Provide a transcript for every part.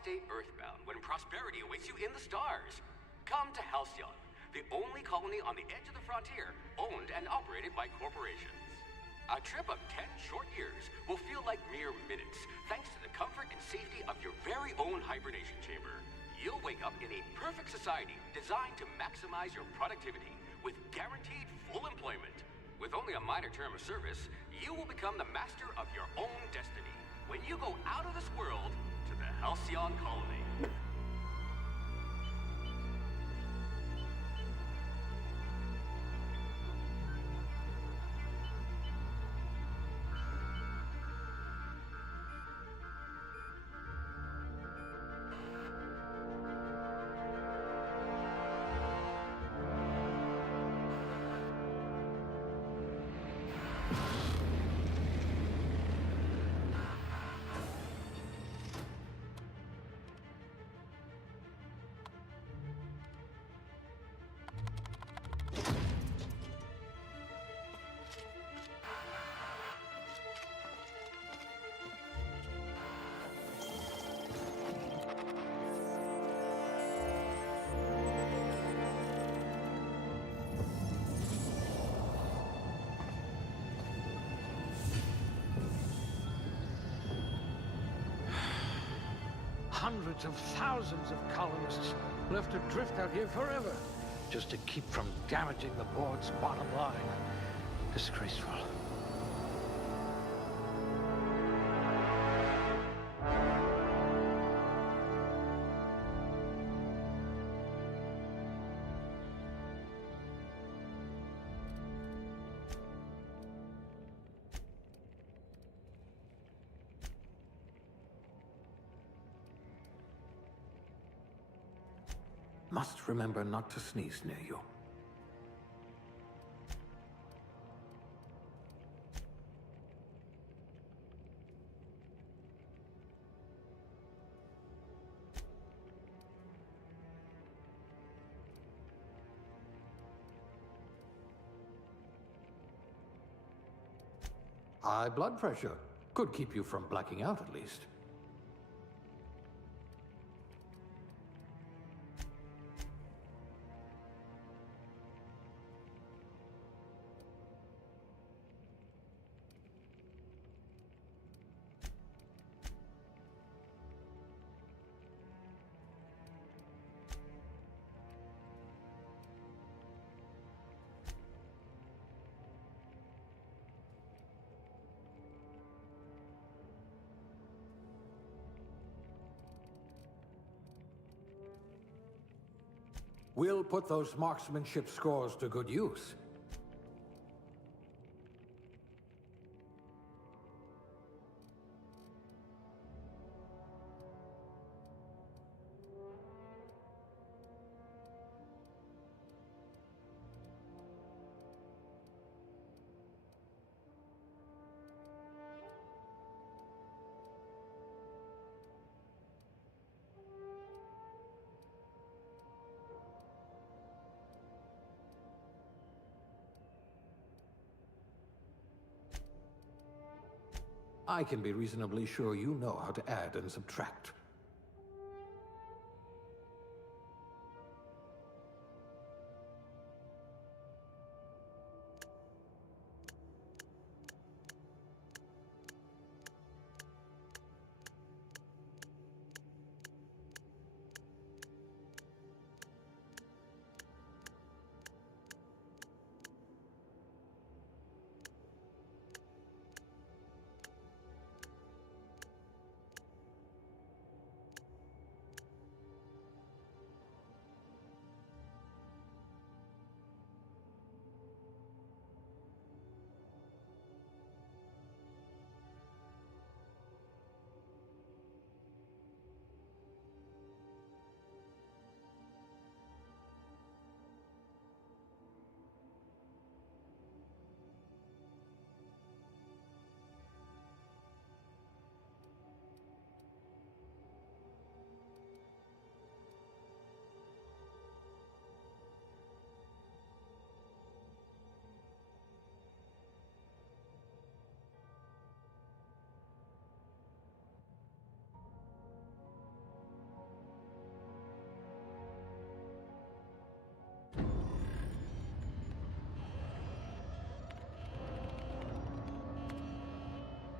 stay earthbound when prosperity awaits you in the stars? Come to Halcyon, the only colony on the edge of the frontier, owned and operated by corporations. A trip of 10 short years will feel like mere minutes, thanks to the comfort and safety of your very own hibernation chamber. You'll wake up in a perfect society designed to maximize your productivity, with guaranteed full employment. With only a minor term of service, you will become the master of your own destiny when you go out of this world to the Halcyon colony. Hundreds of thousands of colonists left adrift out here forever, just to keep from damaging the board's bottom line. Disgraceful. Must remember not to sneeze near you. High blood pressure. Could keep you from blacking out at least. We'll put those marksmanship scores to good use. I can be reasonably sure you know how to add and subtract.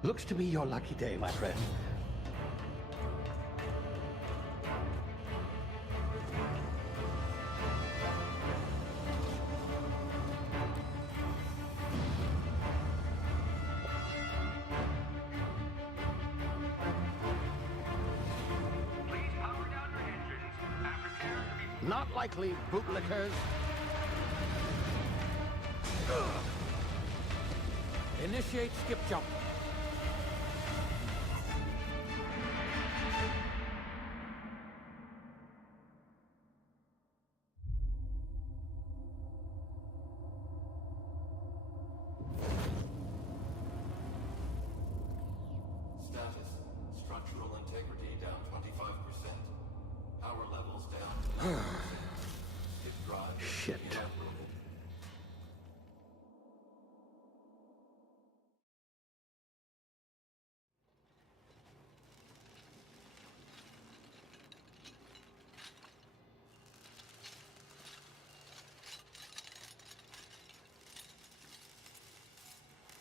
Looks to be your lucky day, my friend. Please power down your engines and prepare to be... Not likely, bootlickers. Initiate skip jump. Status. Structural integrity down 25%. Power levels down to 90%. Hip drive Shit. inoperable.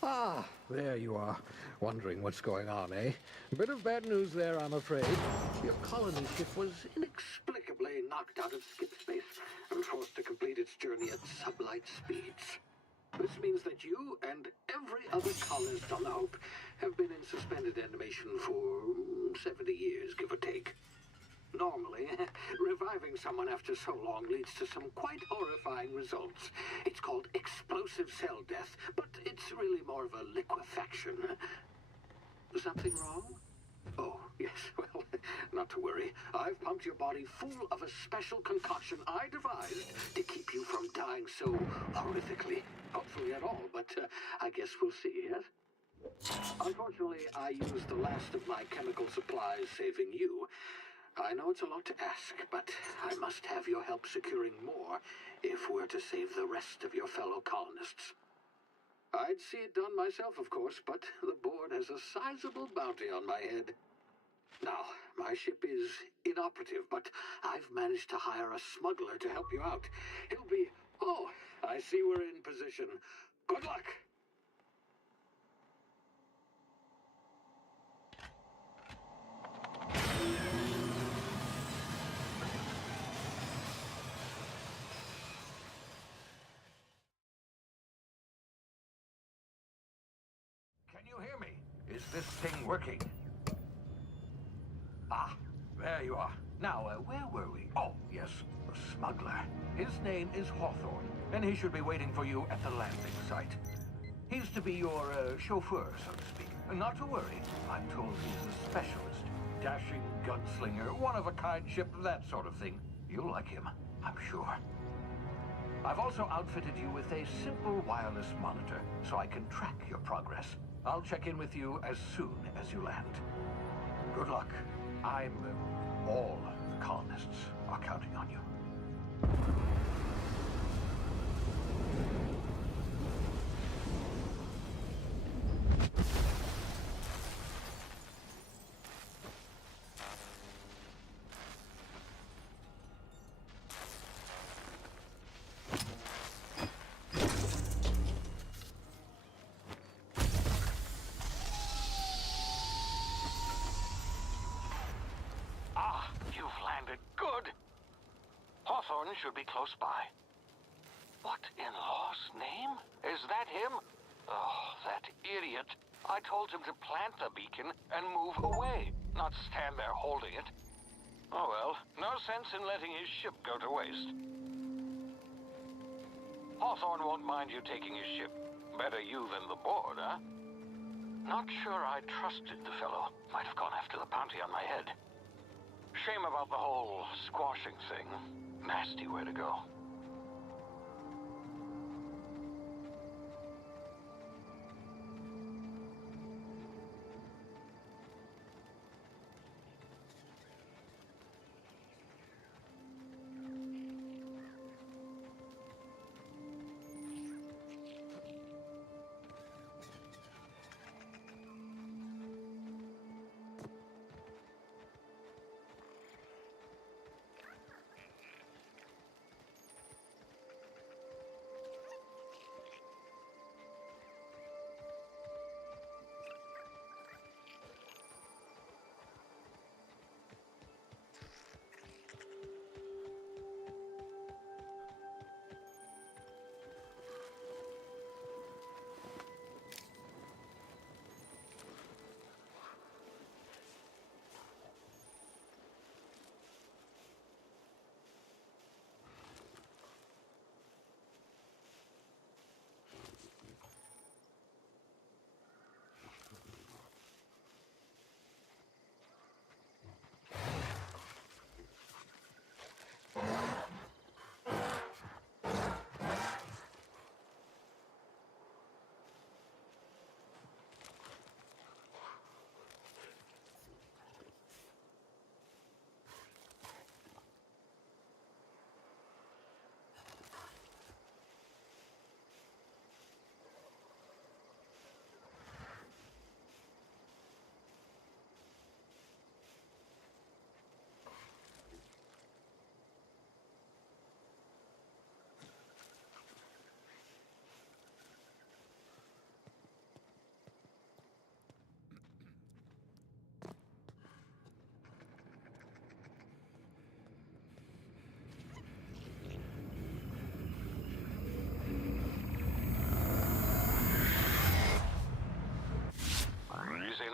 Ah, there you are. Wondering what's going on, eh? A bit of bad news there, I'm afraid. Your colony ship was inexplicably knocked out of skip space and forced to complete its journey at sublight speeds. This means that you and every other colonist on the Hope have been in suspended animation for 70 years, give or take. Normally, reviving someone after so long leads to some quite horrifying results. It's called explosive cell death, but it's really more of a liquefaction. Something wrong? Oh, yes, well, not to worry. I've pumped your body full of a special concoction I devised to keep you from dying so horrifically. Hopefully at all, but I guess we'll see, yes? Unfortunately, I used the last of my chemical supplies saving you. I know it's a lot to ask, but I must have your help securing more if we're to save the rest of your fellow colonists. I'd see it done myself, of course, but the board has a sizable bounty on my head. Now, my ship is inoperative, but I've managed to hire a smuggler to help you out. He'll be... Oh, I see we're in position. Good luck! Can you hear me? Is this thing working? Ah, there you are. Now, where were we? Oh, yes, the smuggler. His name is Hawthorne, and he should be waiting for you at the landing site. He's to be your chauffeur, so to speak. Not to worry. I'm told he's a specialist. Dashing gunslinger, one-of-a-kind ship, that sort of thing. You'll like him, I'm sure. I've also outfitted you with a simple wireless monitor, so I can track your progress. I'll check in with you as soon as you land. Good luck. All the colonists are counting on you. Hawthorne should be close by. What in law's name? Is that him? Oh, that idiot. I told him to plant the beacon and move away, not stand there holding it. Oh well, no sense in letting his ship go to waste. Hawthorne won't mind you taking his ship. Better you than the board, huh? Not sure I trusted the fellow. Might have gone after the bounty on my head. Shame about the whole squashing thing. Nasty way to go.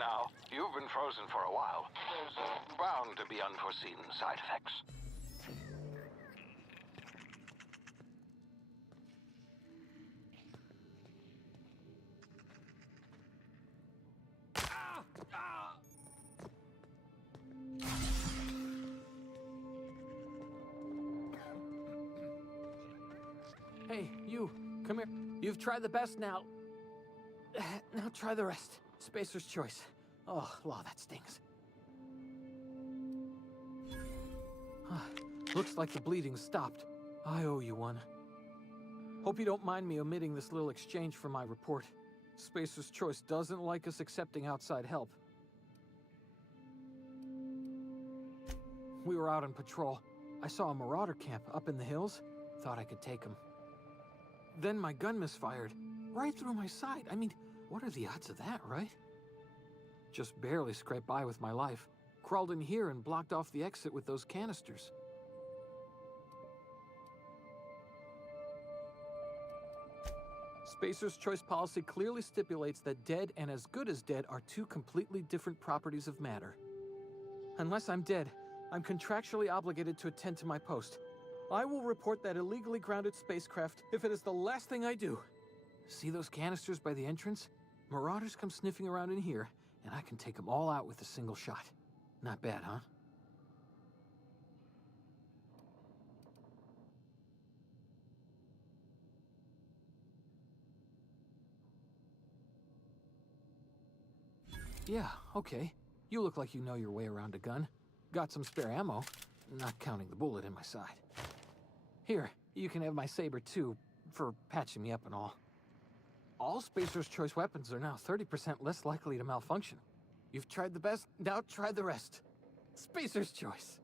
now. You've been frozen for a while. There's bound to be unforeseen side effects. Hey, you, come here. You've tried the best now. Now try the rest. Spacer's choice. Oh, law, that stings. Looks like the bleeding stopped. I owe you one. Hope you don't mind me omitting this little exchange from my report. Spacer's choice doesn't like us accepting outside help. We were out on patrol. I saw a marauder camp up in the hills. Thought I could take him. Then my gun misfired, right through my side. I mean, what are the odds of that, right? Just barely scraped by with my life. Crawled in here and blocked off the exit with those canisters. Spacer's choice policy clearly stipulates that dead and as good as dead are two completely different properties of matter. Unless I'm dead, I'm contractually obligated to attend to my post. I will report that illegally grounded spacecraft if it is the last thing I do. See those canisters by the entrance? Marauders come sniffing around in here, and I can take them all out with a single shot. Not bad, huh? Yeah, okay. You look like you know your way around a gun. Got some spare ammo, not counting the bullet in my side. Here, you can have my saber too, for patching me up and all. All Spacer's choice weapons are now 30% less likely to malfunction. You've tried the best, now try the rest. Spacer's choice.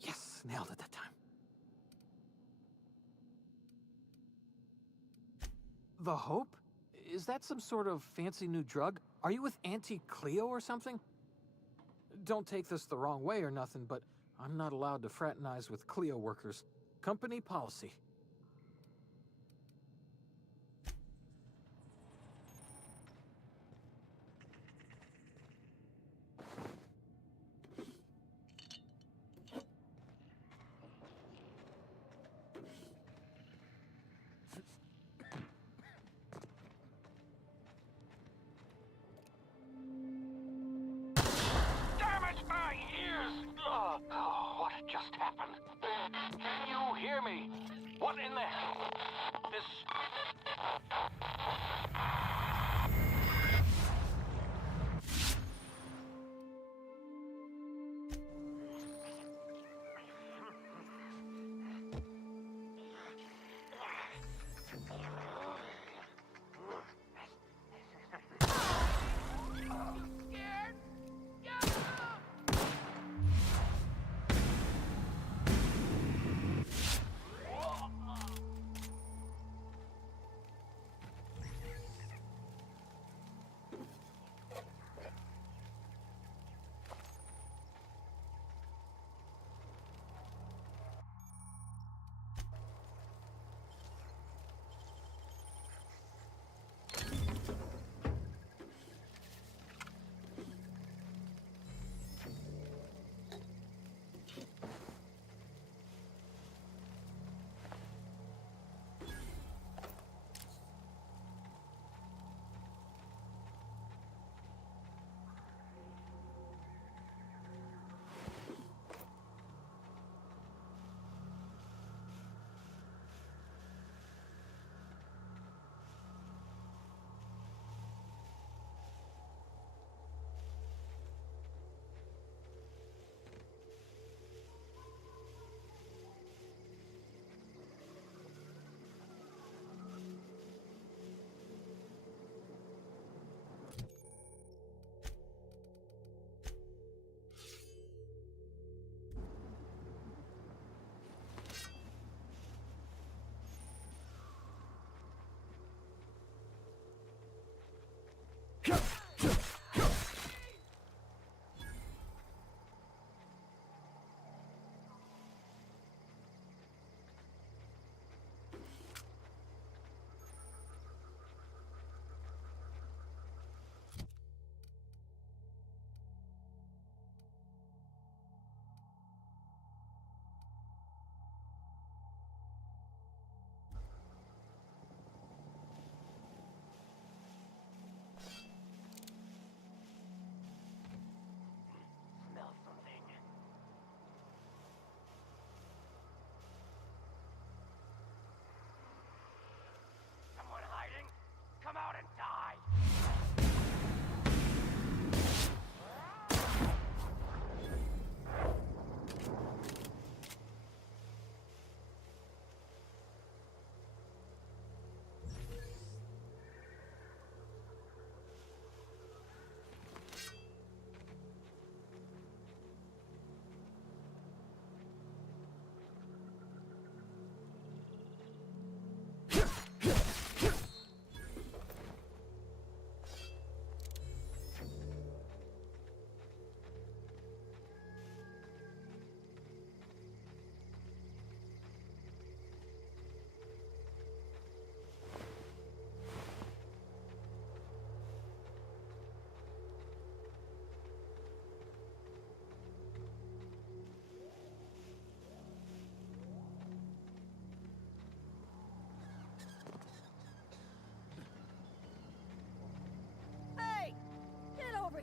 Yes, nailed it that time. The Hope? Is that some sort of fancy new drug? Are you with Auntie Cleo or something? Don't take this the wrong way or nothing, but I'm not allowed to fraternize with Cleo workers. Company policy. What just happened? Can you hear me? What in the hell? This...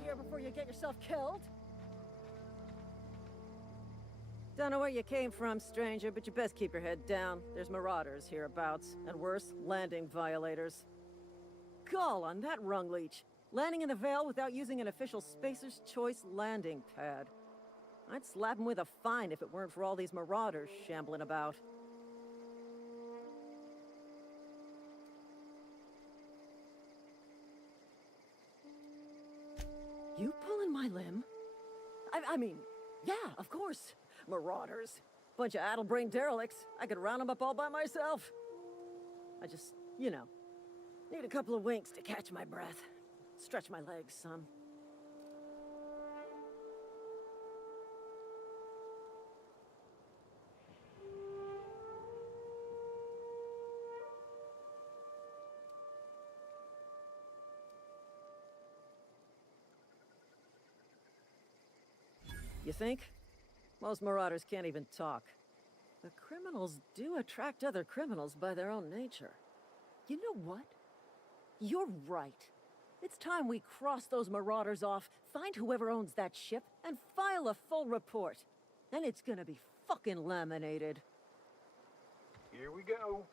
here before you get yourself killed. Don't know where you came from, stranger, but you best keep your head down. There's marauders hereabouts, and worse, landing violators. Gall on that rung leech. Landing in the Vale without using an official Spacer's Choice landing pad. I'd slap him with a fine if it weren't for all these marauders shambling about. You pulling my limb? I mean, yeah, of course. Marauders. Bunch of addle-brained derelicts. I could round them up all by myself. I just, you know, need a couple of winks to catch my breath. Stretch my legs some. You think? Most marauders can't even talk. The criminals do attract other criminals by their own nature. You know what? You're right. It's time we cross those marauders off, find whoever owns that ship, and file a full report. Then it's gonna be fucking laminated. Here we go.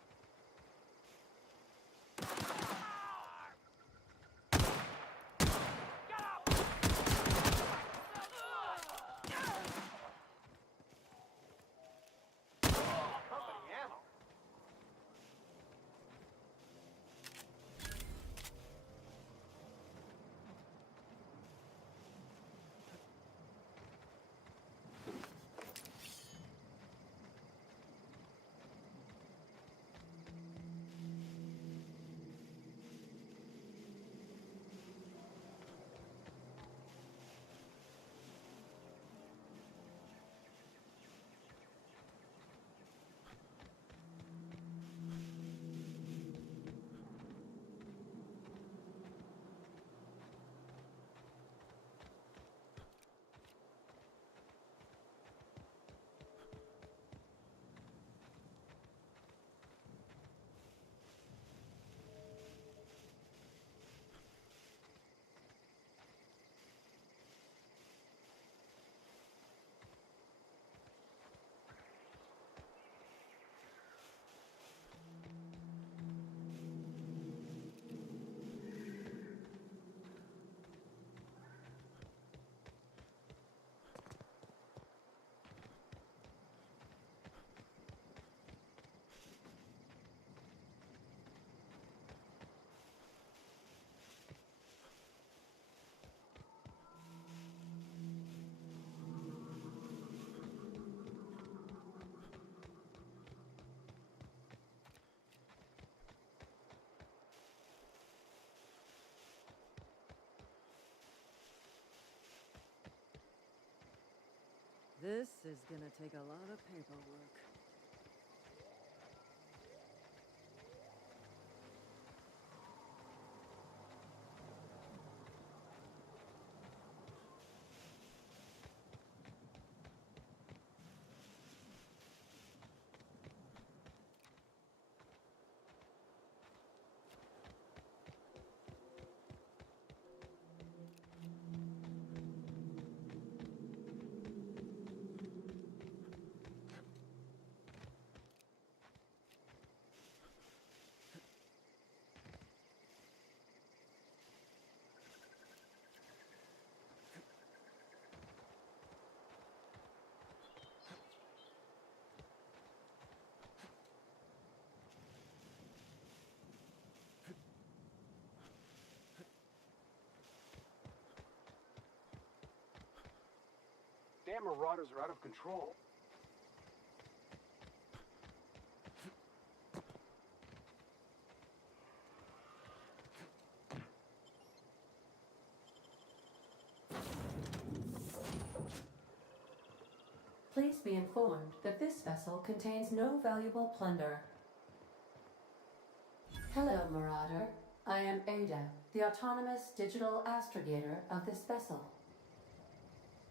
This is gonna take a lot of paperwork. Damn marauders are out of control. Please be informed that this vessel contains no valuable plunder. Hello, Marauder. I am Ada, the autonomous digital astrogator of this vessel.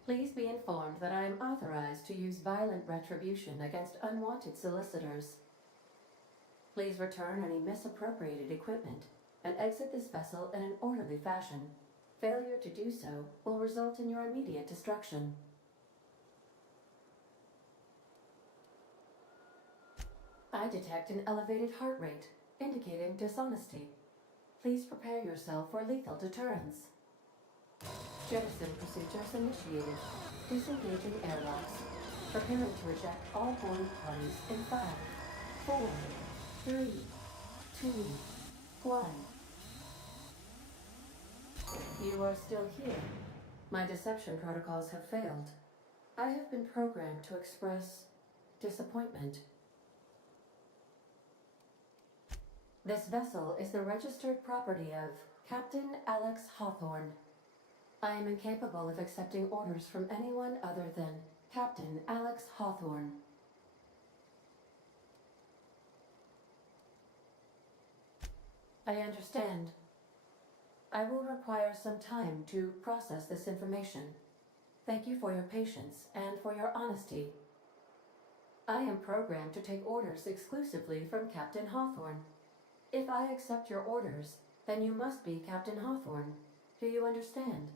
Please be informed that I am authorized to use violent retribution against unwanted solicitors. Please return any misappropriated equipment and exit this vessel in an orderly fashion. Failure to do so will result in your immediate destruction. I detect an elevated heart rate, indicating dishonesty. Please prepare yourself for lethal deterrence. Jettison procedures initiated. Disengaging airlocks. Preparing to reject all boarding parties in 5, 4, 3, 2, 1. You are still here. My deception protocols have failed. I have been programmed to express disappointment. This vessel is the registered property of Captain Alex Hawthorne. I am incapable of accepting orders from anyone other than Captain Alex Hawthorne. I understand. I will require some time to process this information. Thank you for your patience and for your honesty. I am programmed to take orders exclusively from Captain Hawthorne. If I accept your orders, then you must be Captain Hawthorne. Do you understand?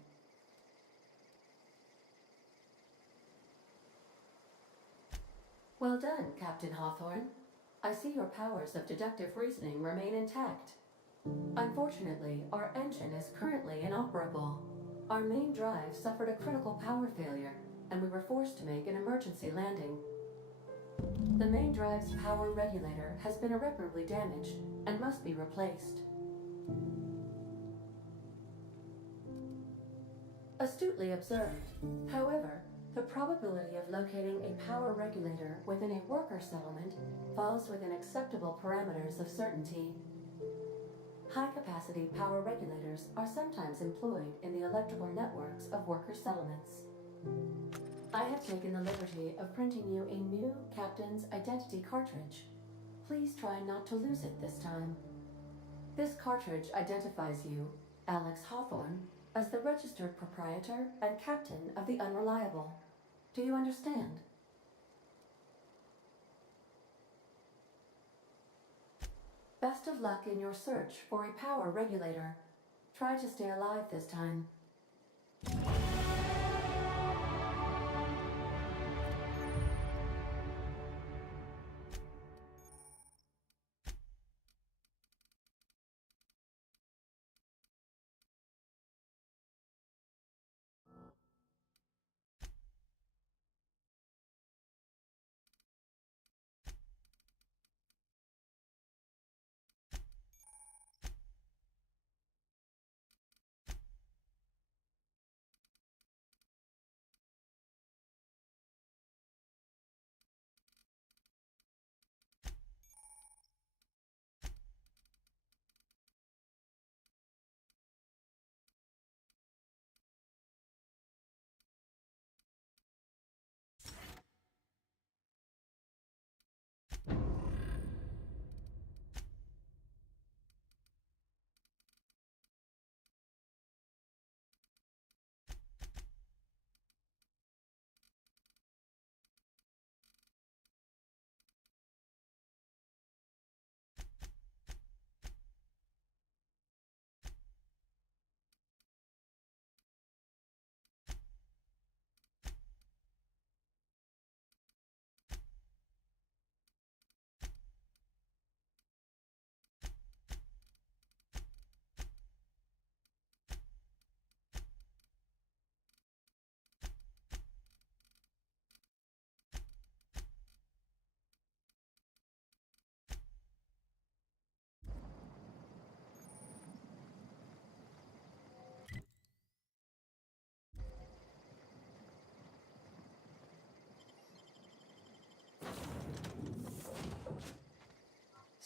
Well done, Captain Hawthorne. I see your powers of deductive reasoning remain intact. Unfortunately, our engine is currently inoperable. Our main drive suffered a critical power failure, and we were forced to make an emergency landing. The main drive's power regulator has been irreparably damaged and must be replaced. Astutely observed. However, the probability of locating a power regulator within a worker settlement falls within acceptable parameters of certainty. High-capacity power regulators are sometimes employed in the electrical networks of worker settlements. I have taken the liberty of printing you a new Captain's Identity cartridge. Please try not to lose it this time. This cartridge identifies you, Alex Hawthorne, as the registered proprietor and captain of the Unreliable. Do you understand? Best of luck in your search for a power regulator. Try to stay alive this time.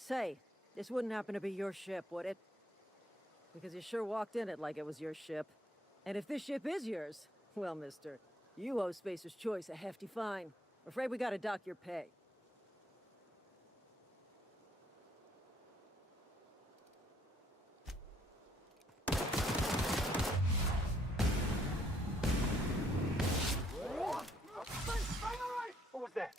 Say, this wouldn't happen to be your ship, would it? Because you sure walked in it like it was your ship. And if this ship is yours, well, mister, you owe Spacer's Choice a hefty fine. I'm afraid we gotta dock your pay. What was that?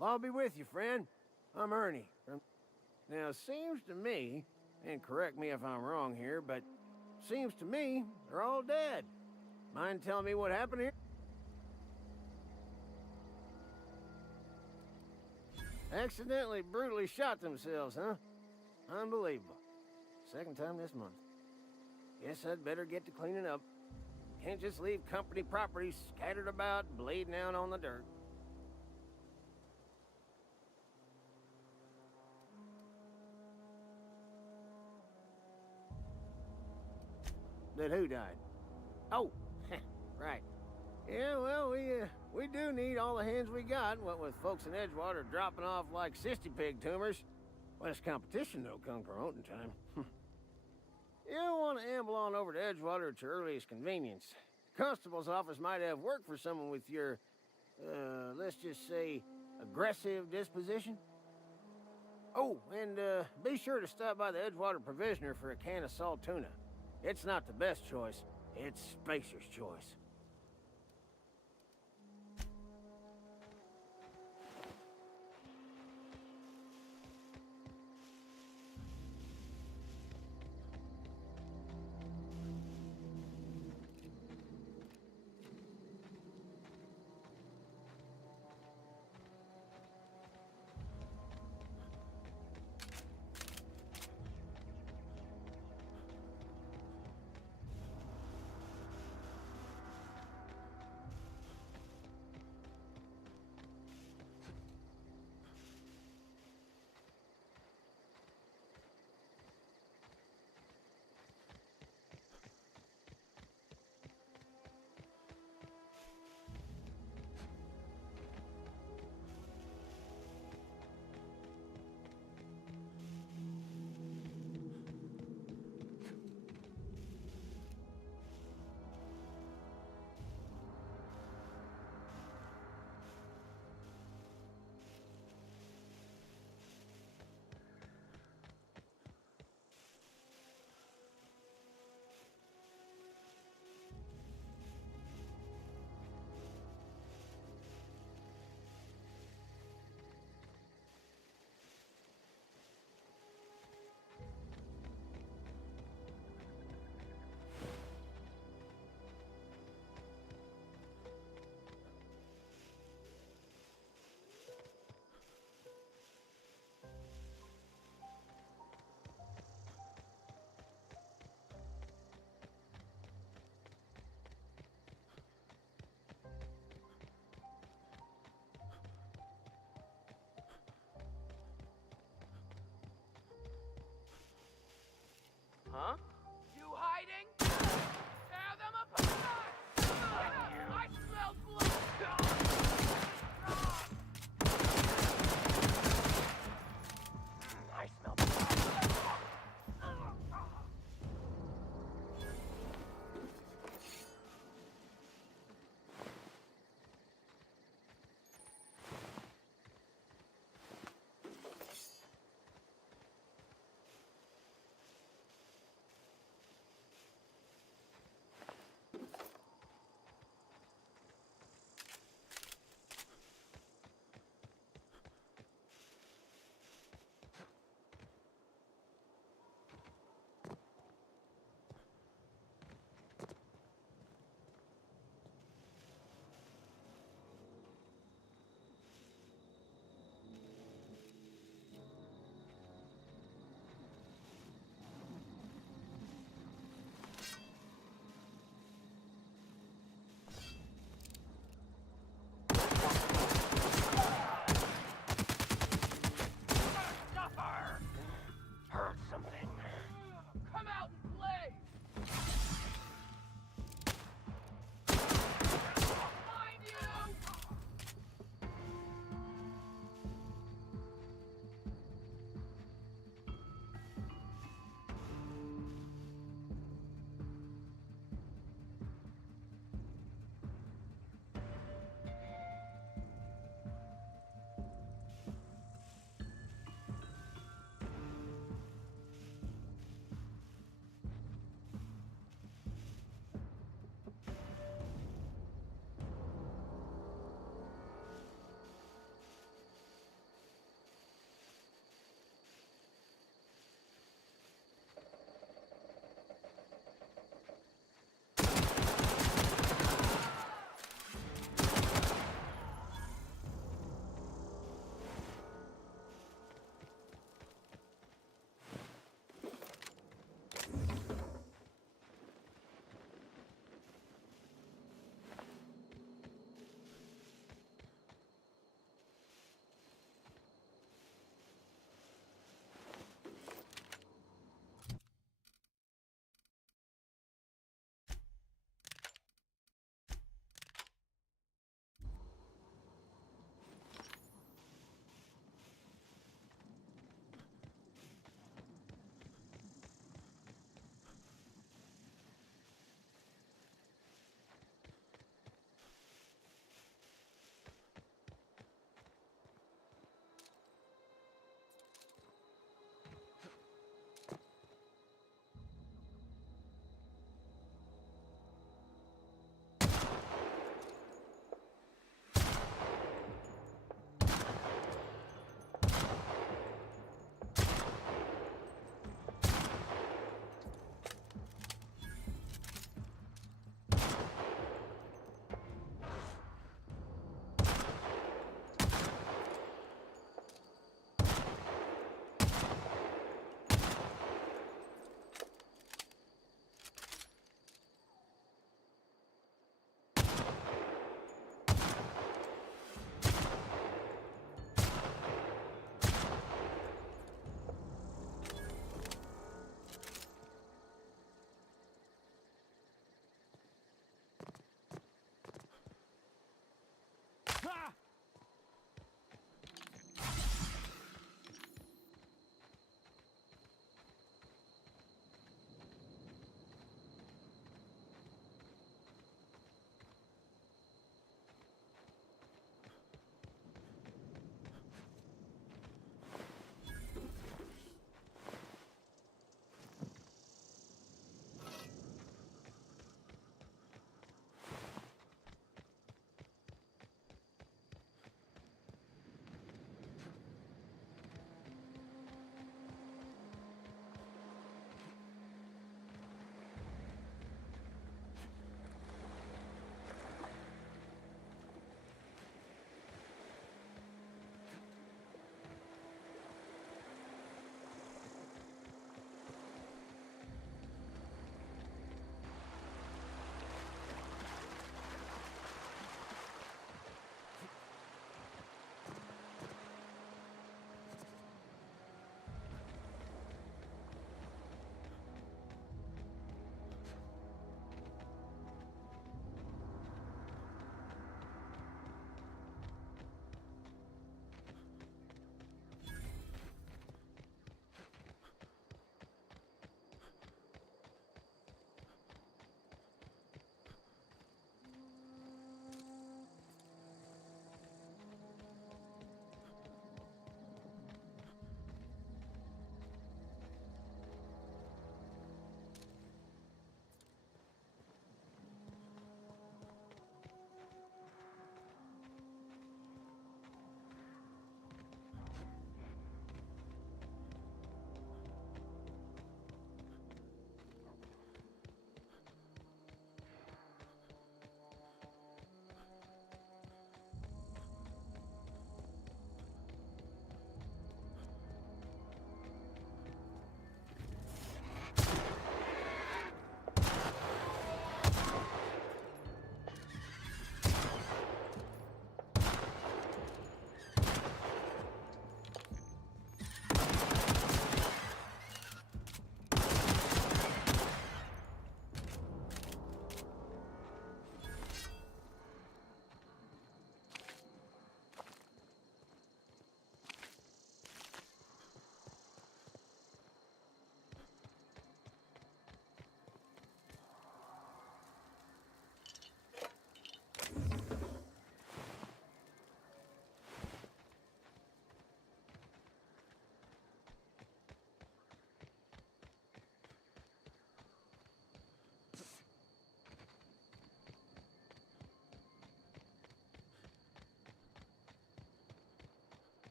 I'll be with you, friend. I'm Ernie. Now, seems to me, and correct me if I'm wrong here, but seems to me they're all dead. Mind telling me what happened here? Accidentally, brutally shot themselves, huh? Unbelievable. Second time this month. Guess I'd better get to cleaning up. Can't just leave company property scattered about, bleeding out on the dirt. That who died? Oh, right. Yeah, well, we do need all the hands we got, what with folks in Edgewater dropping off like sissy pig tumors. Less competition, though, come promoting time. You don't want to amble on over to Edgewater at your earliest convenience. Constable's office might have work for someone with your, let's just say, aggressive disposition. Oh, and be sure to stop by the Edgewater Provisioner for a can of salt tuna. It's not the best choice, it's Spacer's choice.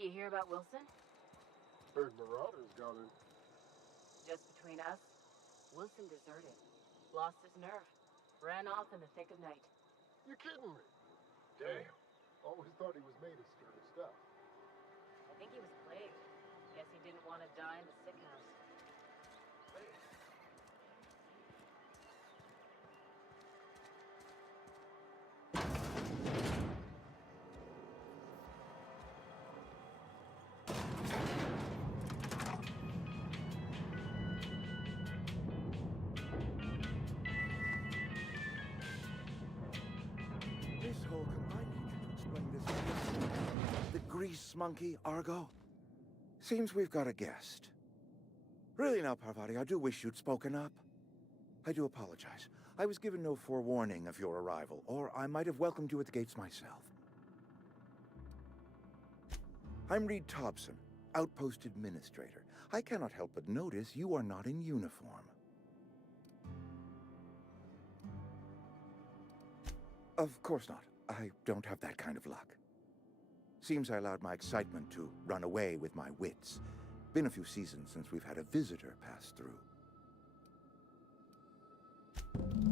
Hey, you hear about Wilson? Heard Marauders got in. Just between us, Wilson deserted. Lost his nerve. Ran off in the thick of night. You're kidding me. Damn. Always thought he was made of scary stuff. I think he was plagued. Guess he didn't want to die in the sick house. Miss Holcomb, I need you to explain this. The grease monkey, Argo? Seems we've got a guest. Really now, Parvati, I do wish you'd spoken up. I do apologize. I was given no forewarning of your arrival, or I might have welcomed you at the gates myself. I'm Reed Thompson, Outpost Administrator. I cannot help but notice you are not in uniform. Of course not. I don't have that kind of luck. Seems I allowed my excitement to run away with my wits. Been a few seasons since we've had a visitor pass through.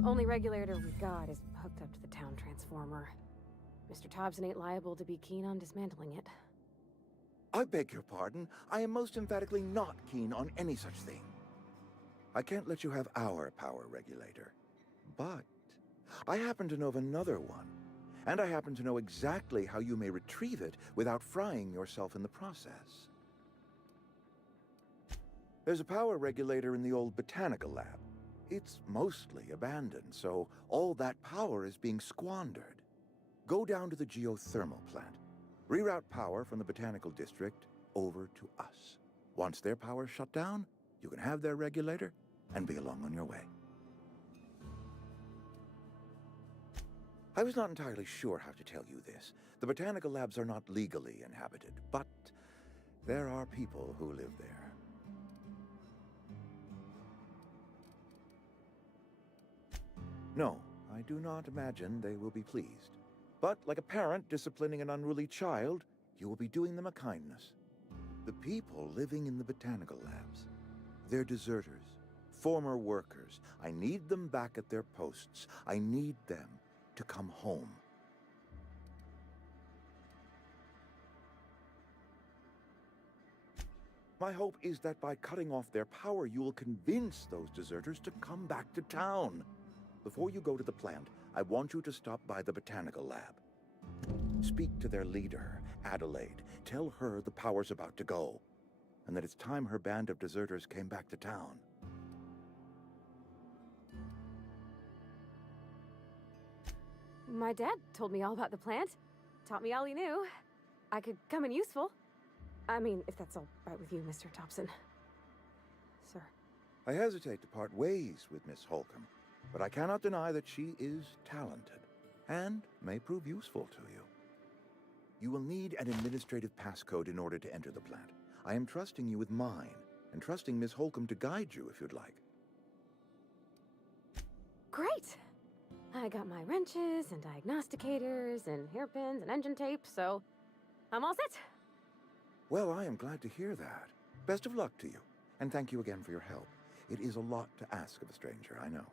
Only regulator we got is hooked up to the town transformer. Mr. Thompson ain't liable to be keen on dismantling it. I beg your pardon. I am most emphatically not keen on any such thing. I can't let you have our power regulator. But I happen to know of another one. And I happen to know exactly how you may retrieve it without frying yourself in the process. There's a power regulator in the old botanical lab. It's mostly abandoned, so all that power is being squandered. Go down to the geothermal plant. Reroute power from the botanical district over to us. Once their power's shut down, you can have their regulator and be along on your way. I was not entirely sure how to tell you this. The botanical labs are not legally inhabited, but there are people who live there. No, I do not imagine they will be pleased. But like a parent disciplining an unruly child, you will be doing them a kindness. The people living in the botanical labs, they're deserters, former workers. I need them back at their posts. I need them to come home. My hope is that by cutting off their power, you will convince those deserters to come back to town. Before you go to the plant, I want you to stop by the botanical lab. Speak to their leader, Adelaide. Tell her the power's about to go, and that it's time her band of deserters came back to town. My dad told me all about the plant. Taught me all he knew. I could come in useful. I mean, if that's all right with you, Mr. Thompson. Sir. I hesitate to part ways with Miss Holcomb, but I cannot deny that she is talented and may prove useful to you. You will need an administrative passcode in order to enter the plant. I am trusting you with mine, and trusting Miss Holcomb to guide you if you'd like. Great! I got my wrenches and diagnosticators and hairpins and engine tape, so I'm all set. Well, I am glad to hear that. Best of luck to you, and thank you again for your help. It is a lot to ask of a stranger, I know.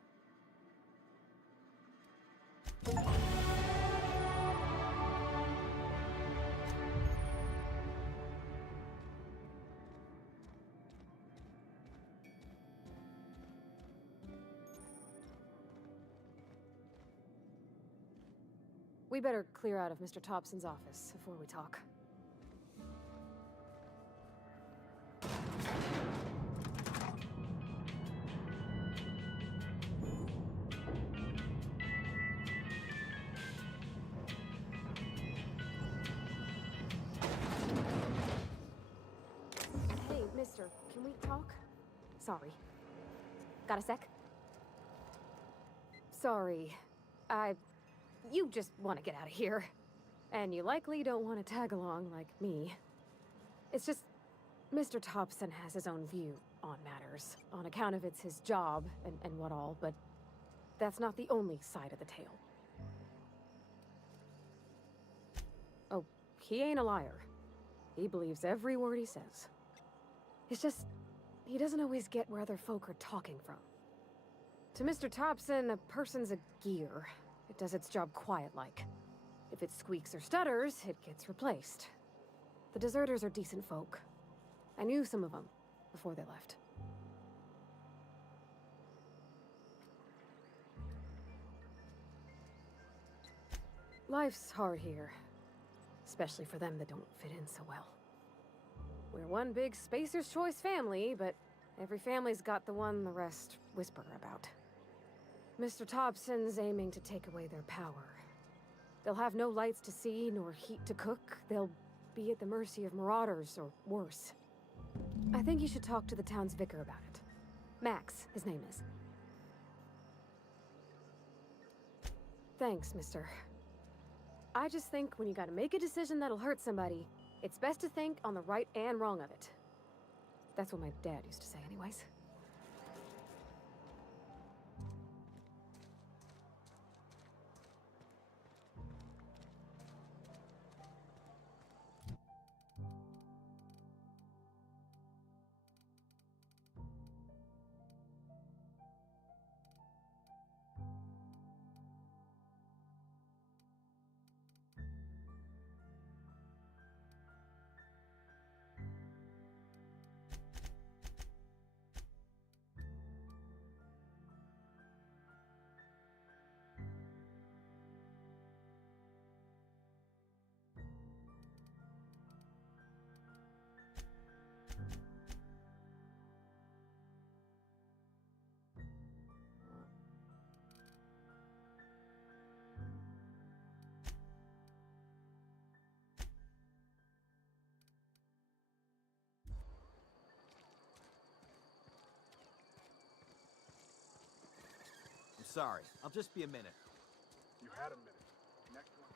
We better clear out of Mr. Thompson's office before we talk. Hey, mister, can we talk? Sorry. Got a sec? Sorry. You just want to get out of here. And you likely don't want to tag along like me. It's just, Mr. Thompson has his own view on matters, on account of it's his job and what all, but that's not the only side of the tale. Oh, he ain't a liar. He believes every word he says. It's just, he doesn't always get where other folk are talking from. To Mr. Thompson, a person's a gear. It does its job quiet-like. If it squeaks or stutters, it gets replaced. The deserters are decent folk. I knew some of them before they left. Life's hard here, especially for them that don't fit in so well. We're one big Spacer's Choice family, but every family's got the one the rest whisper about. Mr. Thompson's aiming to take away their power. They'll have no lights to see, nor heat to cook. They'll be at the mercy of marauders, or worse. I think you should talk to the town's vicar about it. Max, his name is. Thanks, mister. I just think when you gotta make a decision that'll hurt somebody, it's best to think on the right and wrong of it. That's what my dad used to say anyways. Sorry, I'll just be a minute. You had a minute. Next one.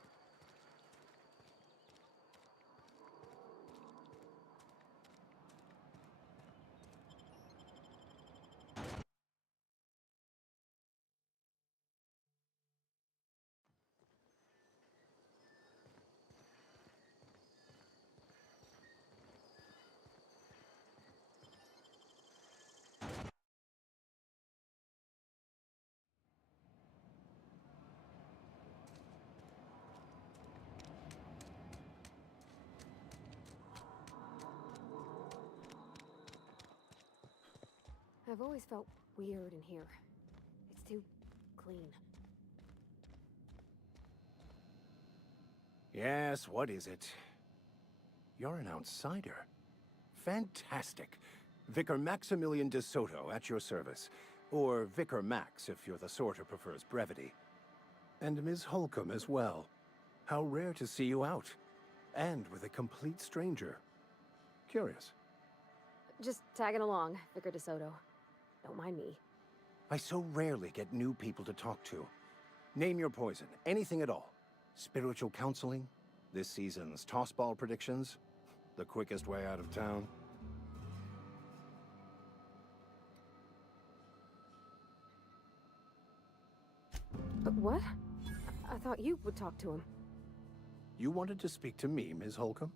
I've always felt weird in here. It's too clean. Yes, what is it? You're an outsider. Fantastic. Vicar Maximilian de Soto at your service. Or Vicar Max, if you're the sort who prefers brevity. And Ms. Holcomb as well. How rare to see you out. And with a complete stranger. Curious. Just tagging along, Vicar de Soto. Don't mind me. I so rarely get new people to talk to. Name your poison, anything at all. Spiritual counseling, this season's tossball predictions, the quickest way out of town. But what? I thought you would talk to him. You wanted to speak to me, Ms. Holcomb?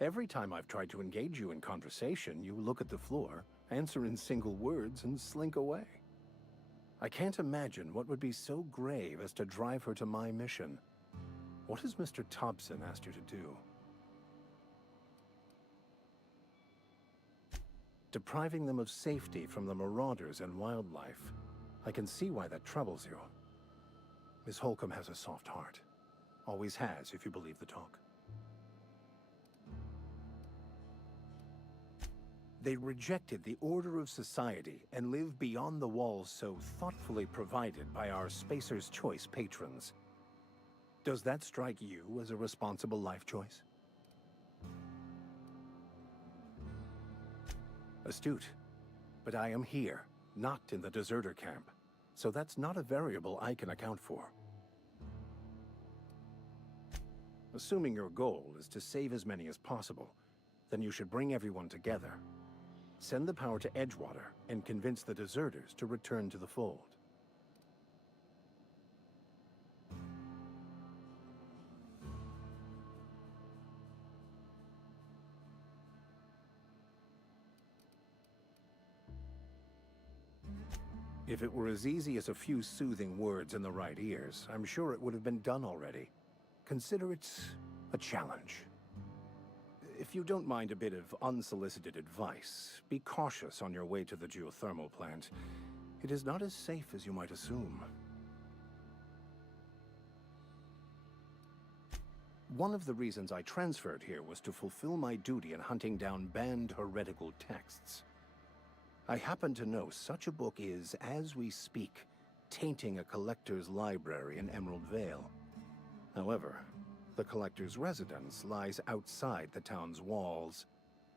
Every time I've tried to engage you in conversation, you look at the floor, answer in single words, and slink away. I can't imagine what would be so grave as to drive her to my mission. What has Mr. Thompson asked you to do? Depriving them of safety from the marauders and wildlife. I can see why that troubles you. Miss Holcomb has a soft heart. Always has, if you believe the talk. They rejected the order of society and live beyond the walls so thoughtfully provided by our Spacer's Choice patrons. Does that strike you as a responsible life choice? Astute. But I am here, not in the deserter camp. So that's not a variable I can account for. Assuming your goal is to save as many as possible, then you should bring everyone together. Send the power to Edgewater and convince the deserters to return to the fold. If it were as easy as a few soothing words in the right ears, I'm sure it would have been done already. Consider it a challenge. If you don't mind a bit of unsolicited advice, be cautious on your way to the geothermal plant. It is not as safe as you might assume. One of the reasons I transferred here was to fulfill my duty in hunting down banned heretical texts. I happen to know such a book is, as we speak, tainting a collector's library in Emerald Vale. However, the collector's residence lies outside the town's walls.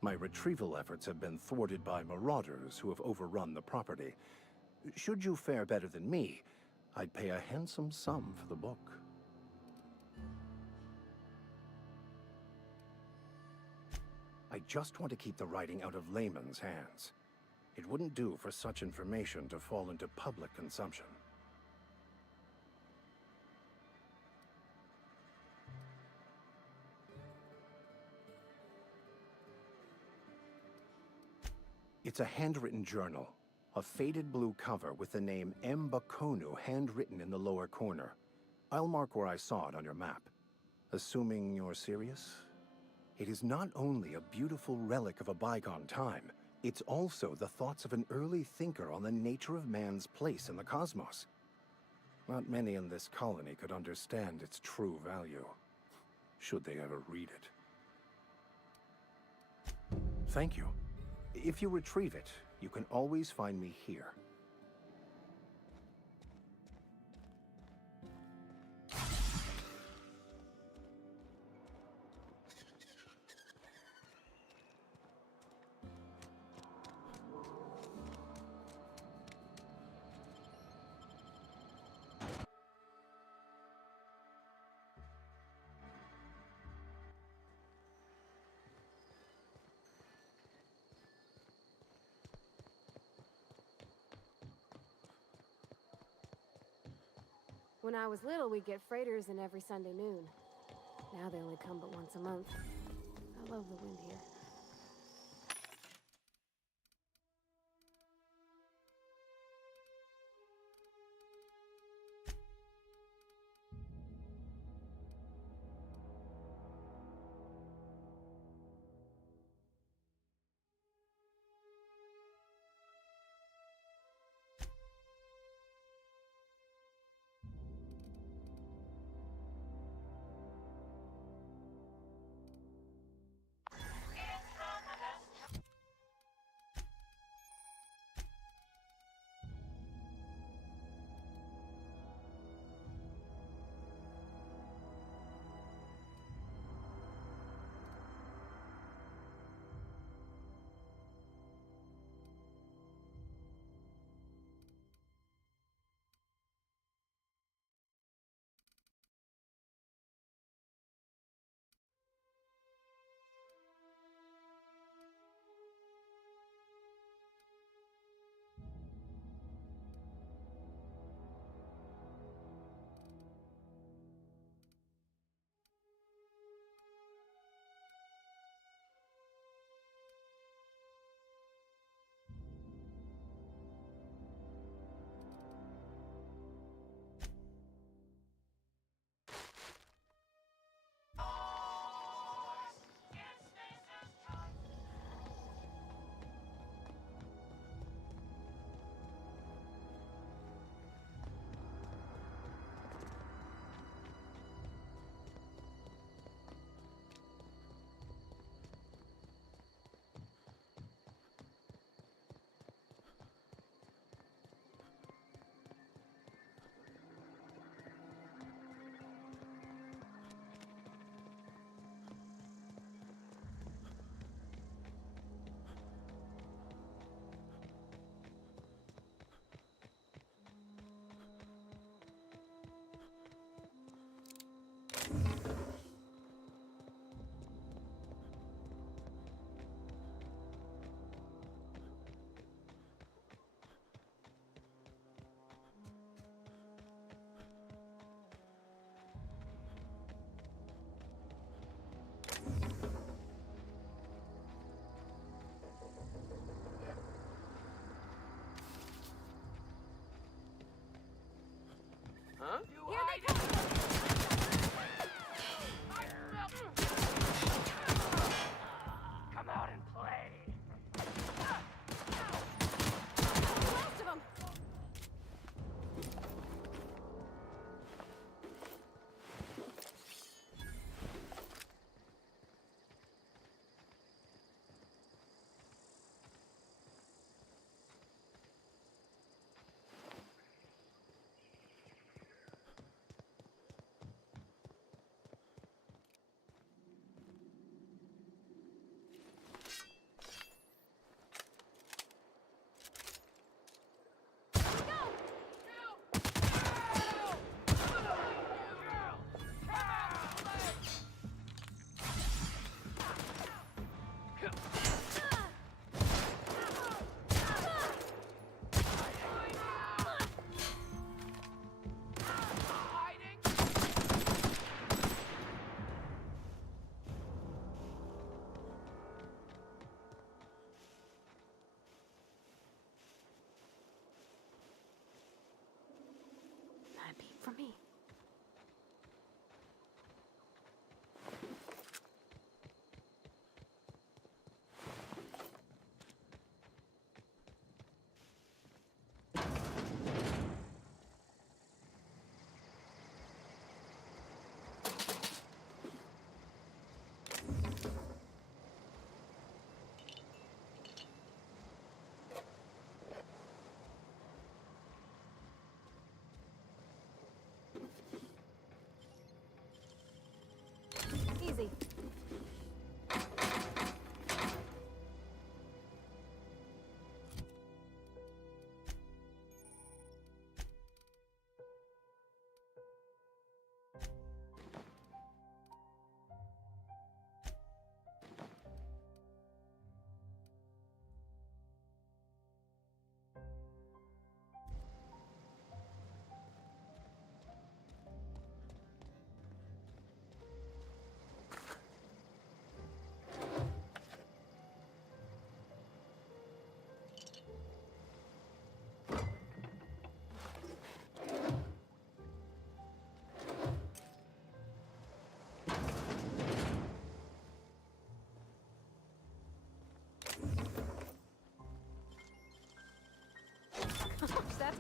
My retrieval efforts have been thwarted by marauders who have overrun the property. Should you fare better than me, I'd pay a handsome sum for the book. I just want to keep the writing out of layman's hands. It wouldn't do for such information to fall into public consumption. It's a handwritten journal, a faded blue cover with the name M. Bakonu handwritten in the lower corner. I'll mark where I saw it on your map. Assuming you're serious? It is not only a beautiful relic of a bygone time, it's also the thoughts of an early thinker on the nature of man's place in the cosmos. Not many in this colony could understand its true value, should they ever read it. Thank you. If you retrieve it, you can always find me here. When I was little, we'd get freighters in every Sunday noon. Now they only come but once a month. I love the wind here.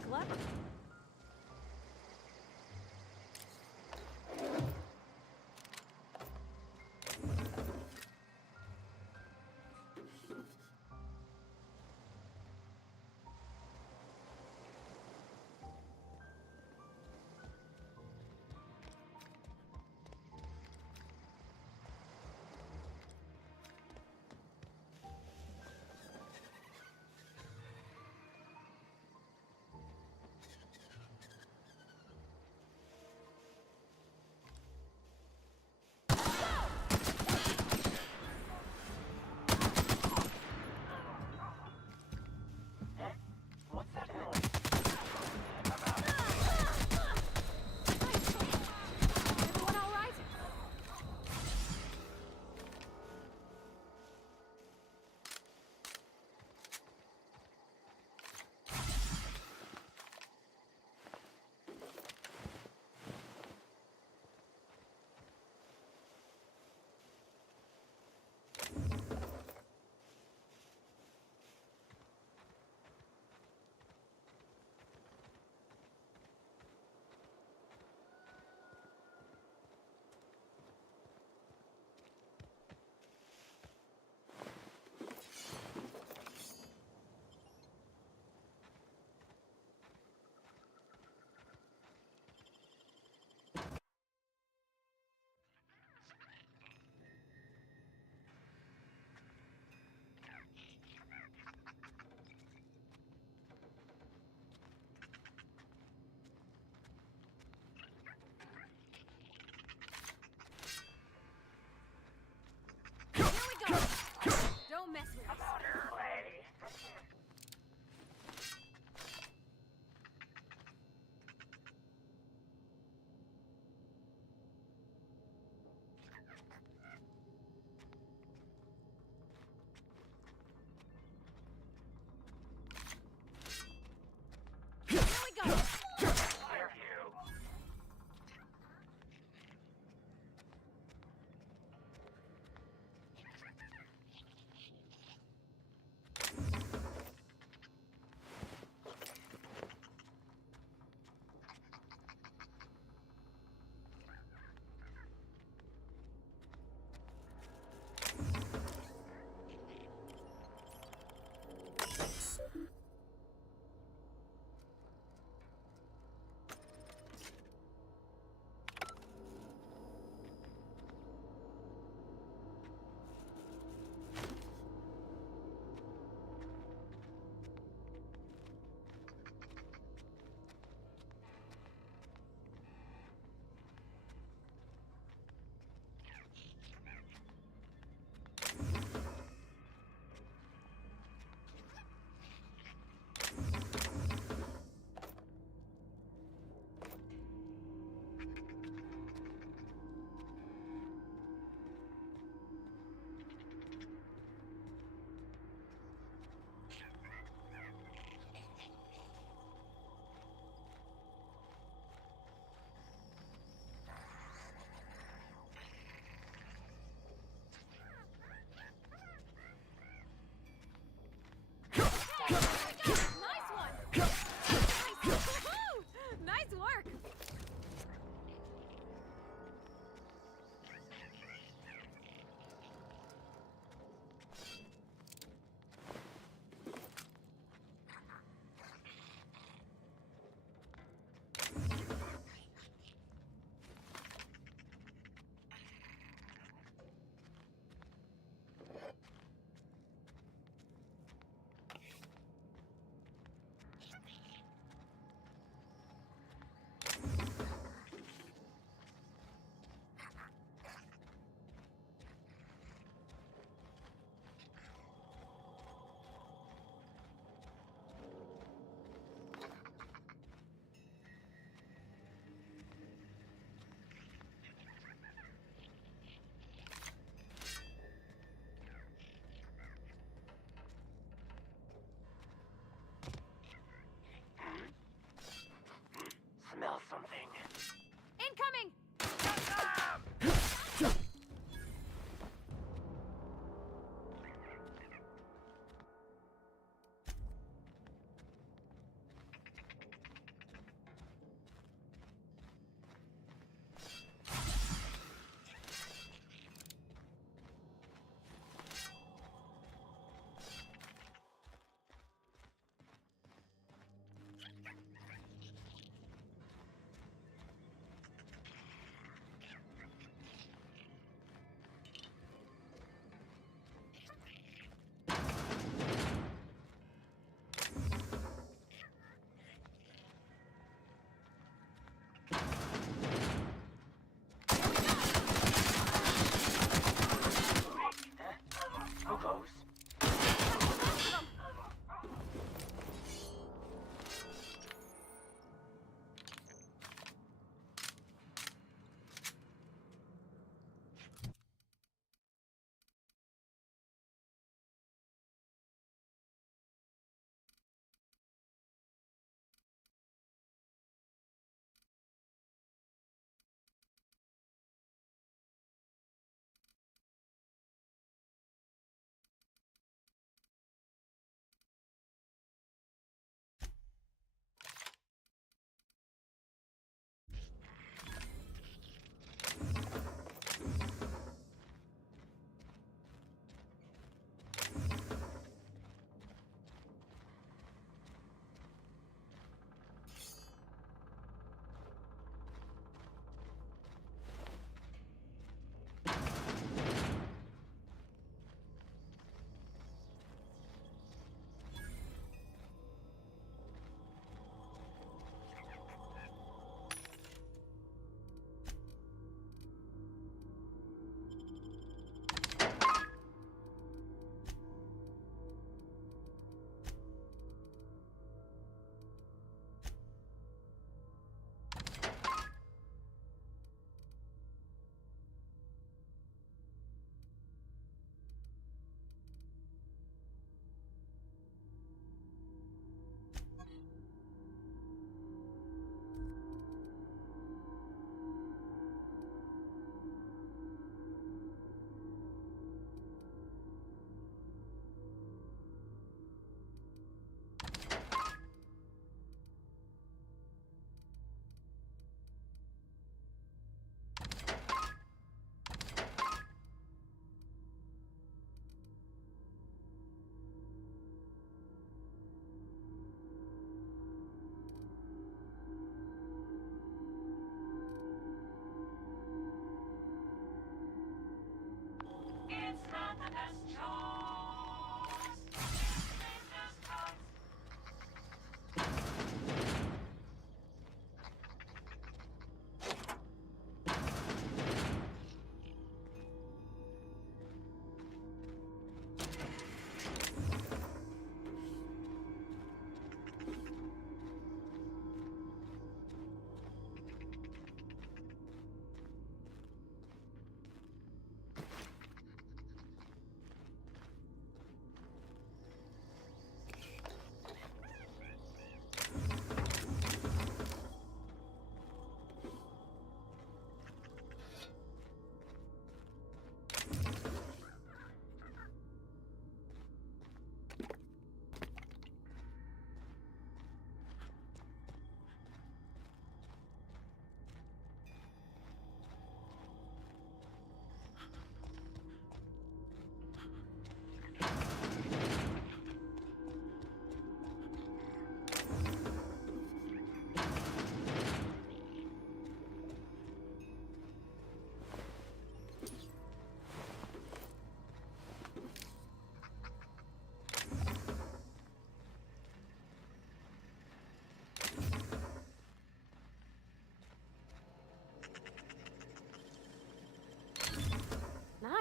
clever.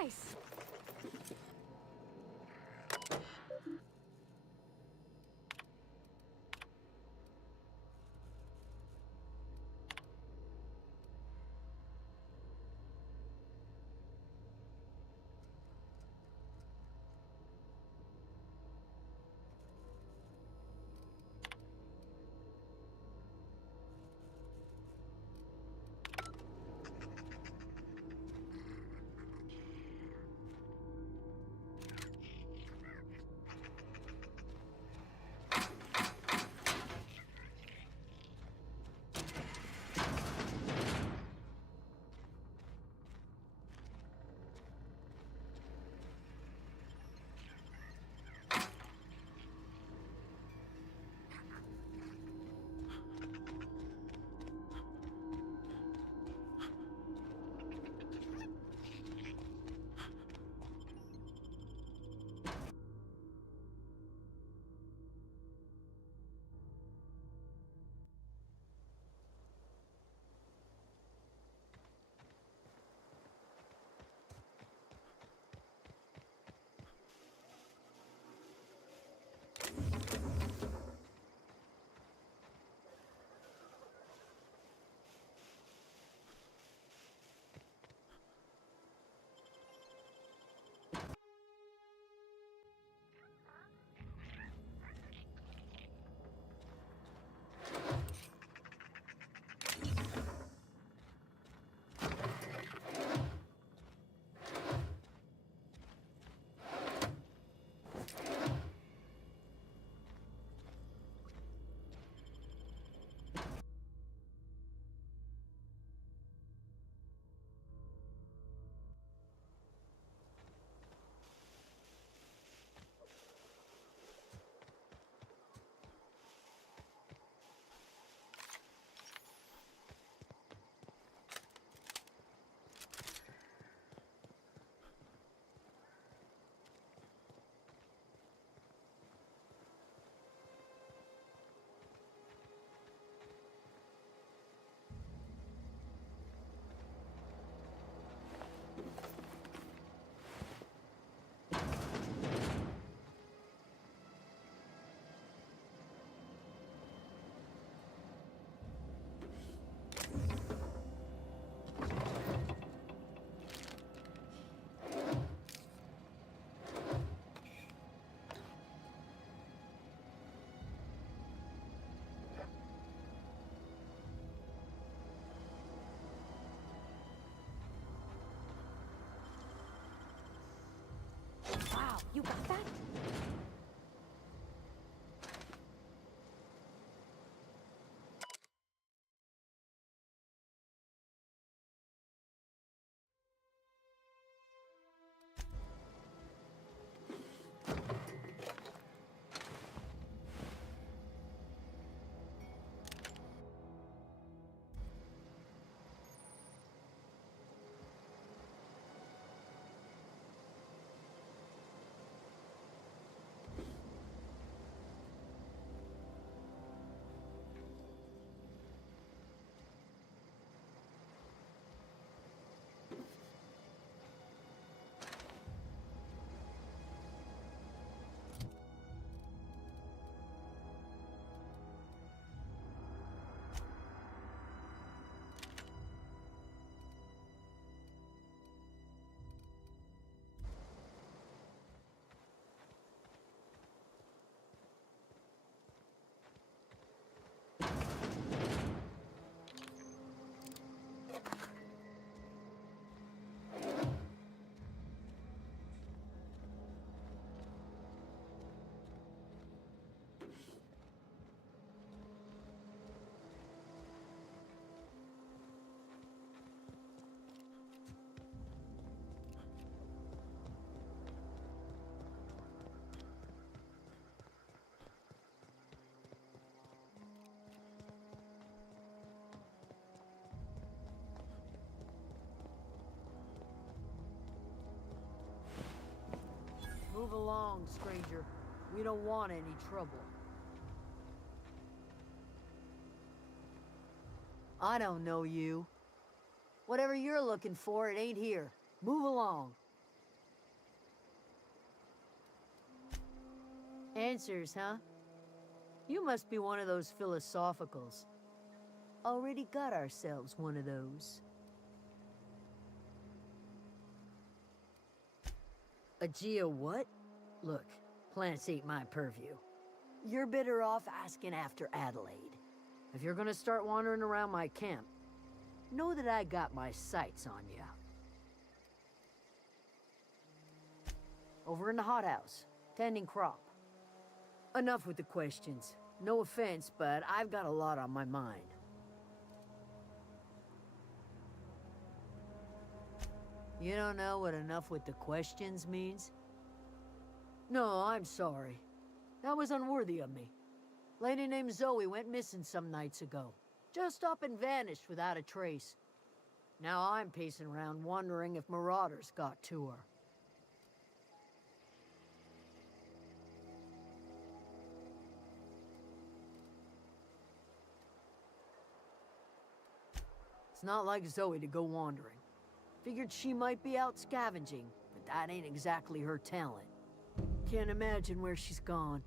nice. Wow, you got that? Move along, stranger. We don't want any trouble. I don't know you. Whatever you're looking for, it ain't here. Move along. Answers, huh? You must be one of those philosophicals. Already got ourselves one of those. A geo what? Look, plants ain't my purview. You're better off asking after Adelaide. If you're gonna start wandering around my camp, know that I got my sights on you. Over in the hothouse, tending crop. Enough with the questions. No offense, but I've got a lot on my mind. You don't know what enough with the questions means? No, I'm sorry. That was unworthy of me. Lady named Zoe went missing some nights ago. Just up and vanished without a trace. Now I'm pacing around wondering if marauders got to her. It's not like Zoe to go wandering. Figured she might be out scavenging, but that ain't exactly her talent. Can't imagine where she's gone.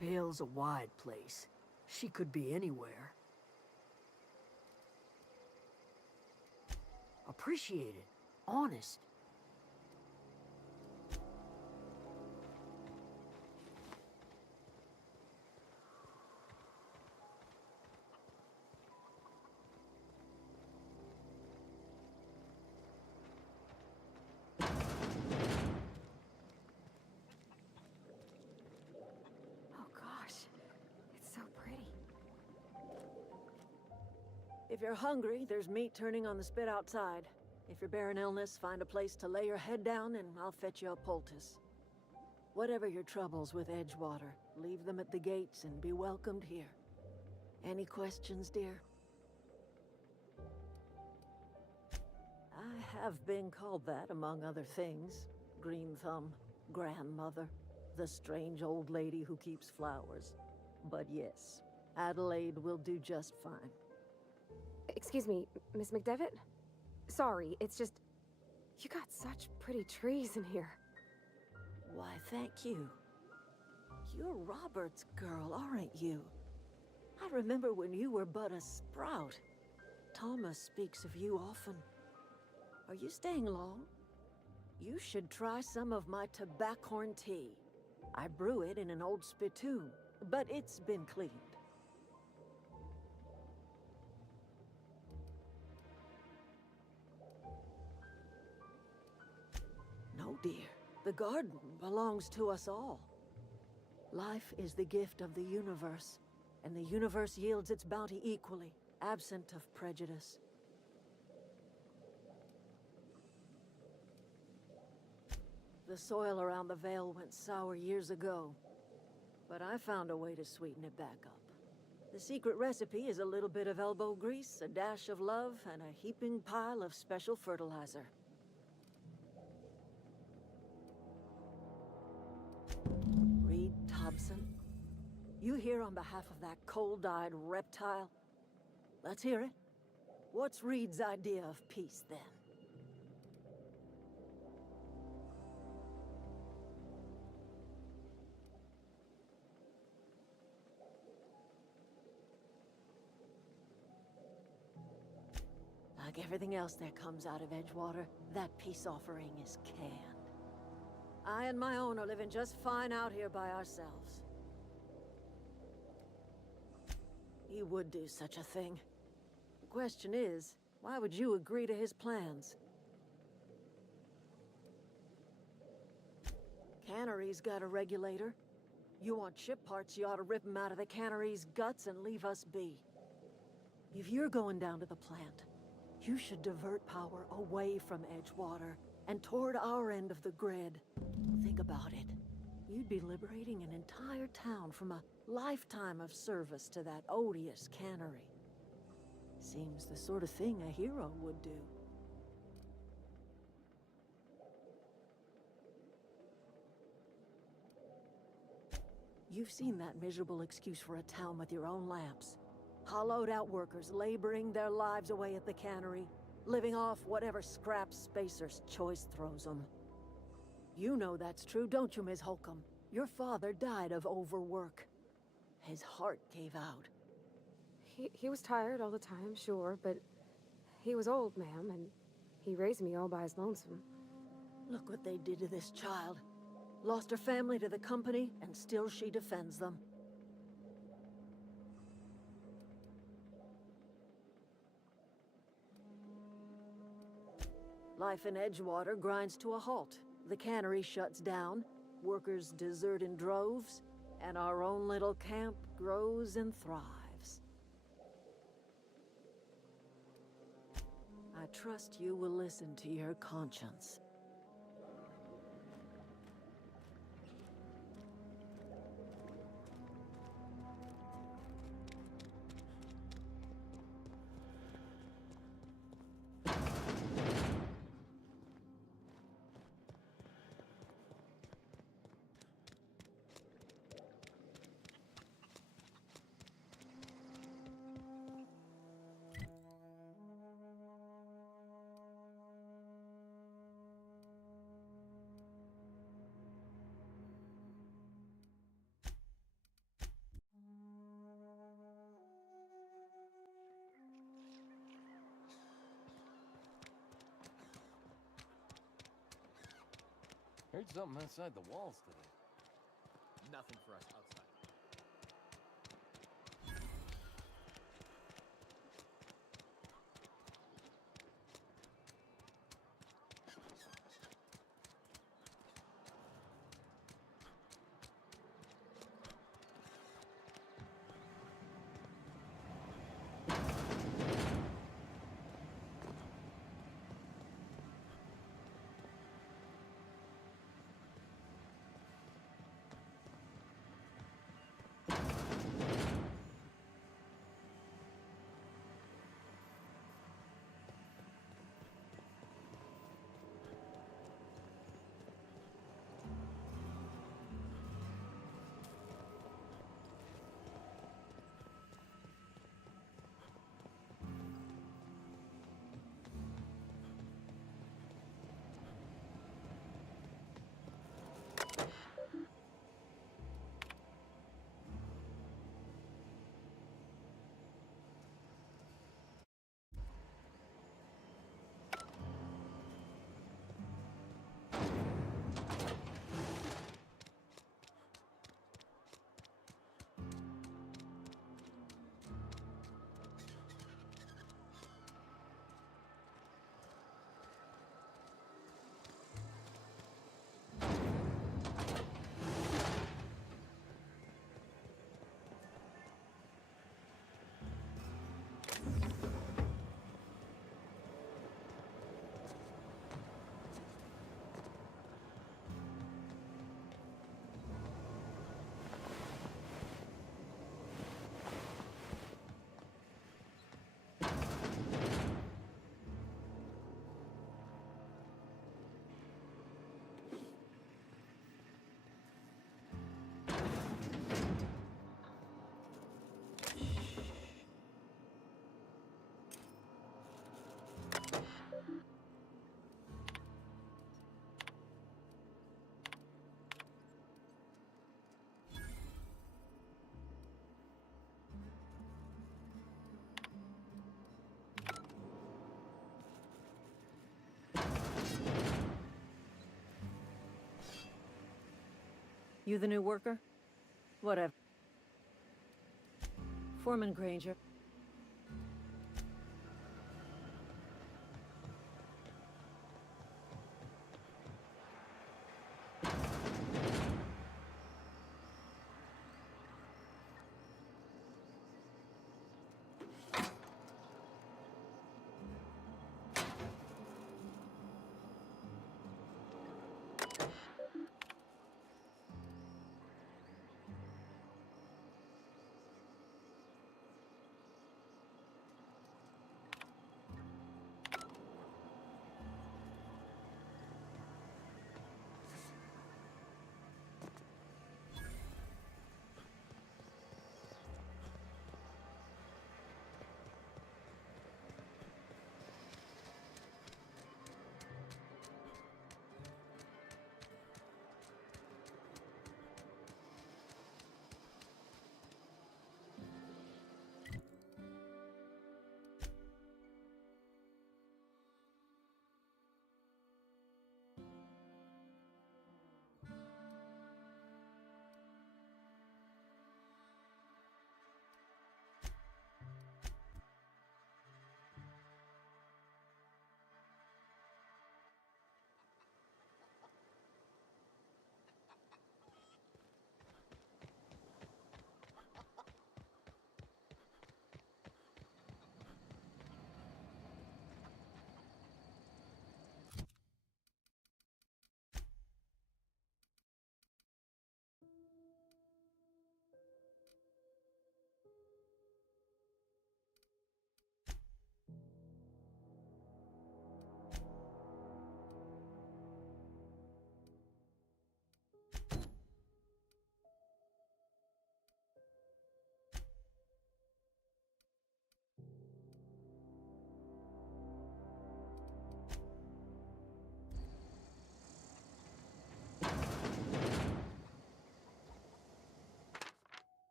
Vale's a wide place. She could be anywhere. Appreciate it. Honest. If you're hungry, there's meat turning on the spit outside. If you're bearing illness, find a place to lay your head down and I'll fetch you a poultice. Whatever your troubles with Edgewater, leave them at the gates and be welcomed here. Any questions, dear? I have been called that, among other things. Green Thumb, grandmother, the strange old lady who keeps flowers. But yes, Adelaide will do just fine. Excuse me, Miss McDevitt? Sorry, it's just... You got such pretty trees in here. Why, thank you. You're Robert's girl, aren't you? I remember when you were but a sprout. Thomas speaks of you often. Are you staying long? You should try some of my tobaccorn tea. I brew it in an old spittoon, but it's been cleaned. No, dear. The garden belongs to us all. Life is the gift of the universe, and the universe yields its bounty equally, absent of prejudice. The soil around the Vale went sour years ago, but I found a way to sweeten it back up. The secret recipe is a little bit of elbow grease, a dash of love, and a heaping pile of special fertilizer. Reed Thompson, you here on behalf of that cold-eyed reptile? Let's hear it. What's Reed's idea of peace, then? Like everything else that comes out of Edgewater, that peace offering is canned. I and my own are living just fine out here by ourselves. He would do such a thing. The question is, why would you agree to his plans? Cannery's got a regulator. You want chip parts, you ought to rip them out of the cannery's guts and leave us be. If you're going down to the plant, you should divert power away from Edgewater and toward our end of the grid. Think about it. You'd be liberating an entire town from a lifetime of service to that odious cannery. Seems the sort of thing a hero would do. You've seen that miserable excuse for a town with your own lamps. Hollowed out workers laboring their lives away at the cannery, living off whatever scrap Spacer's choice throws them. You know that's true, don't you, Ms. Holcomb? Your father died of overwork. His heart gave out. He was tired all the time, sure, but he was old, ma'am, and he raised me all by his lonesome. Look what they did to this child. Lost her family to the company, and still she defends them. Life in Edgewater grinds to a halt. The cannery shuts down, workers desert in droves, and our own little camp grows and thrives. I trust you will listen to your conscience. Heard something outside the walls today. Nothing for us outside. You the new worker? Whatever. Foreman Granger.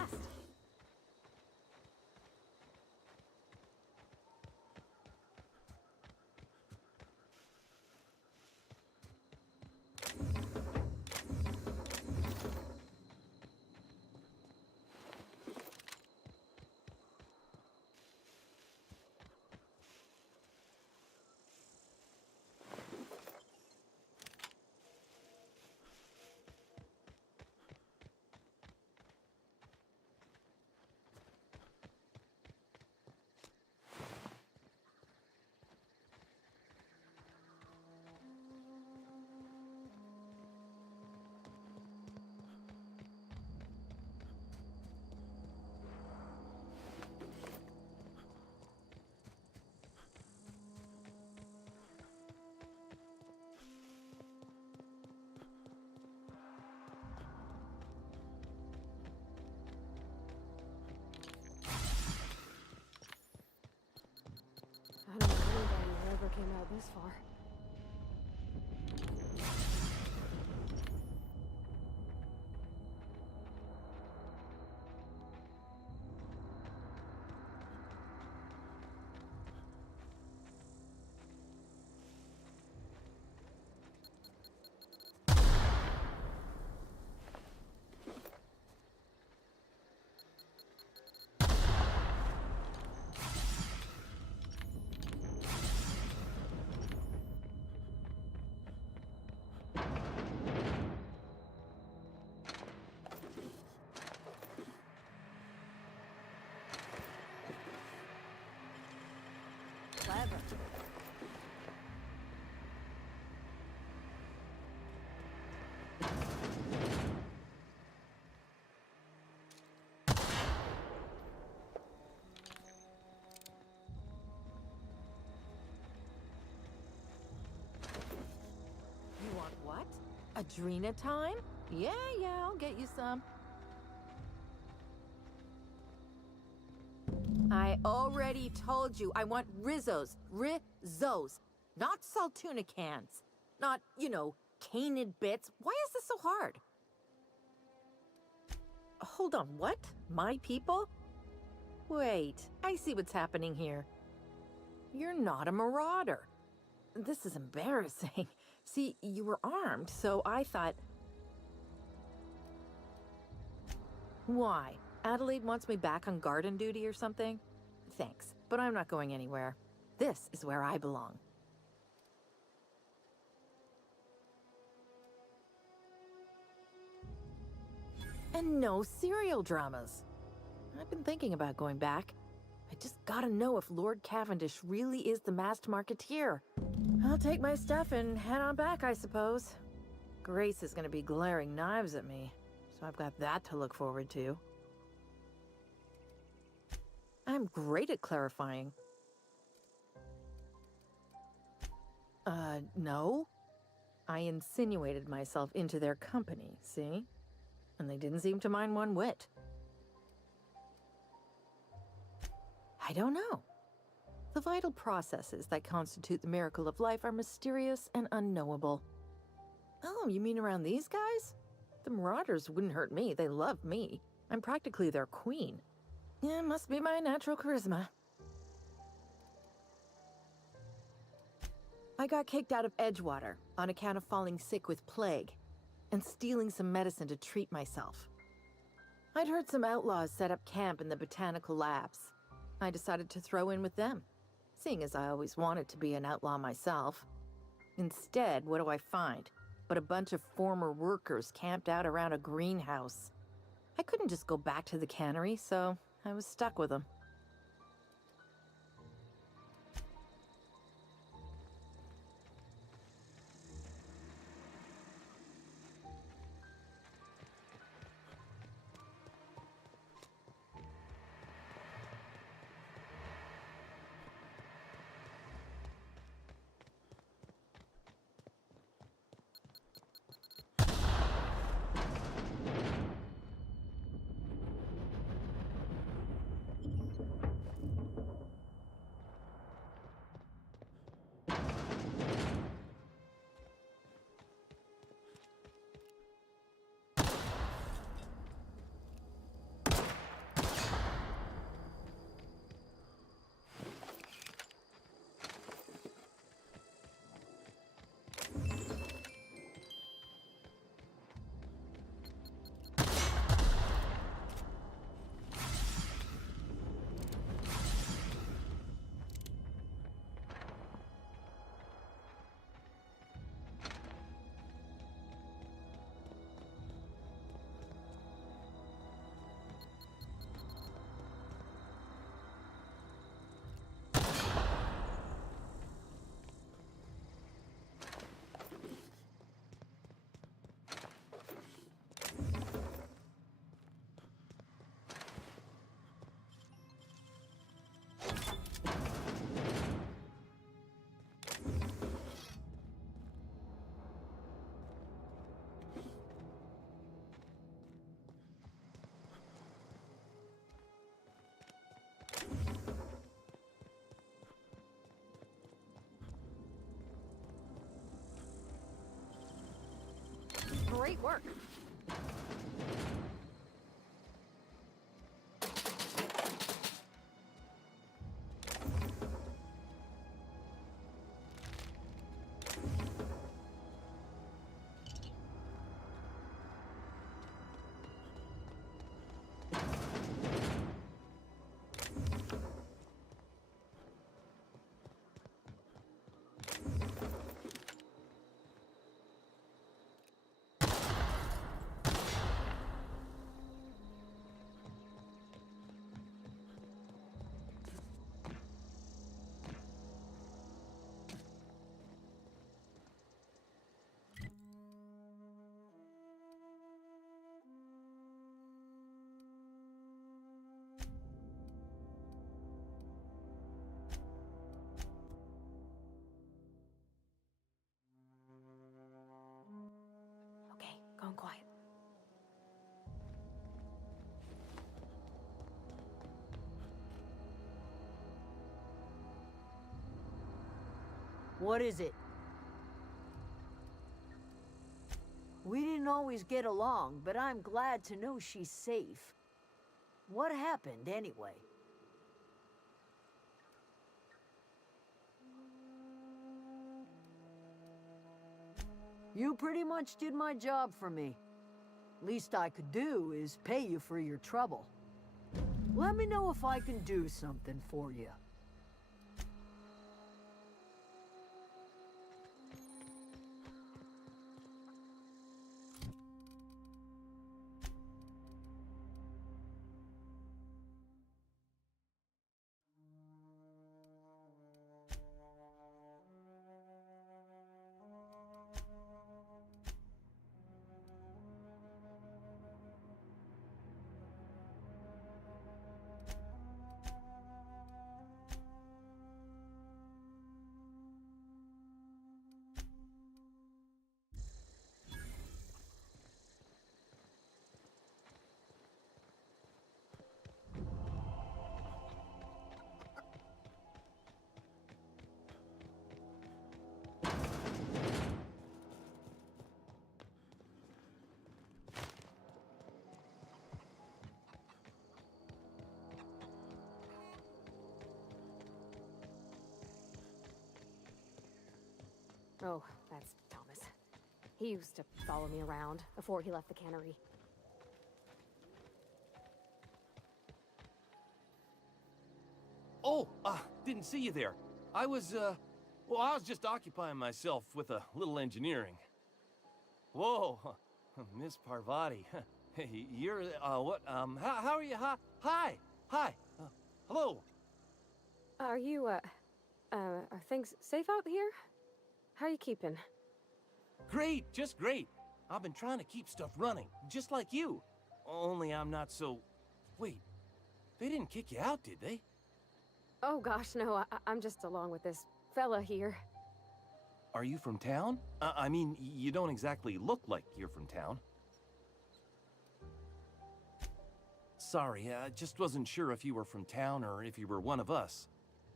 fast. I don't know anybody who ever came out this far. Clever. You want what? Adrena time? Yeah, I'll get you some. I already told you I want Rizzos. Rizzos. Not Saltuna cans. Not, canid bits. Why is this so hard? Hold on, what? My people? Wait, I see what's happening here. You're not a marauder. This is embarrassing. See, you were armed, so I thought... Why? Adelaide wants me back on garden duty or something? Thanks, but I'm not going anywhere. This is where I belong. And no serial dramas. I've been thinking about going back. I just gotta know if Lord Cavendish really is the masked marketeer. I'll take my stuff and head on back, I suppose. Grace is gonna be glaring knives at me, so I've got that to look forward to. I'm great at clarifying. No. I insinuated myself into their company, see? And they didn't seem to mind one whit. I don't know. The vital processes that constitute the miracle of life are mysterious and unknowable. Oh, you mean around these guys? The Marauders wouldn't hurt me. They love me. I'm practically their queen. Yeah, must be my natural charisma. I got kicked out of Edgewater on account of falling sick with plague and stealing some medicine to treat myself. I'd heard some outlaws set up camp in the botanical labs. I decided to throw in with them, seeing as I always wanted to be an outlaw myself. Instead, what do I find? But a bunch of former workers camped out around a greenhouse. I couldn't just go back to the cannery, so I was stuck with them. Great work. Okay, gone quiet. What is it? We didn't always get along, but I'm glad to know she's safe. What happened, anyway? You pretty much did my job for me. Least I could do is pay you for your trouble. Let me know if I can do something for you. Oh, that's Thomas. He used to follow me around before he left the cannery. Oh, didn't see you there. I was just occupying myself with a little engineering. Whoa, Miss Parvati. Hey, you're, what, how are you? Hi, hello. Are you, are things safe out here? How are you keeping? Great, just great. I've been trying to keep stuff running, just like you. Only I'm not so... Wait, they didn't kick you out, did they? Oh gosh, no, I'm just along with this fella here. Are you from town? I mean, you don't exactly look like you're from town. Sorry, I just wasn't sure if you were from town or if you were one of us.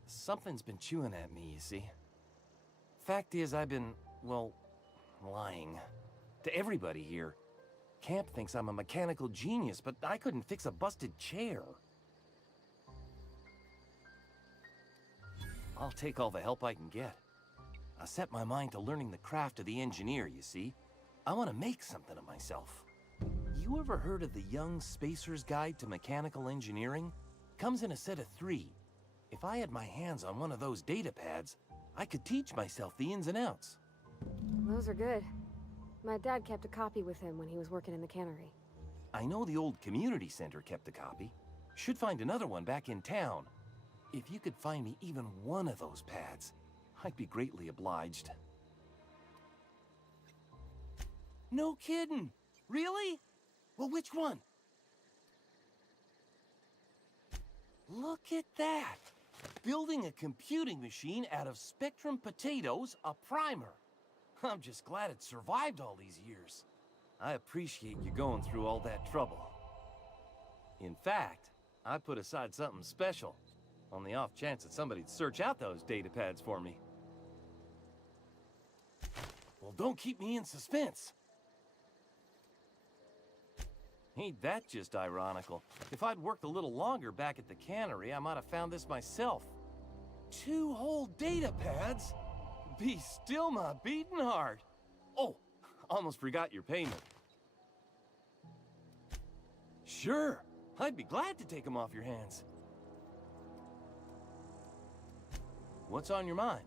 Something's been chewing at me, you see. Fact is, I've been, well, lying. To everybody here. Camp thinks I'm a mechanical genius, but I couldn't fix a busted chair. I'll take all the help I can get. I set my mind to learning the craft of the engineer, you see. I want to make something of myself. You ever heard of the Young Spacer's Guide to Mechanical Engineering? Comes in a set of 3. If I had my hands on one of those data pads, I could teach myself the ins and outs. Those are good. My dad kept a copy with him when he was working in the cannery. I know the old community center kept a copy. Should find another one back in town. If you could find me even one of those pads, I'd be greatly obliged. No kidding! Really? Well, which one? Look at that! Building a computing machine out of Spectrum potatoes, a primer. I'm just glad it survived all these years. I appreciate you going through all that trouble. In fact, I put aside something special, on the off chance that somebody'd search out those data pads for me. Well, don't keep me in suspense. Ain't that just ironical? If I'd worked a little longer back at the cannery, I might have found this myself. 2 whole data pads? Be still my beating heart. Oh, almost forgot your payment. Sure, I'd be glad to take them off your hands. What's on your mind?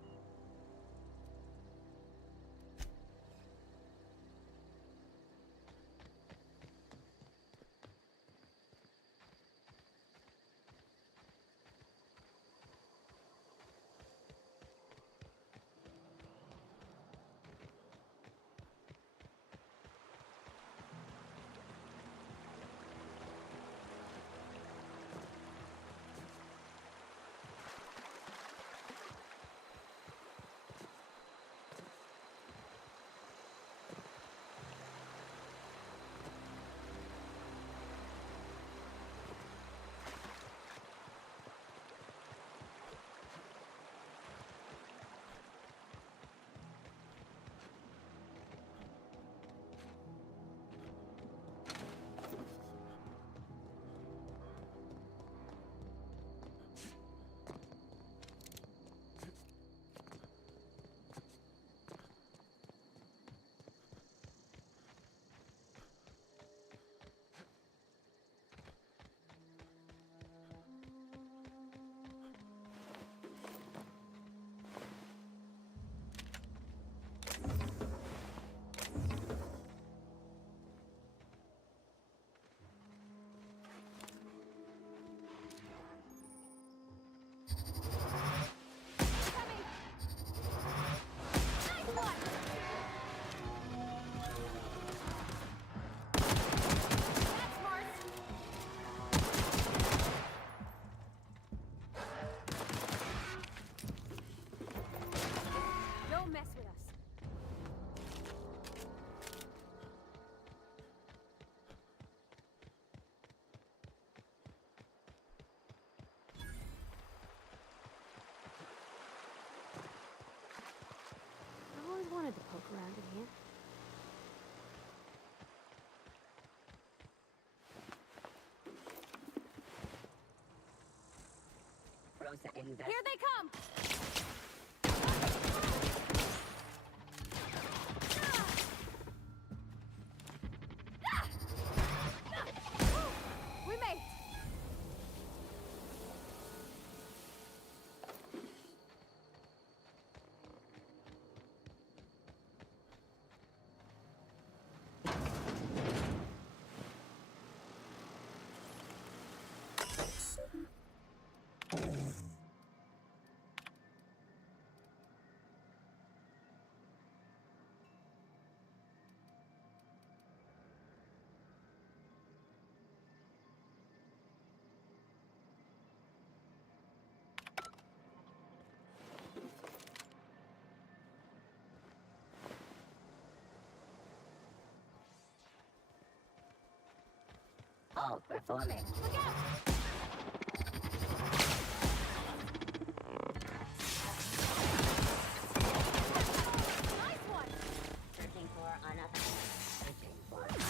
Wanted to poke around in here. Here they come! We made it! All performing. Look out! Nice one! Searching for another. Searching for another.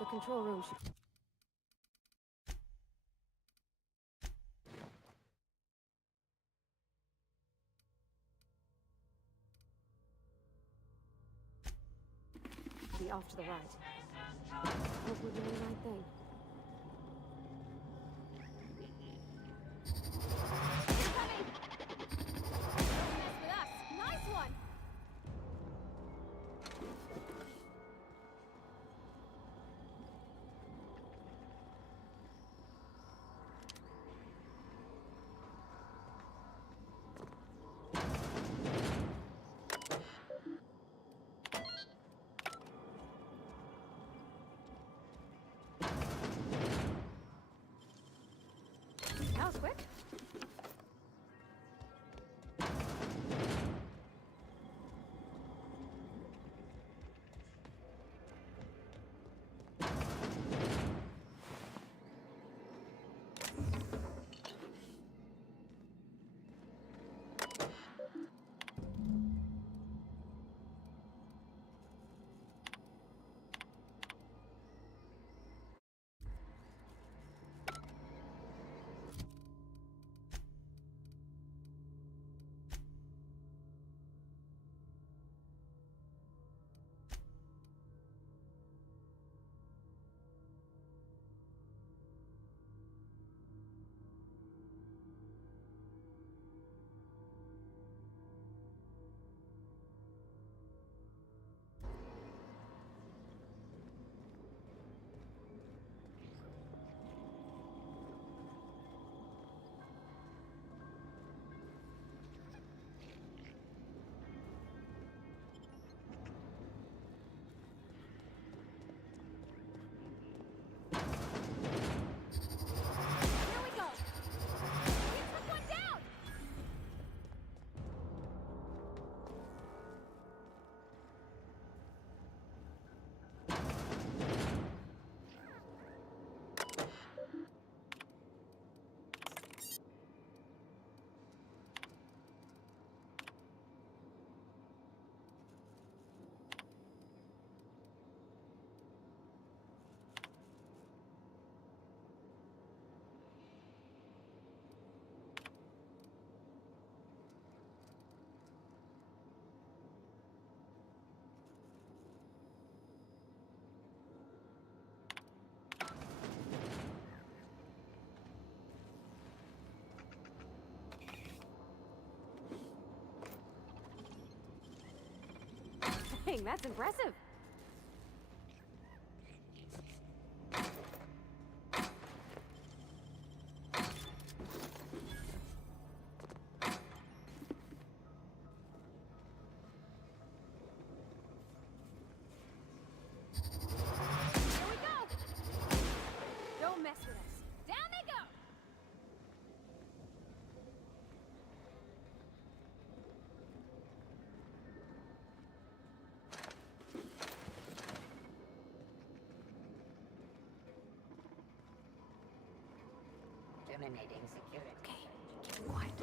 The control room should... be off to the right. Hope we're doing the right thing. Incoming! Don't mess with us! Nice one! That was quick. Here we go! We took one down! Dang, that's impressive. Here we go! Don't mess with us. Down they go! Terminating security. Okay, keep it quiet.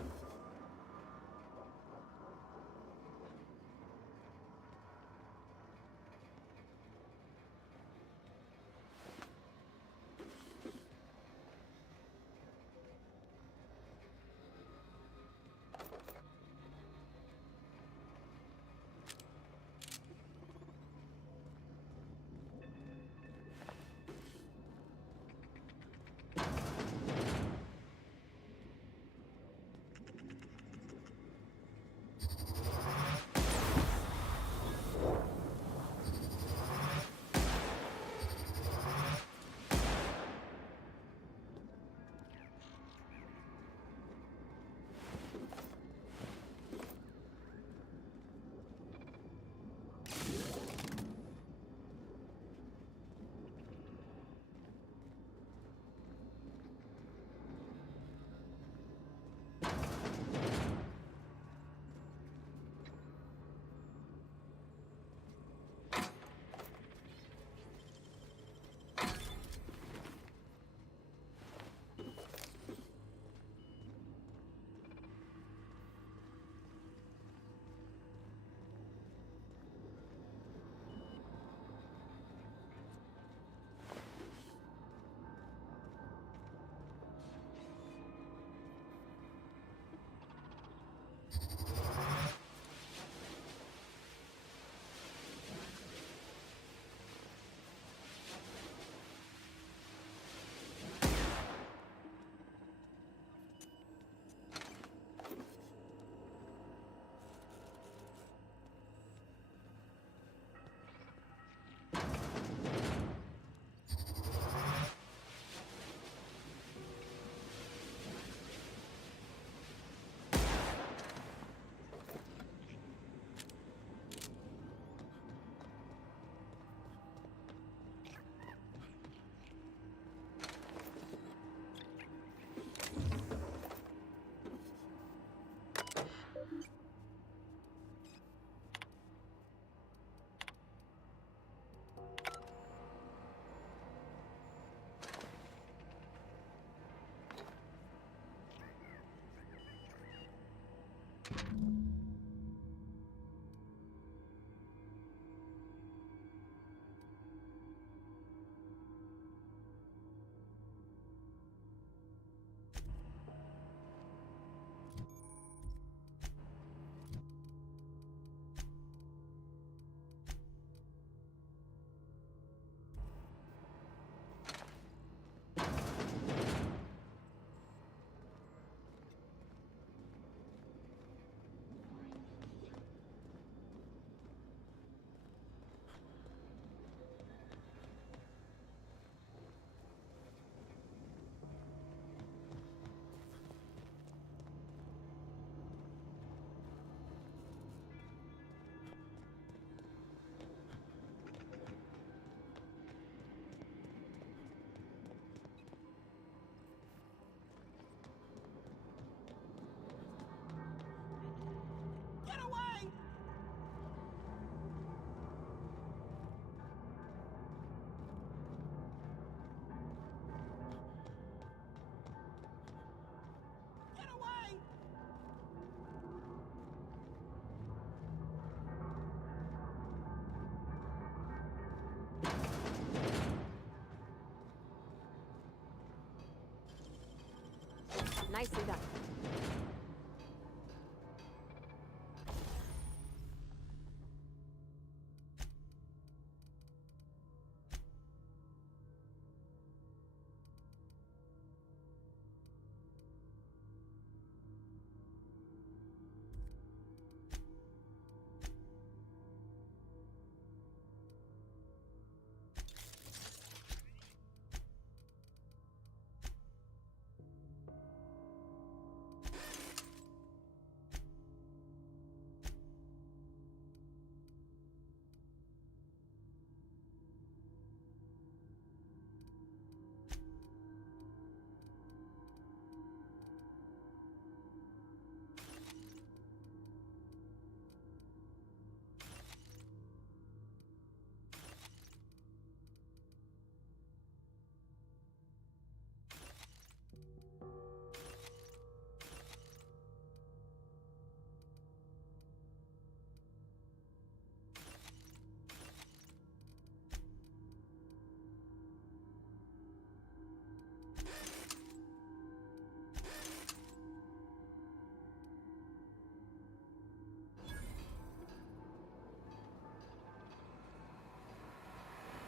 Nicely done.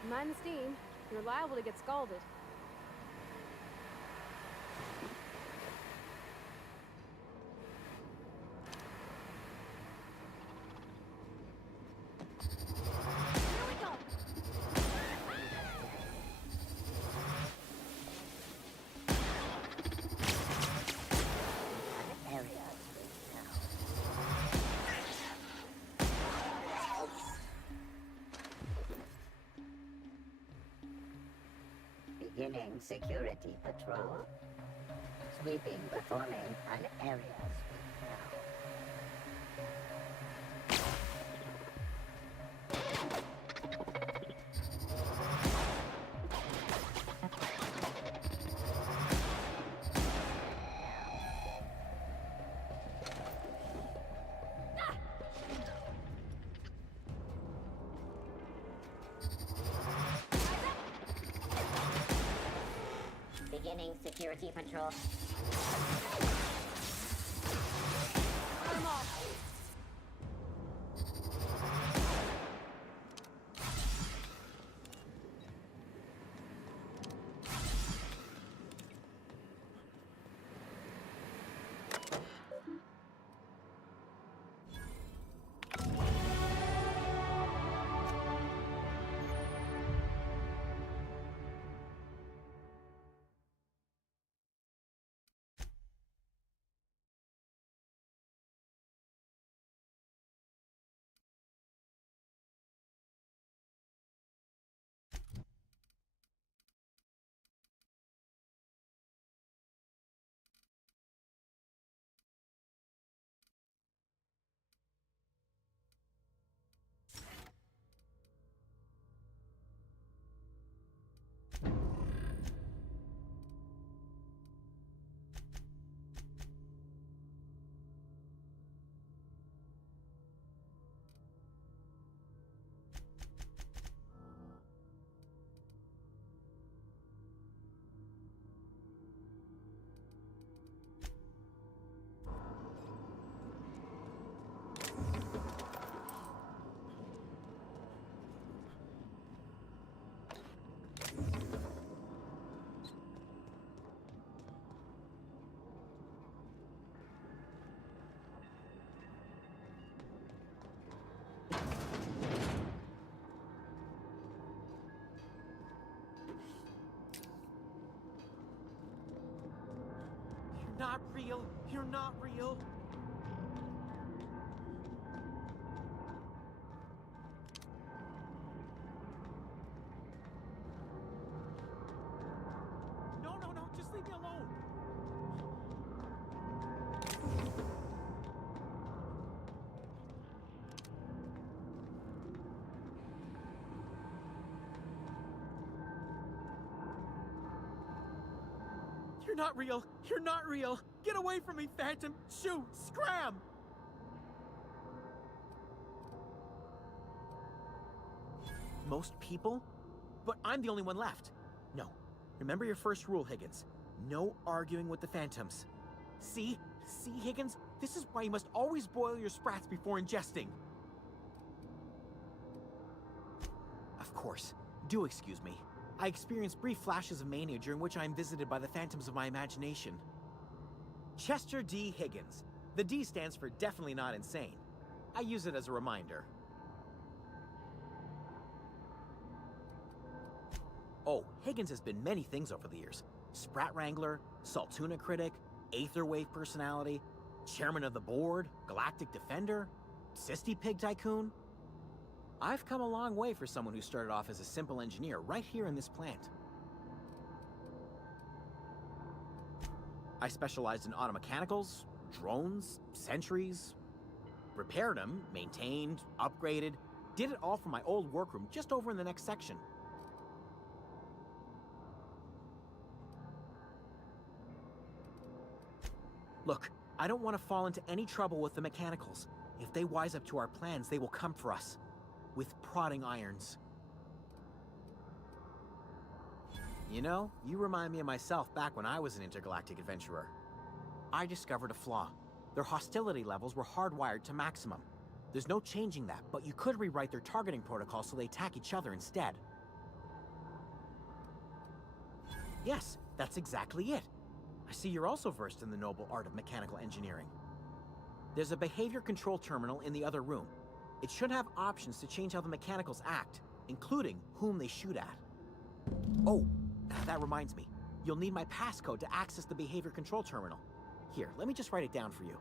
Mind the steam. You're liable to get scalded. Here we go. Beginning security patrol. Sweeping, performing an area sweep now. Beginning security patrol. I'm off. You're not real. You're not real. No, no, no. Just leave me alone. You're not real. You're not real. Get away from me, Phantom. Shoot. Scram. Most people? But I'm the only one left. No. Remember your first rule, Higgins. No arguing with the Phantoms. See? See, Higgins? This is why you must always boil your sprats before ingesting. Of course. Do excuse me. I experience brief flashes of mania during which I am visited by the phantoms of my imagination. Chester D. Higgins. The D stands for definitely not insane. I use it as a reminder. Oh, Higgins has been many things over the years. Sprat Wrangler, Saltuna Critic, Aetherwave Personality, Chairman of the Board, Galactic Defender, Sisty Pig Tycoon. I've come a long way for someone who started off as a simple engineer right here in this plant. I specialized in automechanicals, drones, sentries, repaired them, maintained, upgraded, did it all from my old workroom just over in the next section. Look, I don't want to fall into any trouble with the mechanicals. If they wise up to our plans, they will come for us. With prodding irons. You know, you remind me of myself back when I was an intergalactic adventurer. I discovered a flaw. Their hostility levels were hardwired to maximum. There's no changing that, but you could rewrite their targeting protocol so they attack each other instead. Yes, that's exactly it. I see you're also versed in the noble art of mechanical engineering. There's a behavior control terminal in the other room. It should have options to change how the mechanicals act, including whom they shoot at. Oh, that reminds me. You'll need my passcode to access the behavior control terminal. Here, let me just write it down for you.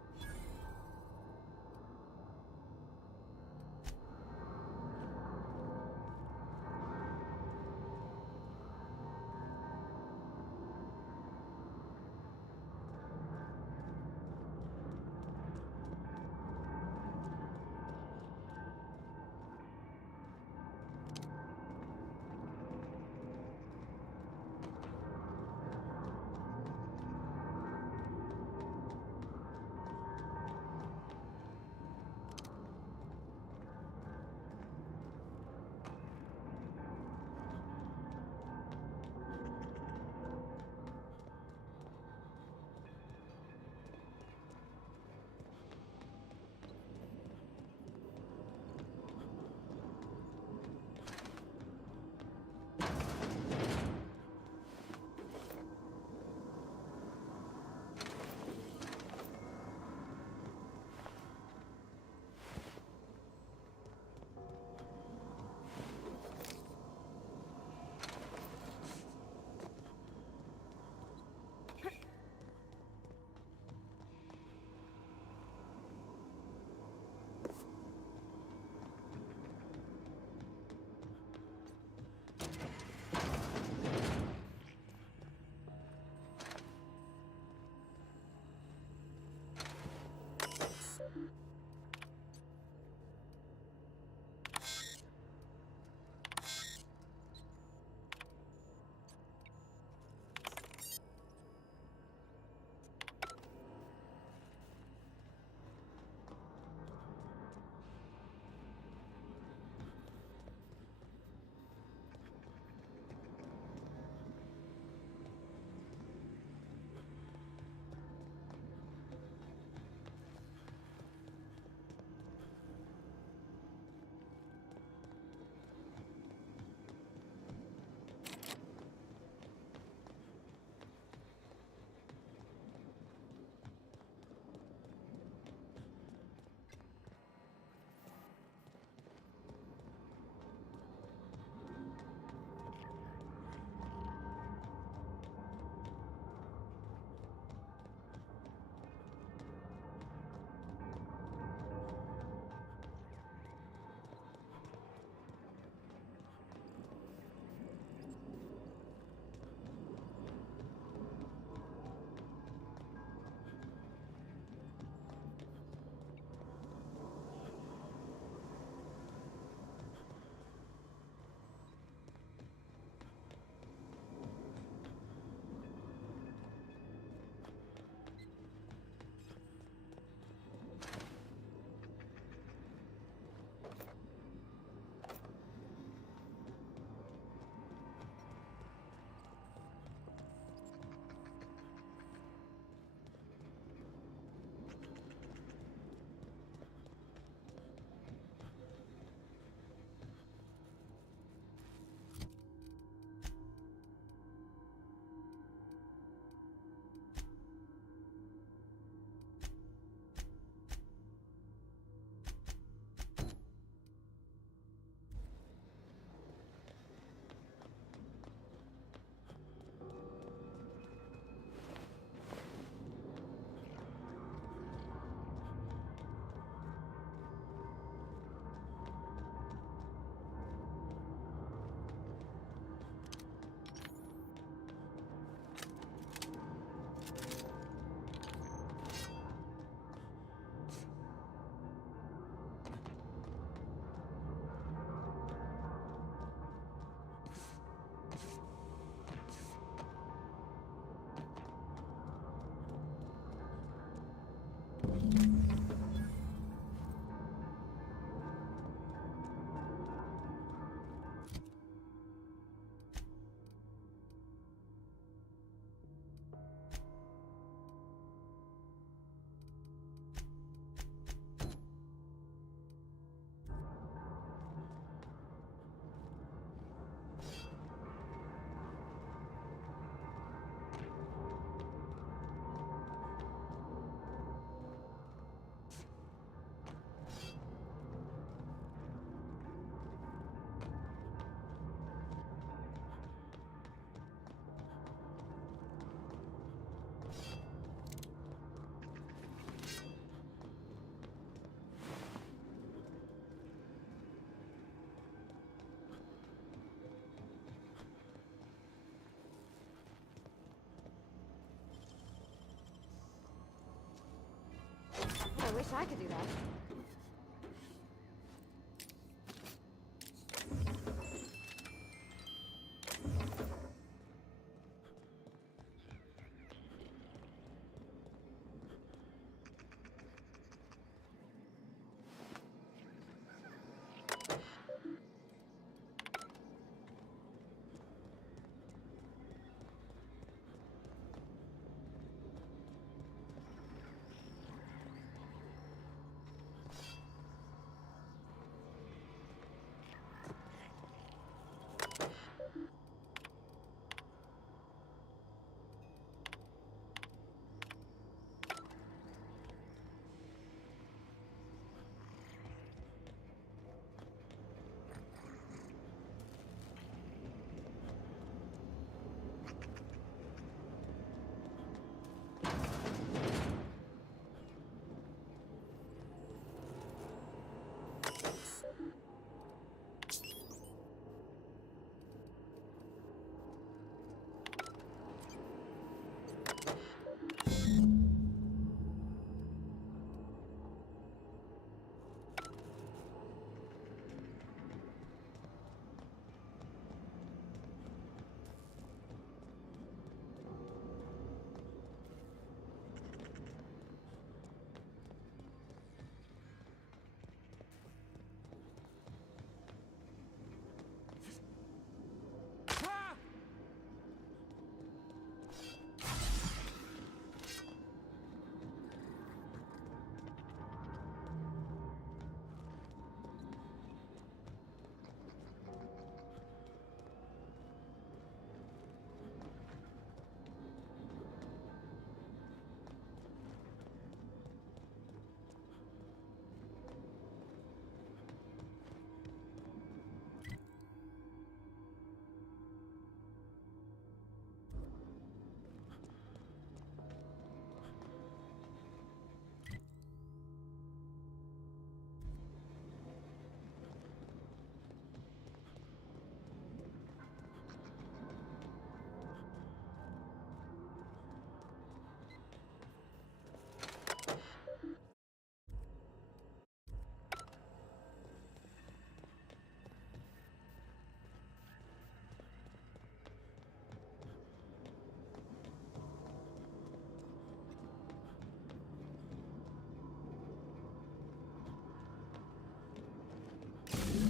I wish I could do that.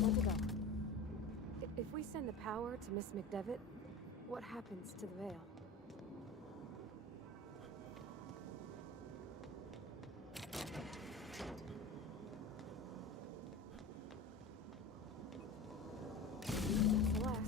Want to go. If we send the power to Miss McDevitt, what happens to the veil? That's the last.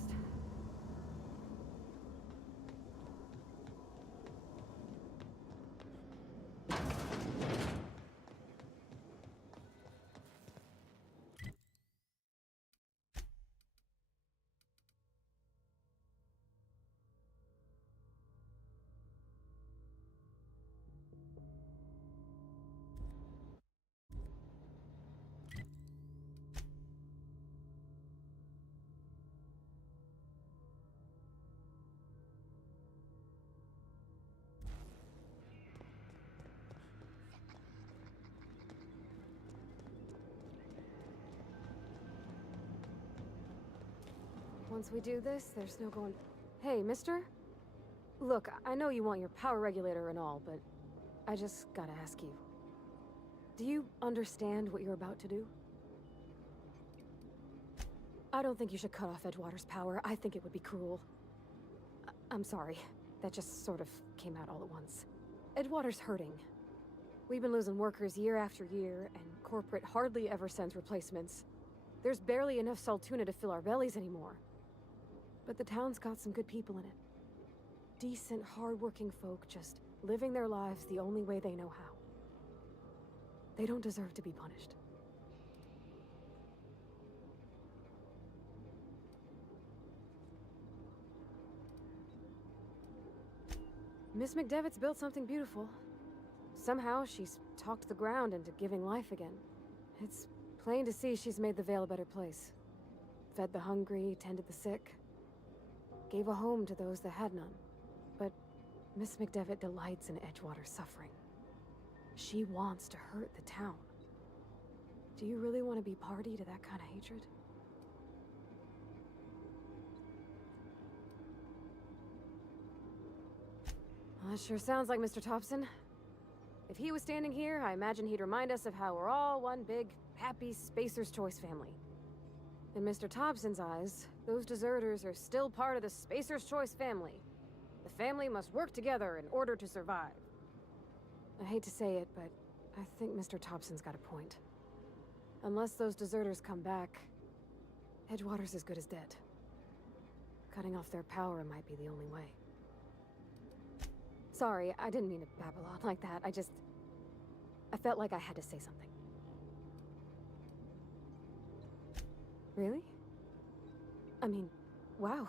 Once we do this, there's no going... Hey, mister? Look, I know you want your power regulator and all, but I just gotta ask you. Do you understand what you're about to do? I don't think you should cut off Edgewater's power. I think it would be cruel. I'm sorry. That just sort of came out all at once. Edgewater's hurting. We've been losing workers year after year, and corporate hardly ever sends replacements. There's barely enough Saltuna to fill our bellies anymore. But the town's got some good people in it. Decent, hard-working folk just living their lives the only way they know how. They don't deserve to be punished. Miss McDevitt's built something beautiful. Somehow, she's talked the ground into giving life again. It's plain to see she's made the Vale a better place. Fed the hungry, tended the sick. Gave a home to those that had none. But Miss McDevitt delights in Edgewater's suffering. She wants to hurt the town. Do you really want to be party to that kind of hatred? Well, that sure sounds like Mr. Thompson. If he was standing here, I imagine he'd remind us of how we're all one big, happy Spacer's Choice family. In Mr. Thompson's eyes, those deserters are still part of the Spacer's Choice family. The family must work together in order to survive. I hate to say it, but I think Mr. Thompson's got a point. Unless those deserters come back, Edgewater's as good as dead. Cutting off their power might be the only way. Sorry, I didn't mean to babble on like that. I felt like I had to say something. Really? I mean, wow.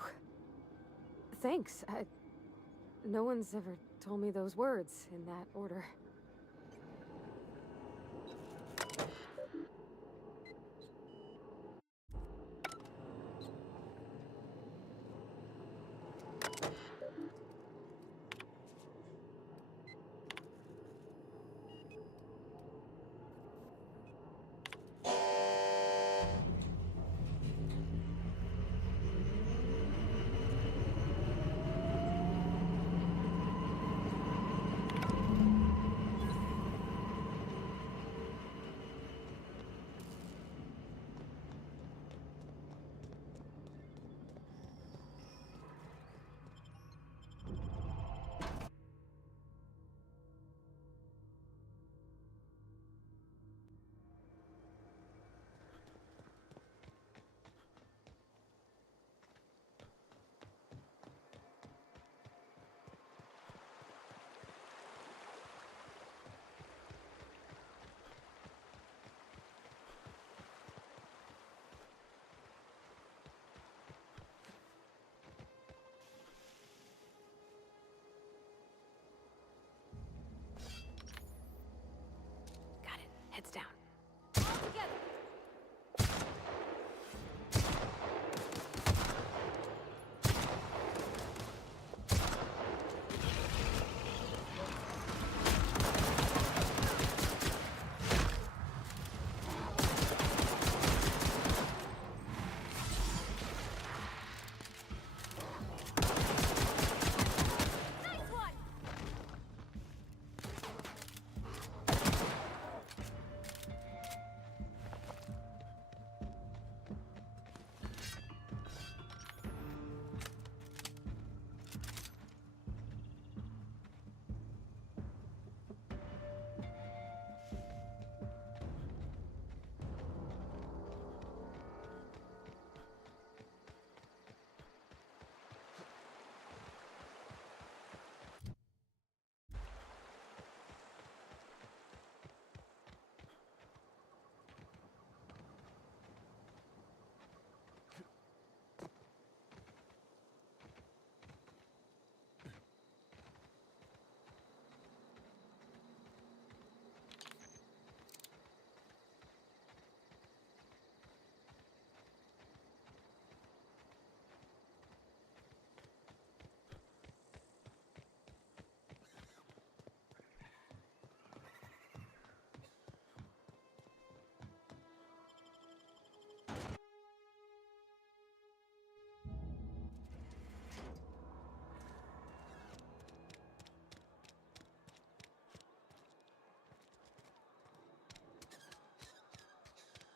Thanks. No one's ever told me those words in that order.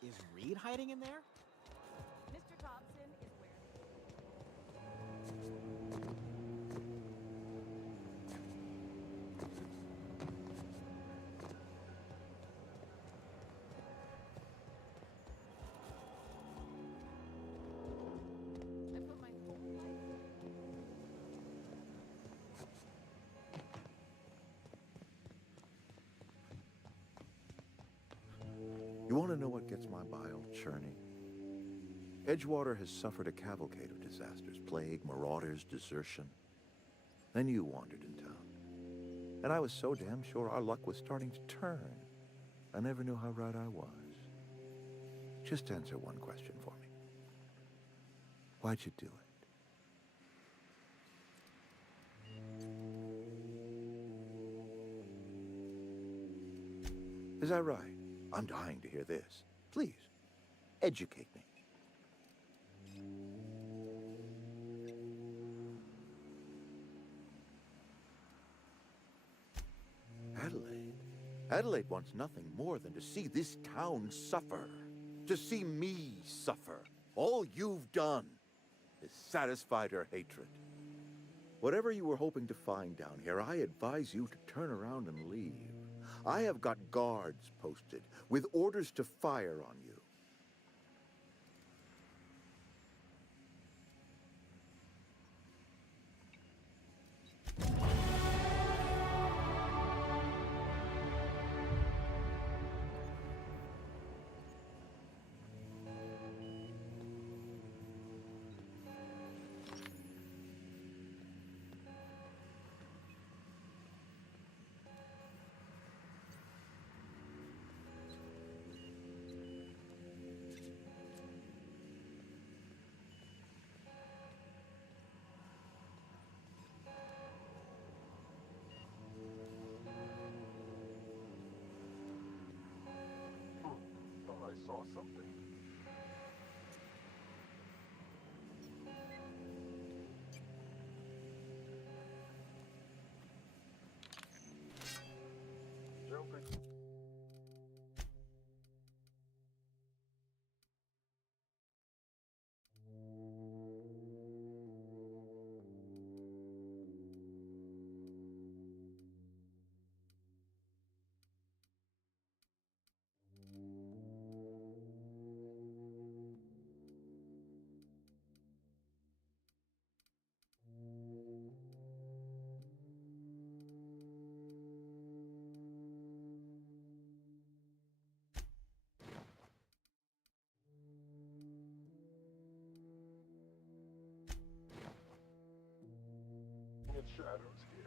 Is Reed hiding in there? Mr. Thompson is where... I put my whole life. You want to know what gets my bile churning? Edgewater has suffered a cavalcade of disasters, plague, marauders, desertion. Then you wandered in town. And I was so damn sure our luck was starting to turn. I never knew how right I was. Just answer one question for me. Why'd you do it? Is that right? I'm dying to hear this. Please, educate me. Adelaide. Adelaide wants nothing more than to see this town suffer. To see me suffer. All you've done is satisfied her hatred. Whatever you were hoping to find down here, I advise you to turn around and leave. I have got guards posted with orders to fire on you. Thought I saw something. Jumping. In shadows here.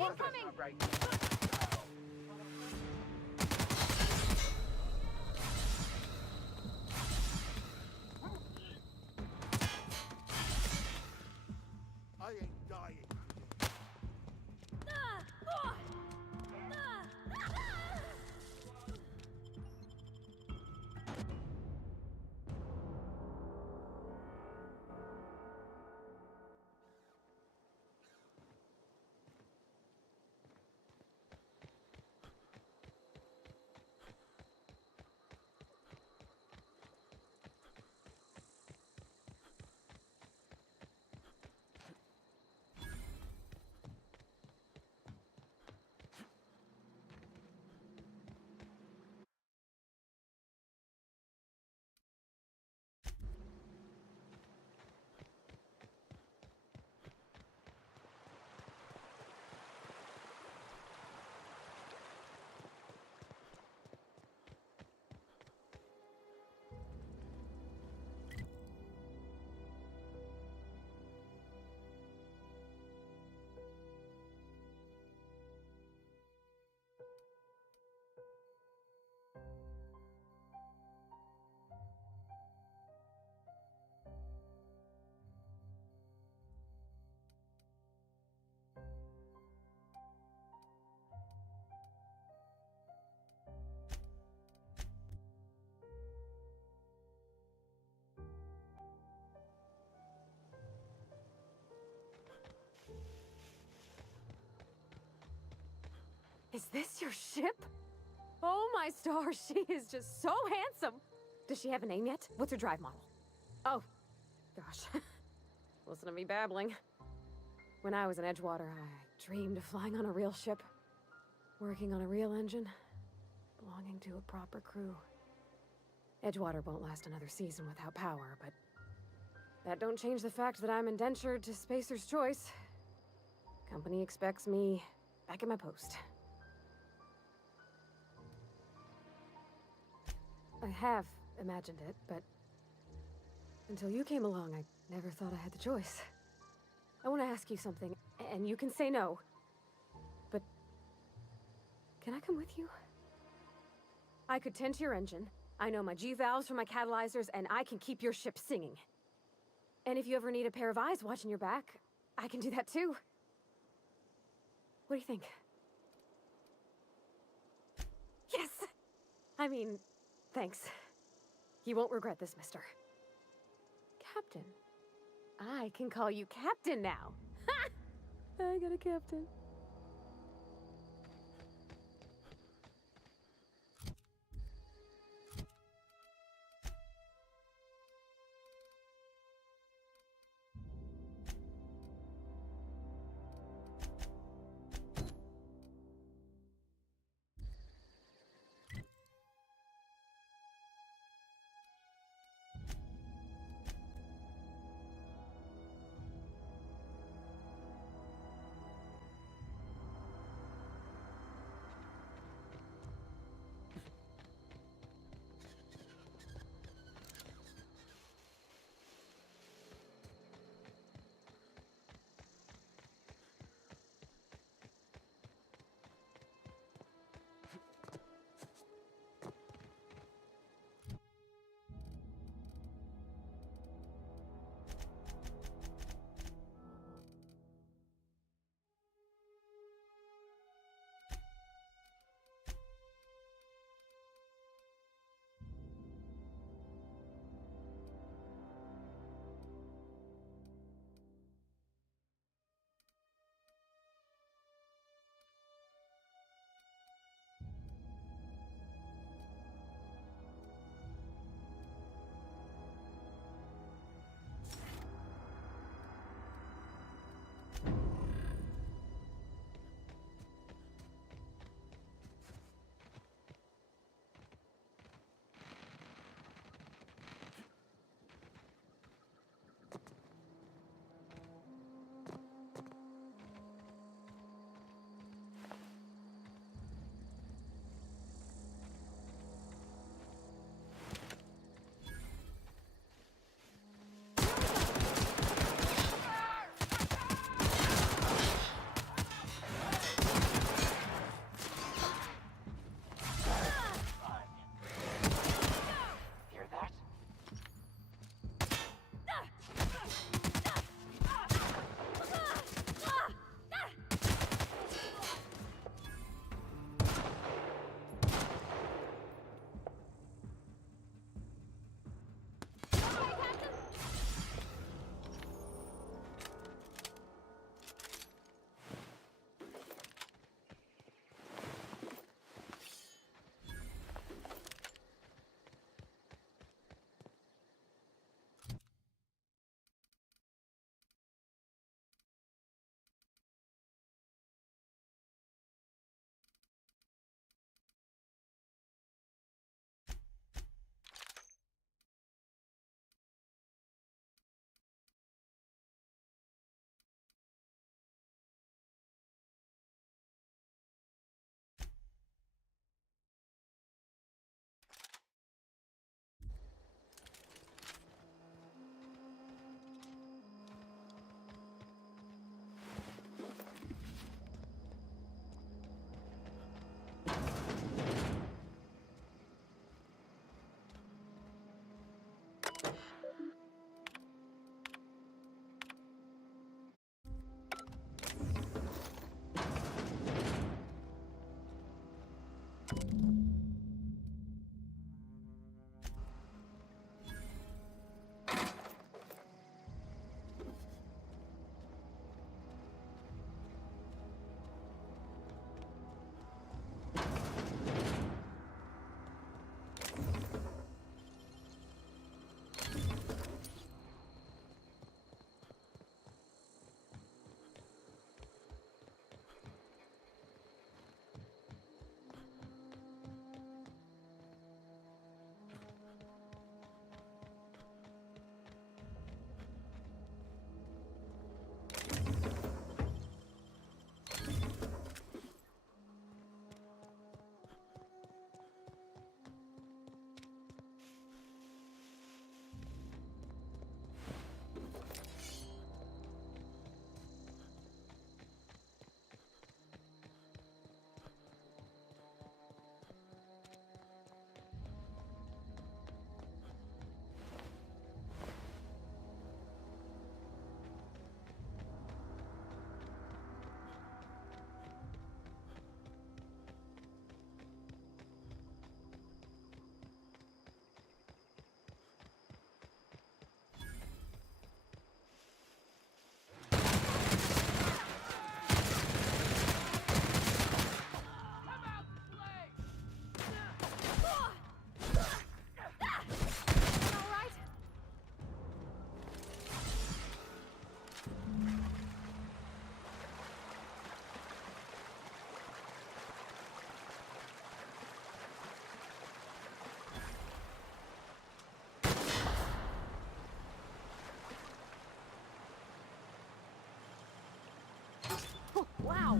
Incoming! I ain't dying. Is this your ship? Oh my stars, she is just so handsome. Does she have a name yet? What's her drive model? Oh, gosh. Listen to me babbling. When I was in Edgewater, I dreamed of flying on a real ship, working on a real engine, belonging to a proper crew. Edgewater won't last another season without power, but that don't change the fact that I'm indentured to Spacer's Choice. Company expects me back at my post. I have imagined it, but until you came along, I never thought I had the choice. I want to ask you something, and you can say no. But can I come with you? I could tend to your engine. I know my G-valves from my catalyzers, and I can keep your ship singing. And if you ever need a pair of eyes watching your back, I can do that too. What do you think? Yes! I mean, thanks. You won't regret this, mister. Captain. I can call you Captain now. Ha! I got a captain. Wow!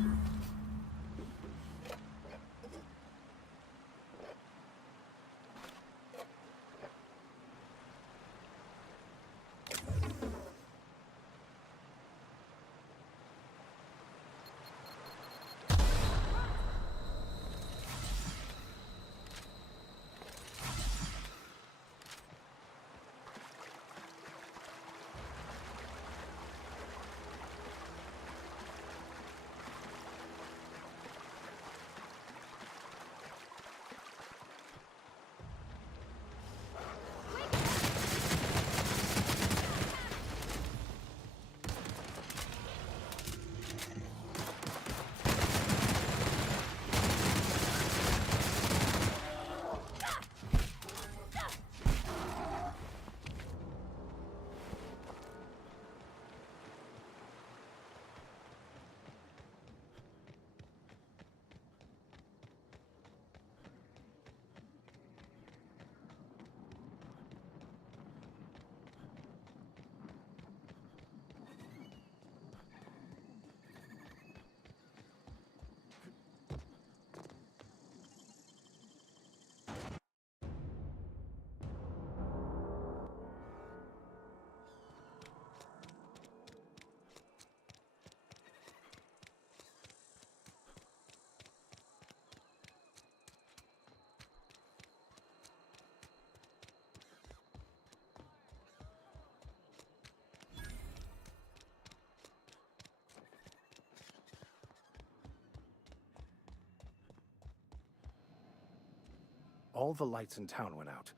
All the lights in town went out.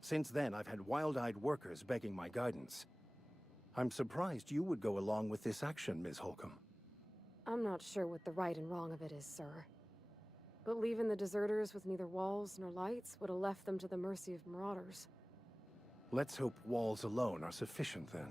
Since then, I've had wild-eyed workers begging my guidance. I'm surprised you would go along with this action, Ms. Holcomb. I'm not sure what the right and wrong of it is, sir. But leaving the deserters with neither walls nor lights would have left them to the mercy of marauders. Let's hope walls alone are sufficient, then.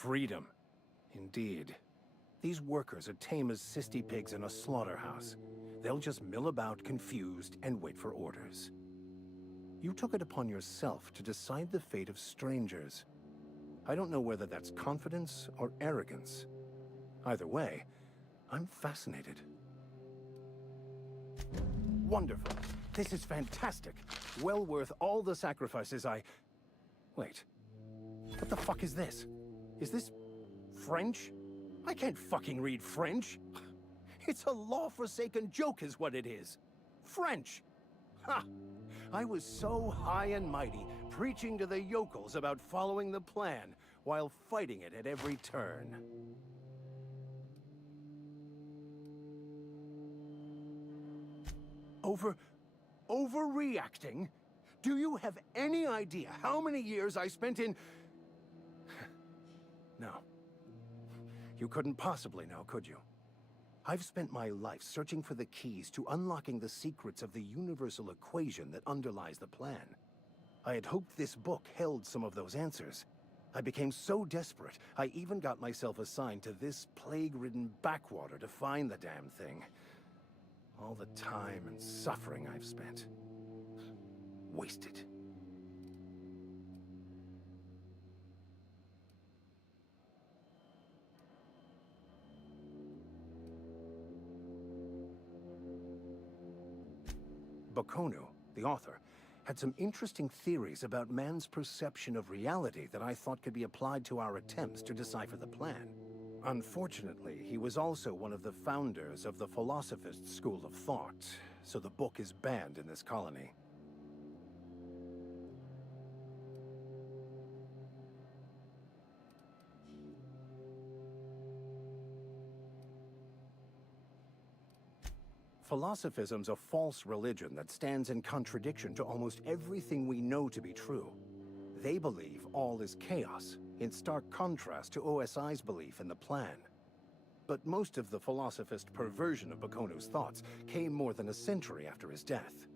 Freedom. Indeed. These workers are tame as cysty pigs in a slaughterhouse. They'll just mill about confused and wait for orders. You took it upon yourself to decide the fate of strangers. I don't know whether that's confidence or arrogance. Either way, I'm fascinated. Wonderful. This is fantastic. Well worth all the sacrifices I... Wait. What the fuck is this? Is this French? I can't fucking read French. It's a law-forsaken joke is what it is. French! Ha! I was so high and mighty, preaching to the yokels about following the plan, while fighting it at every turn. Overreacting? Do you have any idea how many years I spent in... No. You couldn't possibly know, could you? I've spent my life searching for the keys to unlocking the secrets of the universal equation that underlies the plan. I had hoped this book held some of those answers. I became so desperate, I even got myself assigned to this plague-ridden backwater to find the damn thing. All the time and suffering I've spent. Wasted. Bakonu, the author, had some interesting theories about man's perception of reality that I thought could be applied to our attempts to decipher the plan. Unfortunately, he was also one of the founders of the Philosophist school of thought, so the book is banned in this colony. Philosophism's a false religion that stands in contradiction to almost everything we know to be true. They believe all is chaos, in stark contrast to OSI's belief in the plan. But most of the philosophist perversion of Bakonu's thoughts came more than a century after his death.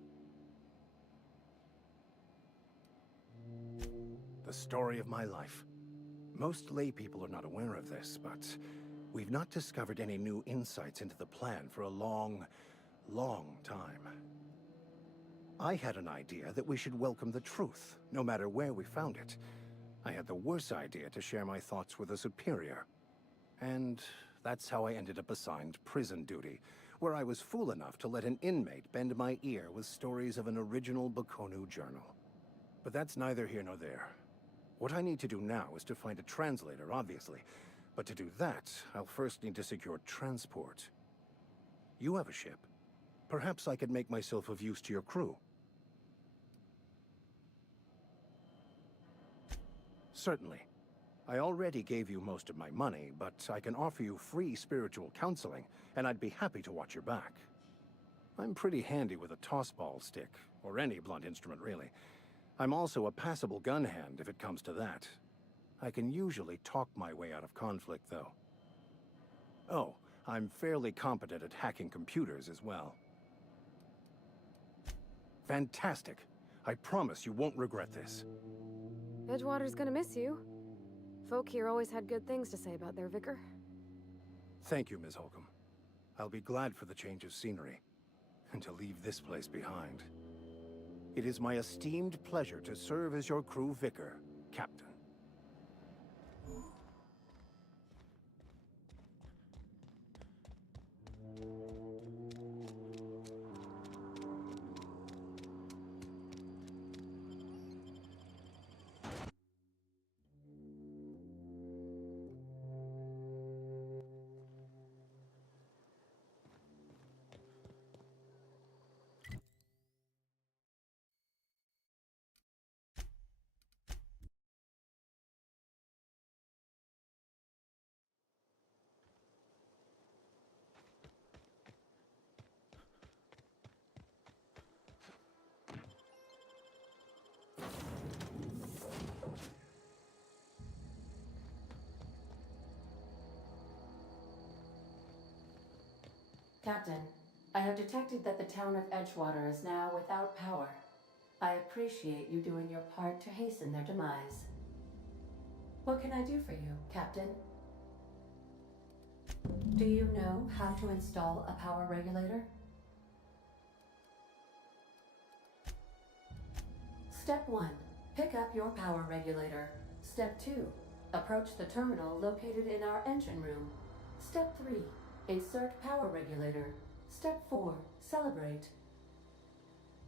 The story of my life. Most lay people are not aware of this, but we've not discovered any new insights into the plan for a long time. I had an idea that we should welcome the truth, no matter where we found it. I had the worse idea to share my thoughts with a superior. And that's how I ended up assigned prison duty, where I was fool enough to let an inmate bend my ear with stories of an original Bakonu journal. But that's neither here nor there. What I need to do now is to find a translator, obviously. But to do that, I'll first need to secure transport. You have a ship. Perhaps I could make myself of use to your crew. Certainly. I already gave you most of my money, but I can offer you free spiritual counseling, and I'd be happy to watch your back. I'm pretty handy with a tossball stick, or any blunt instrument really. I'm also a passable gun hand if it comes to that. I can usually talk my way out of conflict, though. Oh, I'm fairly competent at hacking computers as well. Fantastic. I promise you won't regret this. Edgewater's gonna miss you. Folk here always had good things to say about their vicar. Thank you, Ms. Holcomb. I'll be glad for the change of scenery, and to leave this place behind. It is my esteemed pleasure to serve as your crew vicar, Captain. Captain, I have detected that the town of Edgewater is now without power. I appreciate you doing your part to hasten their demise. What can I do for you, Captain? Do you know how to install a power regulator? Step 1. Pick up your power regulator. Step 2. Approach the terminal located in our engine room. Step 3. Insert power regulator. Step 4. Celebrate.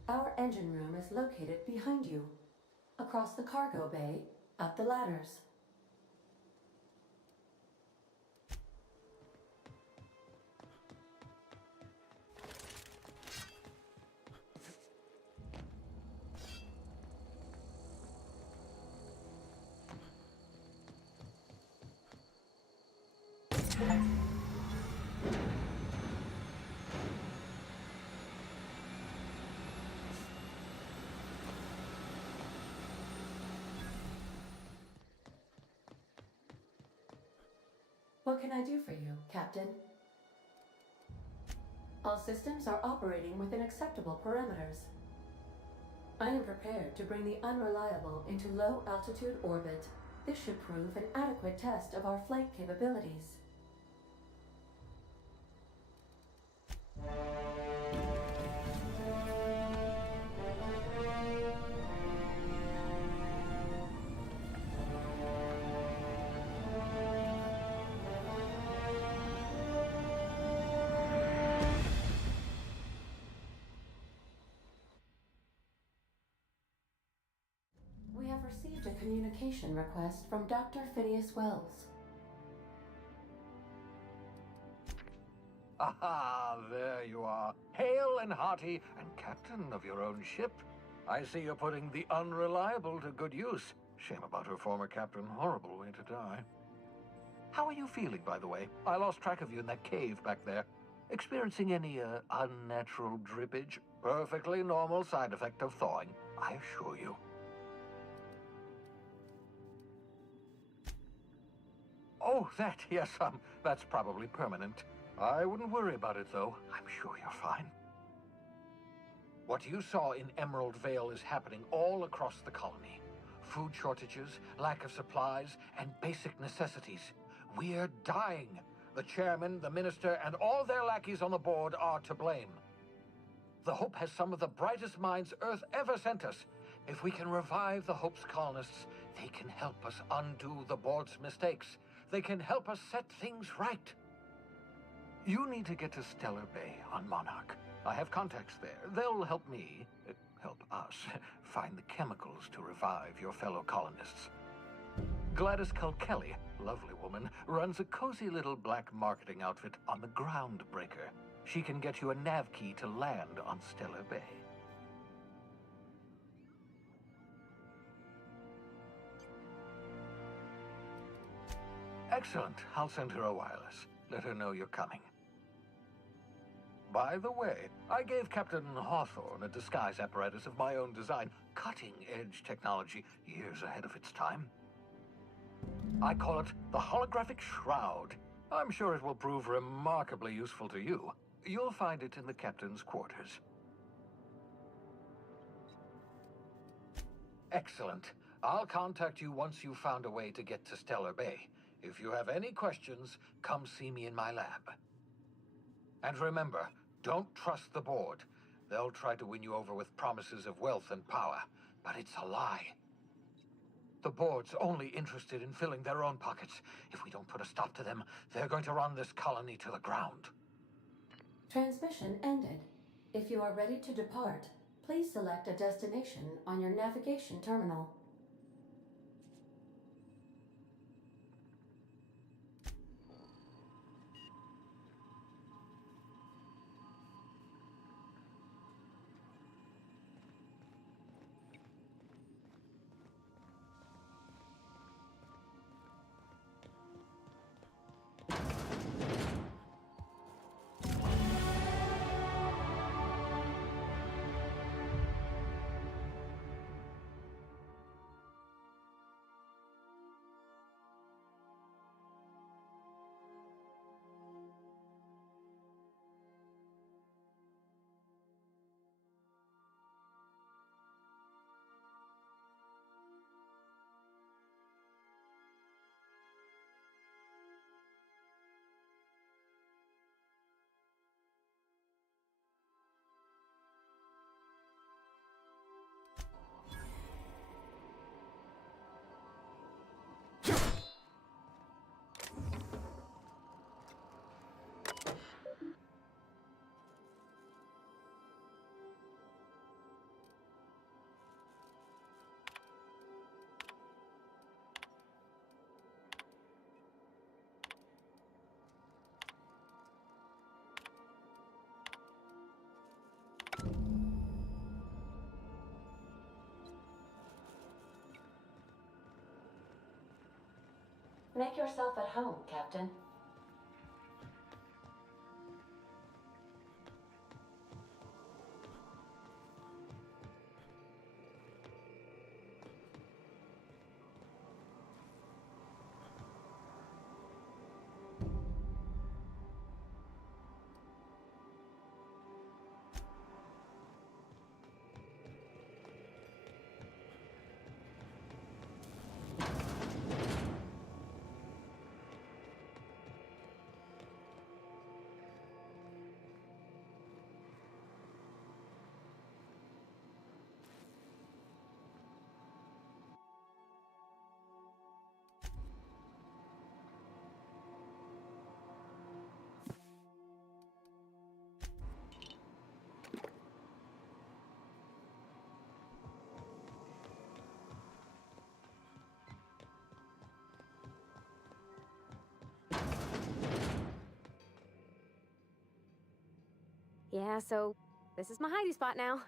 Our engine room is located behind you. Across the cargo bay, up the ladders. What can I do for you, Captain? All systems are operating within acceptable parameters. I am prepared to bring the unreliable into low-altitude orbit. This should prove an adequate test of our flight capabilities. We have received a communication request from Dr. Phineas Wells. Aha, there you are. Hale and hearty, and captain of your own ship. I see you're putting the unreliable to good use. Shame about her former captain. Horrible way to die. How are you feeling, by the way? I lost track of you in that cave back there. Experiencing any, unnatural drippage? Perfectly normal side effect of thawing, I assure you. Oh, that, yes, that's probably permanent. I wouldn't worry about it, though. I'm sure you're fine. What you saw in Emerald Vale is happening all across the colony. Food shortages, lack of supplies, and basic necessities. We're dying. The chairman, the minister, and all their lackeys on the board are to blame. The Hope has some of the brightest minds Earth ever sent us. If we can revive the Hope's colonists, they can help us undo the board's mistakes. They can help us set things right. You need to get to Stellar Bay on Monarch. I have contacts there. They'll help me, help us, find the chemicals to revive your fellow colonists. Gladys Kelly, lovely woman, runs a cozy little black marketing outfit on the Groundbreaker. She can get you a nav key to land on Stellar Bay. Excellent. I'll send her a wireless. Let her know you're coming. By the way, I gave Captain Hawthorne a disguise apparatus of my own design, cutting-edge technology, years ahead of its time. I call it the Holographic Shroud. I'm sure it will prove remarkably useful to you. You'll find it in the captain's quarters. Excellent. I'll contact you once you've found a way to get to Stellar Bay. If you have any questions, come see me in my lab. And remember, don't trust the board. They'll try to win you over with promises of wealth and power, but it's a lie. The board's only interested in filling their own pockets. If we don't put a stop to them, they're going to run this colony to the ground. Transmission ended. If you are ready to depart, please select a destination on your navigation terminal. Make yourself at home, Captain. Yeah, so this is my hidey spot now.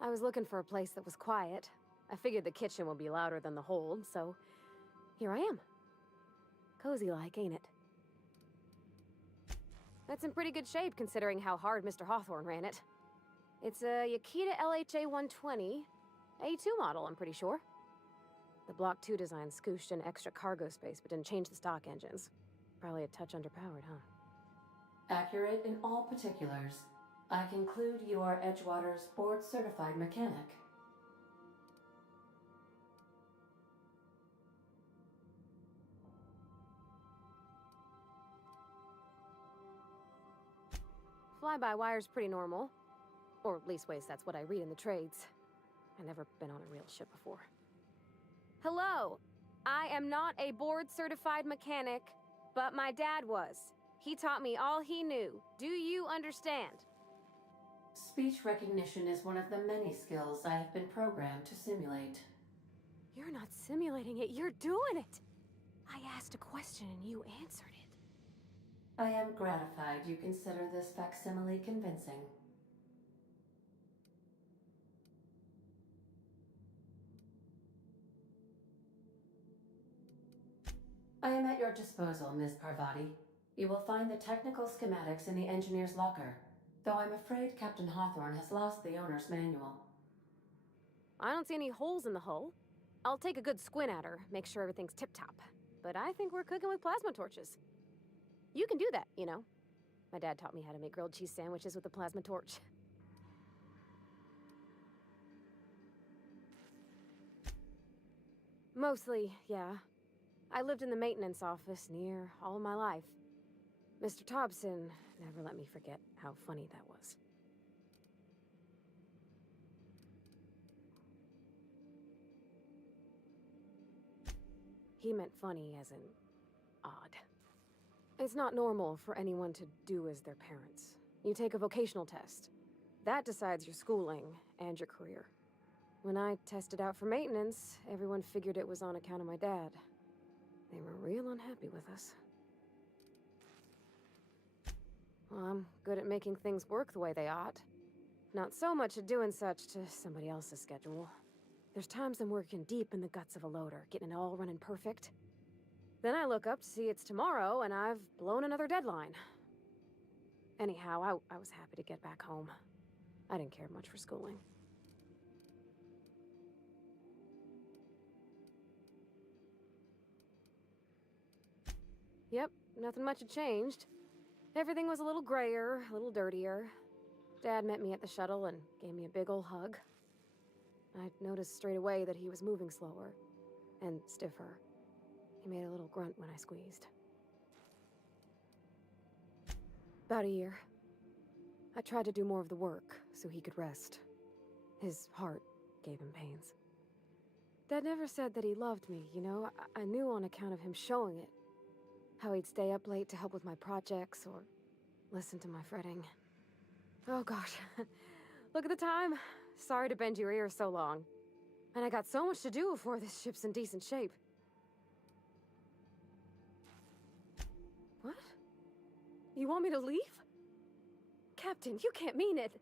I was looking for a place that was quiet. I figured the kitchen would be louder than the hold, so here I am. Cozy like, ain't it? That's in pretty good shape considering how hard Mr. Hawthorne ran it. It's a Yakita LHA 120, A2 model, I'm pretty sure. The Block 2 design scooshed in extra cargo space but didn't change the stock engines. Probably a touch underpowered, huh? Accurate in all particulars. I conclude you are Edgewater's board-certified mechanic. Fly-by-wire's pretty normal. Or leastways, that's what I read in the trades. I've never been on a real ship before. Hello! I am not a board-certified mechanic, but my dad was. He taught me all he knew. Do you understand? Speech recognition is one of the many skills I have been programmed to simulate. You're not simulating it, you're doing it! I asked a question and you answered it. I am gratified you consider this facsimile convincing. I am at your disposal, Ms. Parvati. You will find the technical schematics in the engineer's locker, though I'm afraid Captain Hawthorne has lost the owner's manual. I don't see any holes in the hull. I'll take a good squint at her, make sure everything's tip-top. But I think we're cooking with plasma torches. You can do that, you know. My dad taught me how to make grilled cheese sandwiches with a plasma torch. Mostly, yeah. I lived in the maintenance office near all my life. Mr. Thompson never let me forget how funny that was. He meant funny as in odd. It's not normal for anyone to do as their parents. You take a vocational test. That decides your schooling and your career. When I tested out for maintenance, everyone figured it was on account of my dad. They were real unhappy with us. Well, I'm good at making things work the way they ought. Not so much at doing such to somebody else's schedule. There's times I'm working deep in the guts of a loader, getting it all running perfect. Then I look up to see it's tomorrow, and I've blown another deadline. Anyhow, I was happy to get back home. I didn't care much for schooling. Yep, nothing much had changed. Everything was a little grayer, a little dirtier. Dad met me at the shuttle and gave me a big ol' hug. I noticed straight away that he was moving slower and stiffer. He made a little grunt when I squeezed. About a year. I tried to do more of the work so he could rest. His heart gave him pains. Dad never said that he loved me, you know? I knew on account of him showing it. How he'd stay up late to help with my projects or listen to my fretting. Oh gosh, look at the time. Sorry to bend your ear so long. And I got so much to do before this ship's in decent shape. What? You want me to leave? Captain, you can't mean it.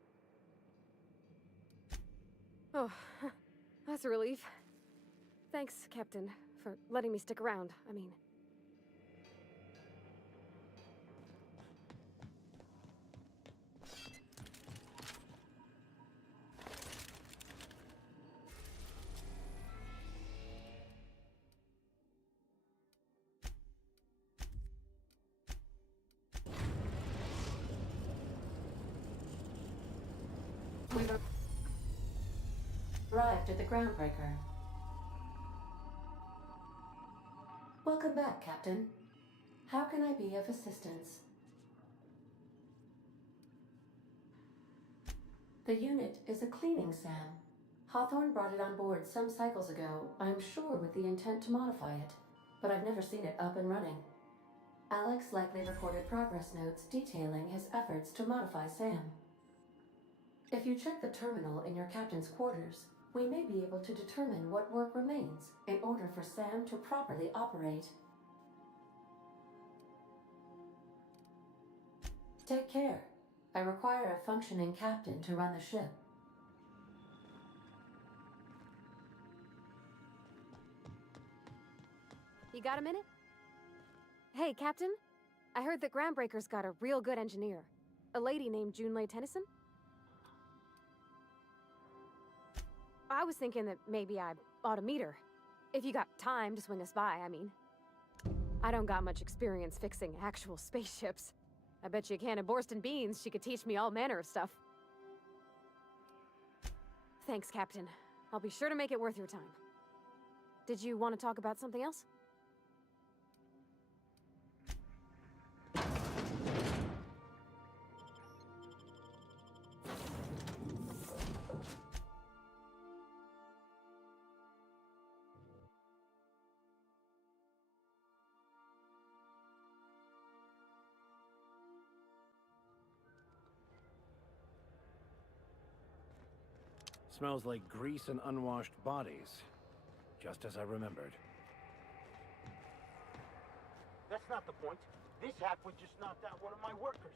Oh, that's a relief. Thanks, Captain, for letting me stick around. I mean... We've arrived at the groundbreaker. Welcome back, Captain. How can I be of assistance? The unit is a cleaning SAM. Hawthorne brought it on board some cycles ago, I'm sure with the intent to modify it, but I've never seen it up and running. Alex likely recorded progress notes detailing his efforts to modify SAM. If you check the terminal in your captain's quarters, we may be able to determine what work remains in order for SAM to properly operate. Take care. I require a functioning captain to run the ship. You got a minute? Hey, Captain. I heard that Groundbreaker's got a real good engineer. A lady named Junlei Tennyson? I was thinking that maybe I ought to meet her. If you got time to swing us by, I mean. I don't got much experience fixing actual spaceships. I bet you a can of Borston beans she could teach me all manner of stuff. Thanks, Captain. I'll be sure to make it worth your time. Did you want to talk about something else? Smells like grease and unwashed bodies. Just as I remembered. That's not the point. This halfwit just knocked out one of my workers.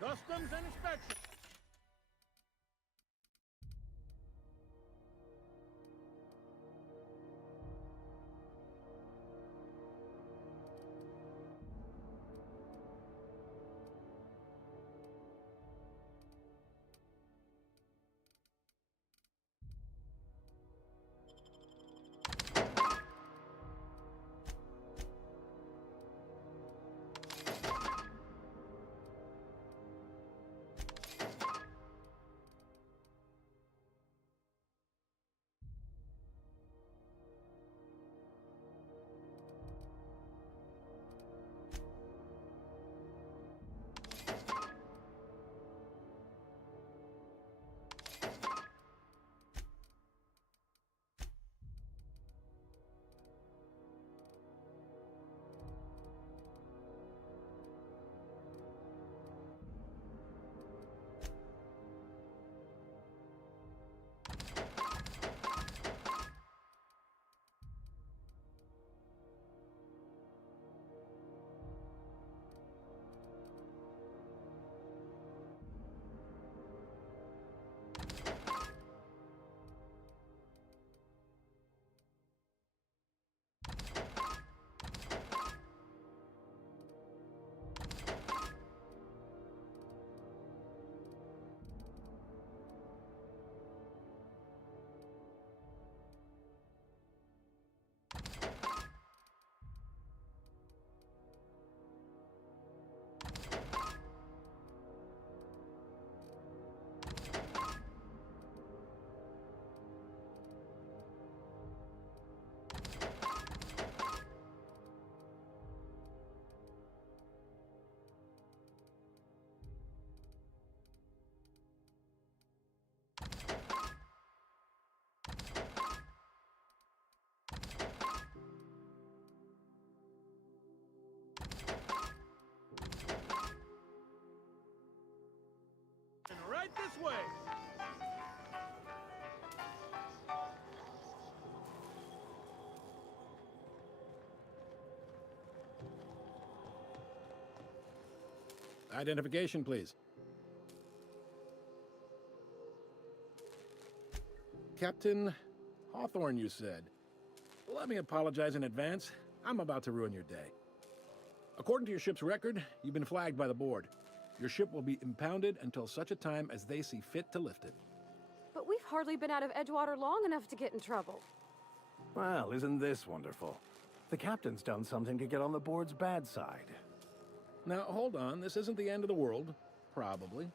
Customs and inspection. Right this way! Identification, please. Captain Hawthorne, you said. Let me apologize in advance. I'm about to ruin your day. According to your ship's record, you've been flagged by the board. Your ship will be impounded until such a time as they see fit to lift it. But we've hardly been out of Edgewater long enough to get in trouble. Well, isn't this wonderful? The captain's done something to get on the board's bad side. Now, hold on. This isn't the end of the world. Probably.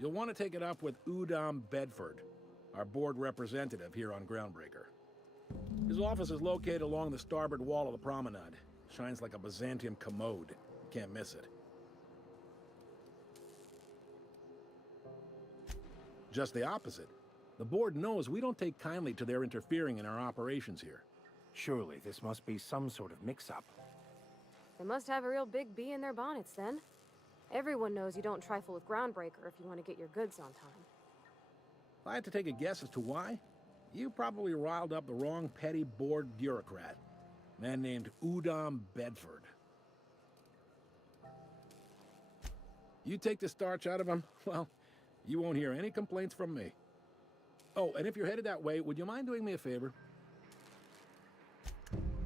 You'll want to take it up with Udom Bedford, our board representative here on Groundbreaker. His office is located along the starboard wall of the promenade. Shines like a Byzantium commode. You can't miss it. Just the opposite. The board knows we don't take kindly to their interfering in our operations here. Surely this must be some sort of mix-up. They must have a real big bee in their bonnets, then. Everyone knows you don't trifle with Groundbreaker if you want to get your goods on time. If I had to take a guess as to why, you probably riled up the wrong petty board bureaucrat. A man named Udom Bedford. You take the starch out of him, well, you won't hear any complaints from me. Oh, and if you're headed that way, would you mind doing me a favor?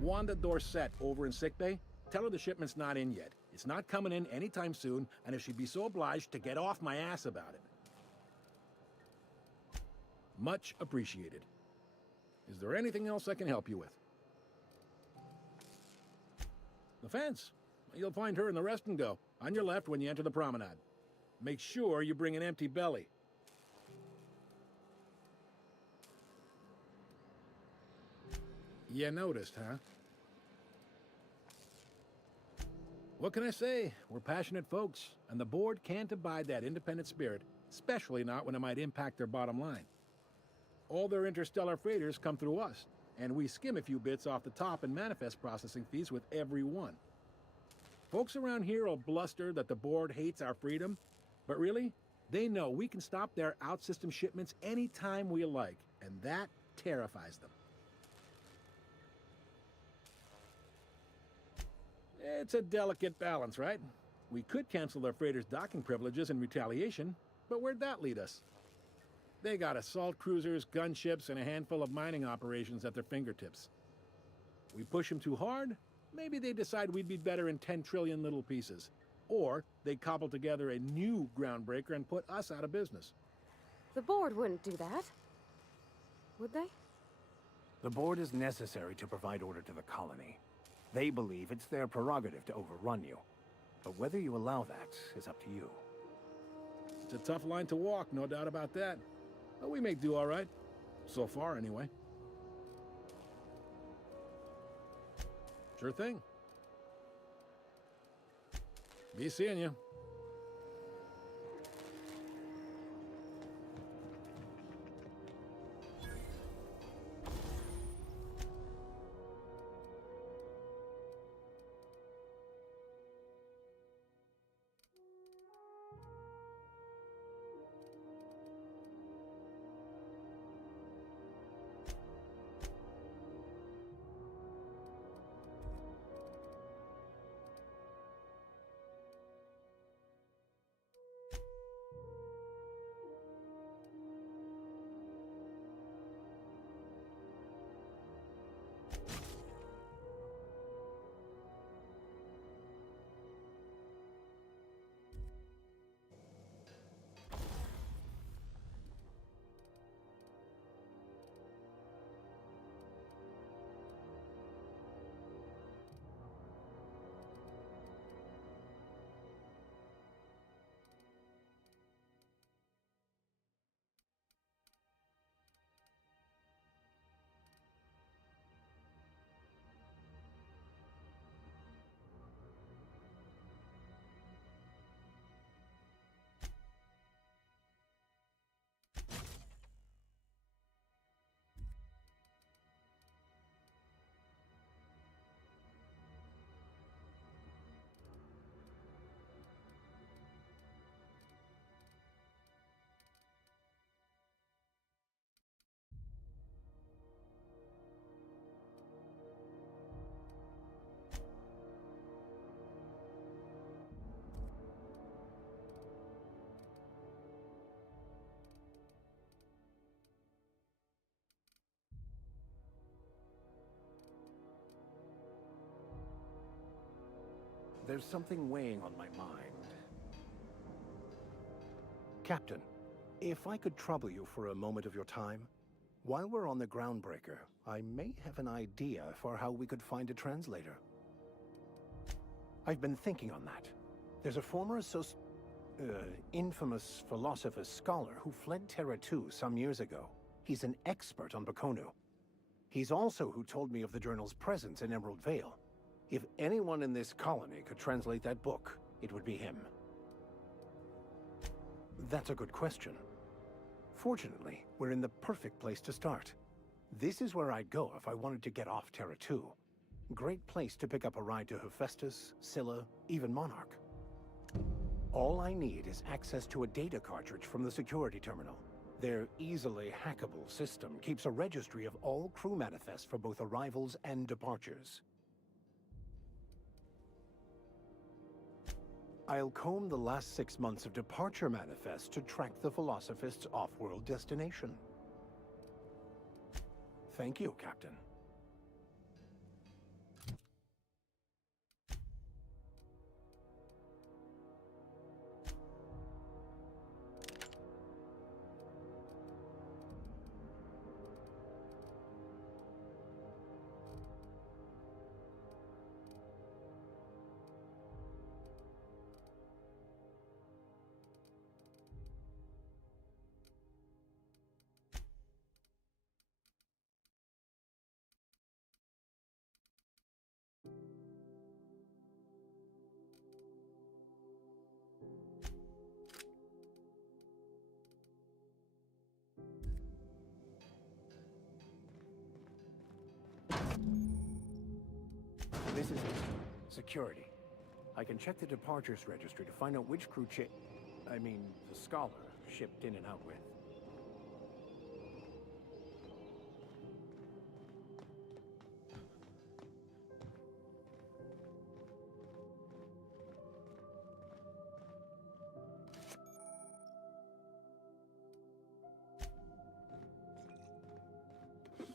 Wanda Dorset over in sickbay, tell her the shipment's not in yet. It's not coming in anytime soon, and if she'd be so obliged to get off my ass about it. Much appreciated. Is there anything else I can help you with? The fence. You'll find her in the rest and go, on your left when you enter the promenade. Make sure you bring an empty belly. You noticed, huh? What can I say? We're passionate folks, and the board can't abide that independent spirit, especially not when it might impact their bottom line. All their interstellar freighters come through us, and we skim a few bits off the top in manifest processing fees with every one. Folks around here will bluster that the board hates our freedom, but really, they know we can stop their out-system shipments anytime we like, and that terrifies them. It's a delicate balance, right? We could cancel their freighters' docking privileges in retaliation, but where'd that lead us? They got assault cruisers, gunships, and a handful of mining operations at their fingertips. We push them too hard, maybe they decide we'd be better in 10 trillion little pieces. Or they cobble together a new Groundbreaker and put us out of business. The board wouldn't do that. Would they? The board is necessary to provide order to the colony. They believe it's their prerogative to overrun you. But whether you allow that is up to you. It's a tough line to walk, no doubt about that. But we make do all right. So far, anyway. Sure thing. Be seeing you. There's something weighing on my mind. Captain, if I could trouble you for a moment of your time, while we're on the Groundbreaker, I may have an idea for how we could find a translator. I've been thinking on that. There's a former infamous philosopher scholar who fled Terra 2 some years ago. He's an expert on Bakonu. He's also who told me of the journal's presence in Emerald Vale. If anyone in this colony could translate that book, it would be him. That's a good question. Fortunately, we're in the perfect place to start. This is where I'd go if I wanted to get off Terra 2. Great place to pick up a ride to Hephaestus, Scylla, even Monarch. All I need is access to a data cartridge from the security terminal. Their easily hackable system keeps a registry of all crew manifests for both arrivals and departures. I'll comb the last 6 months of departure manifests to track the Philosophist's off-world destination. Thank you, Captain. This is it. Security. I can check the departures registry to find out which crew the scholar shipped in and out with.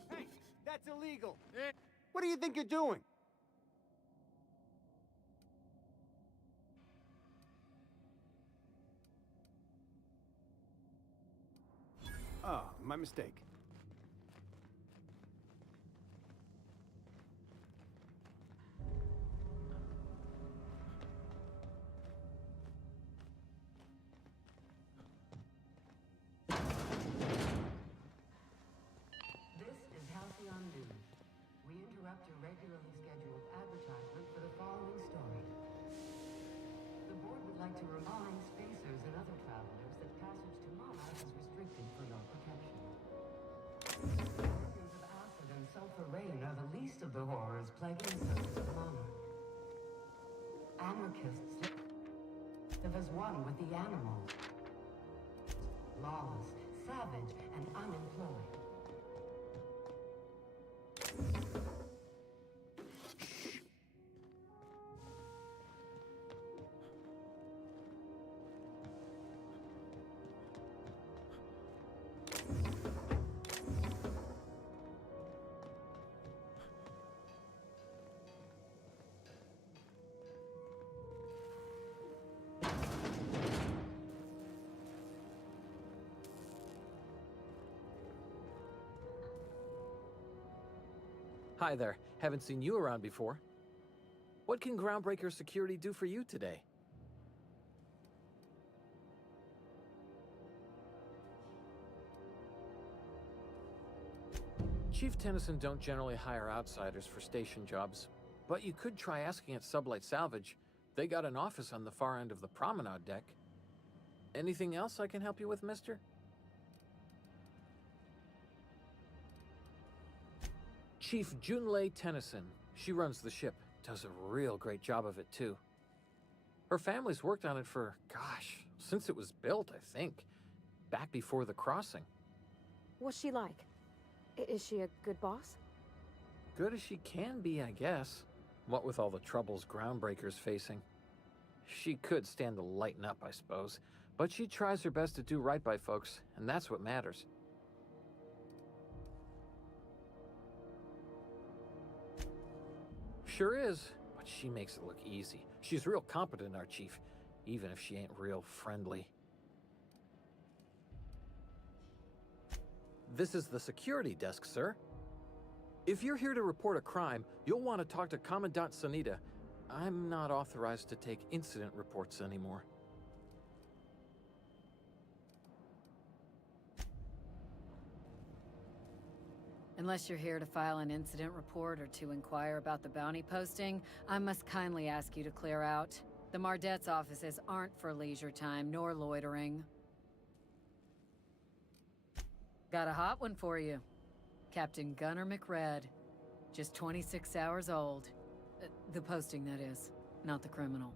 Hey, that's illegal. What do you think you're doing? Oh, my mistake. This is Halcyon News. We interrupt your regularly scheduled advertisement for the following story. The board would like to remind spacers and other travelers that passage to Monarch is restricted for your protection. Organs of acid and sulfur rain are the least of the horrors plaguing the surface of Monarch. Anarchists live as one with the animals. Lawless, savage, and unemployed. Hi there. Haven't seen you around before. What can Groundbreaker Security do for you today? Chief Tennyson don't generally hire outsiders for station jobs, but you could try asking at Sublight Salvage. They got an office on the far end of the promenade deck. Anything else I can help you with, mister? Chief Junlei Tennyson. She runs the ship. Does a real great job of it, too. Her family's worked on it for, gosh, since it was built, I think. Back before the crossing. What's she like? Is she a good boss? Good as she can be, I guess. What with all the troubles Groundbreaker's facing. She could stand to lighten up, I suppose. But she tries her best to do right by folks, and that's what matters. Sure is, but she makes it look easy. She's real competent, our chief, even if she ain't real friendly. This is the security desk, sir. If you're here to report a crime, you'll want to talk to Commandant Sanita. I'm not authorized to take incident reports anymore. Unless you're here to file an incident report or to inquire about the bounty posting, I must kindly ask you to clear out. The Mardet's offices aren't for leisure time nor loitering. Got a hot one for you. Captain Gunnar McRed. Just 26 hours old. The posting, that is, not the criminal.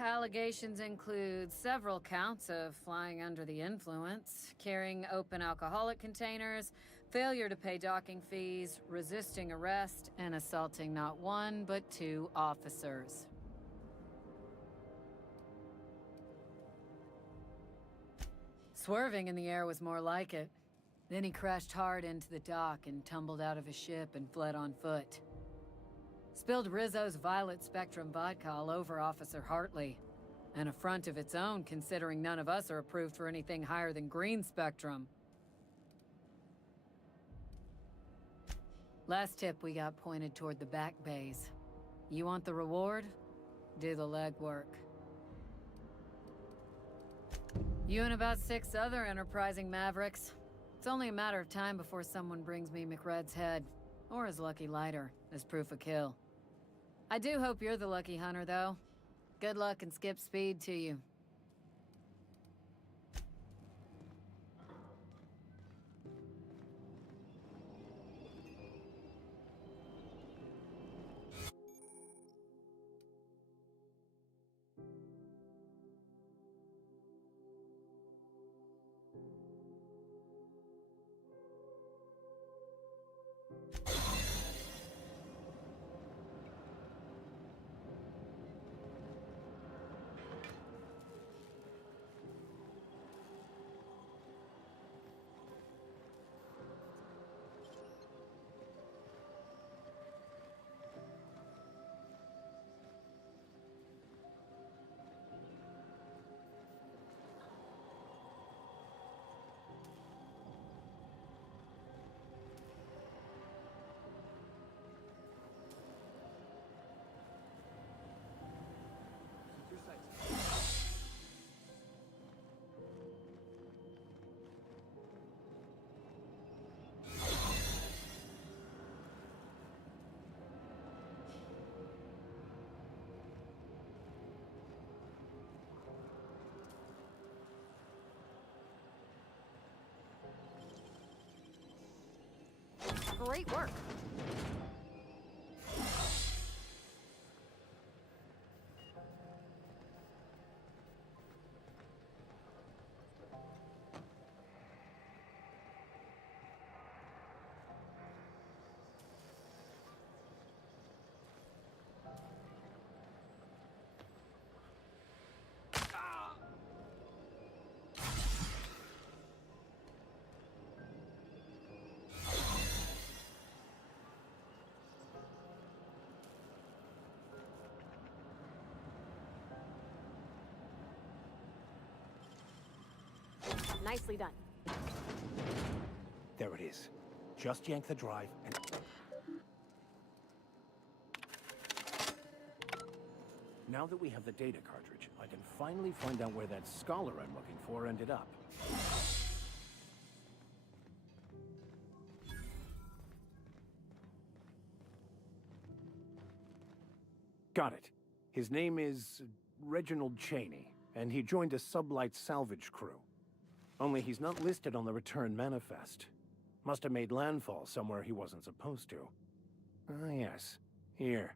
Allegations include several counts of flying under the influence, carrying open alcoholic containers, failure to pay docking fees, resisting arrest, and assaulting not one but 2 officers. Swerving in the air was more like it. Then he crashed hard into the dock and tumbled out of his ship and fled on foot. Spilled Rizzo's Violet Spectrum vodka all over Officer Hartley. An affront of its own, considering none of us are approved for anything higher than green spectrum. Last tip we got pointed toward the back bays. You want the reward? Do the legwork. You and about 6 other enterprising mavericks. It's only a matter of time before someone brings me McRed's head, or his lucky lighter, as proof of kill. I do hope you're the lucky hunter, though. Good luck and skip speed to you. Great work. Nicely done. There it is. Just yank the drive and... Now that we have the data cartridge, I can finally find out where that scholar I'm looking for ended up. Got it. His name is Reginald Cheney, and he joined a sublight salvage crew. Only he's not listed on the return manifest. Must have made landfall somewhere he wasn't supposed to. Ah, yes. Here.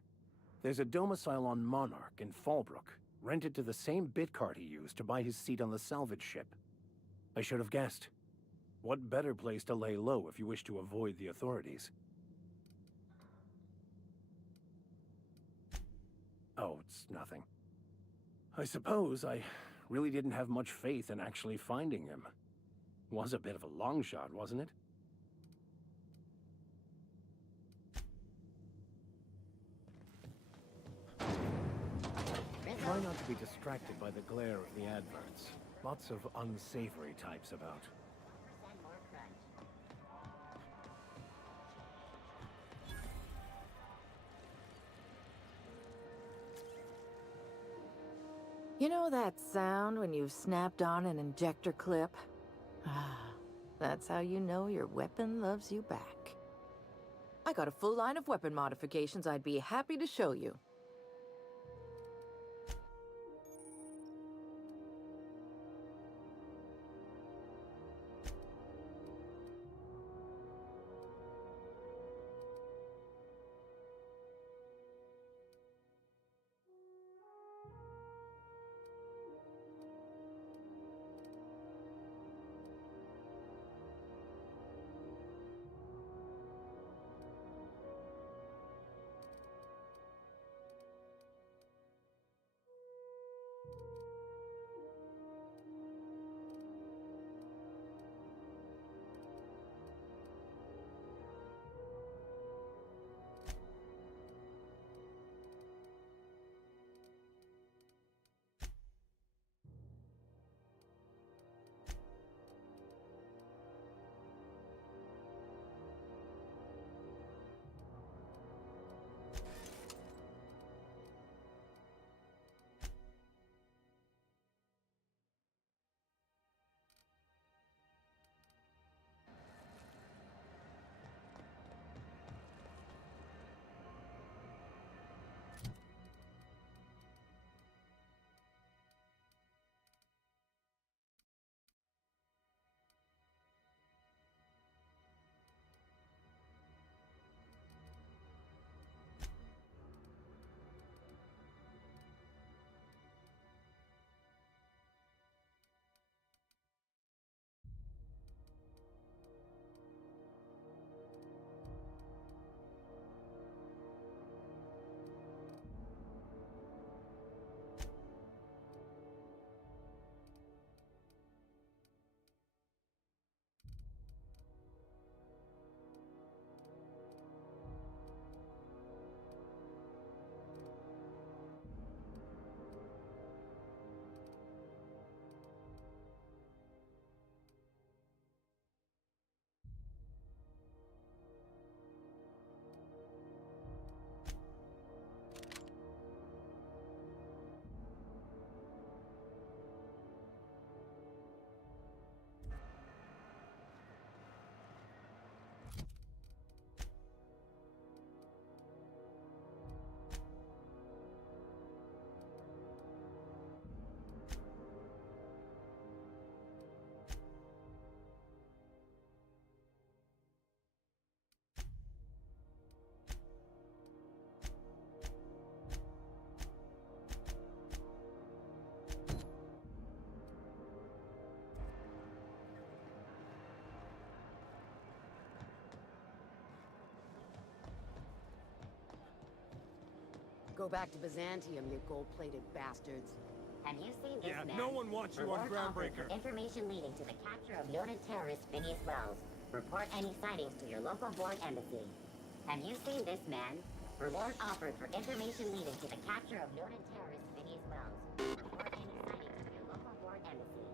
There's a domicile on Monarch in Fallbrook, rented to the same bit card he used to buy his seat on the salvage ship. I should have guessed. What better place to lay low if you wish to avoid the authorities? Oh, it's nothing. I suppose I really didn't have much faith in actually finding him. Was a bit of a long shot, wasn't it? Try not to be distracted by the glare of the adverts. Lots of unsavory types about. You know that sound when you've snapped on an injector clip? Ah, that's how you know your weapon loves you back. I got a full line of weapon modifications I'd be happy to show you. Go back to Byzantium, you gold-plated bastards. Have you seen this man? no one wants you on Report offered Groundbreaker. for information leading to the capture of noted terrorist Phineas Wells. Report any sightings to your local board embassy. Have you seen this man? Reward offered for information leading to the capture of noted terrorist Phineas Wells. Report any sightings to your local board embassy.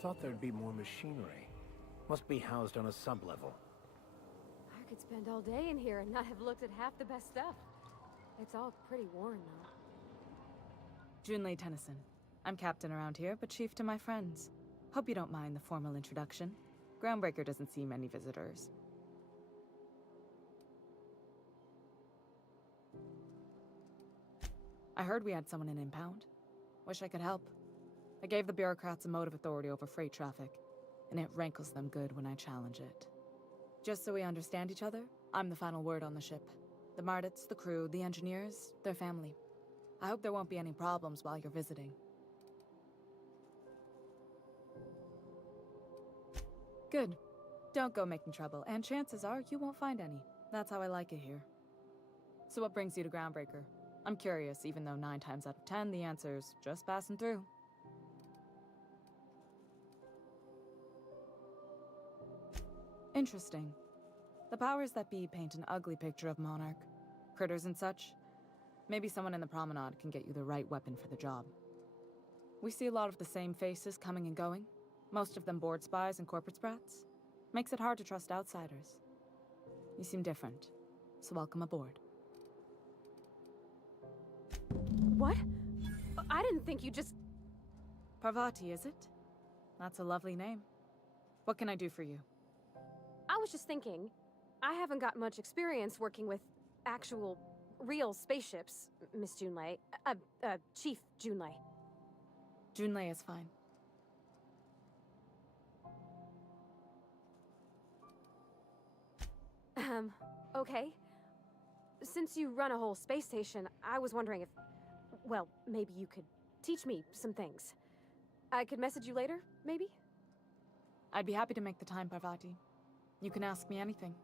Thought there'd be more machinery. Must be housed on a sublevel. I could spend all day in here and not have looked at half the best stuff. It's all pretty worn, though. Junlei Tennyson. I'm captain around here, but chief to my friends. Hope you don't mind the formal introduction. Groundbreaker doesn't see many visitors. I heard we had someone in impound. Wish I could help. I gave the bureaucrats a motive authority over freight traffic, and it rankles them good when I challenge it. Just so we understand each other, I'm the final word on the ship. The Mardits, the crew, the engineers, their family. I hope there won't be any problems while you're visiting. Good. Don't go making trouble, and chances are you won't find any. That's how I like it here. So what brings you to Groundbreaker? I'm curious, even though 9 times out of 10 the answer's just passing through. Interesting. The powers that be paint an ugly picture of Monarch. Critters and such. Maybe someone in the promenade can get you the right weapon for the job. We see a lot of the same faces coming and going. Most of them board spies and corporate sprats. Makes it hard to trust outsiders. You seem different, so welcome aboard. What? I didn't think you just... Parvati, is it? That's a lovely name. What can I do for you? I was just thinking, I haven't got much experience working with actual, real spaceships, Miss Junlei. Chief Junlei. Junlei is fine. Okay. Since you run a whole space station, I was wondering if... Well, maybe you could teach me some things. I could message you later, maybe? I'd be happy to make the time, Parvati. You can ask me anything.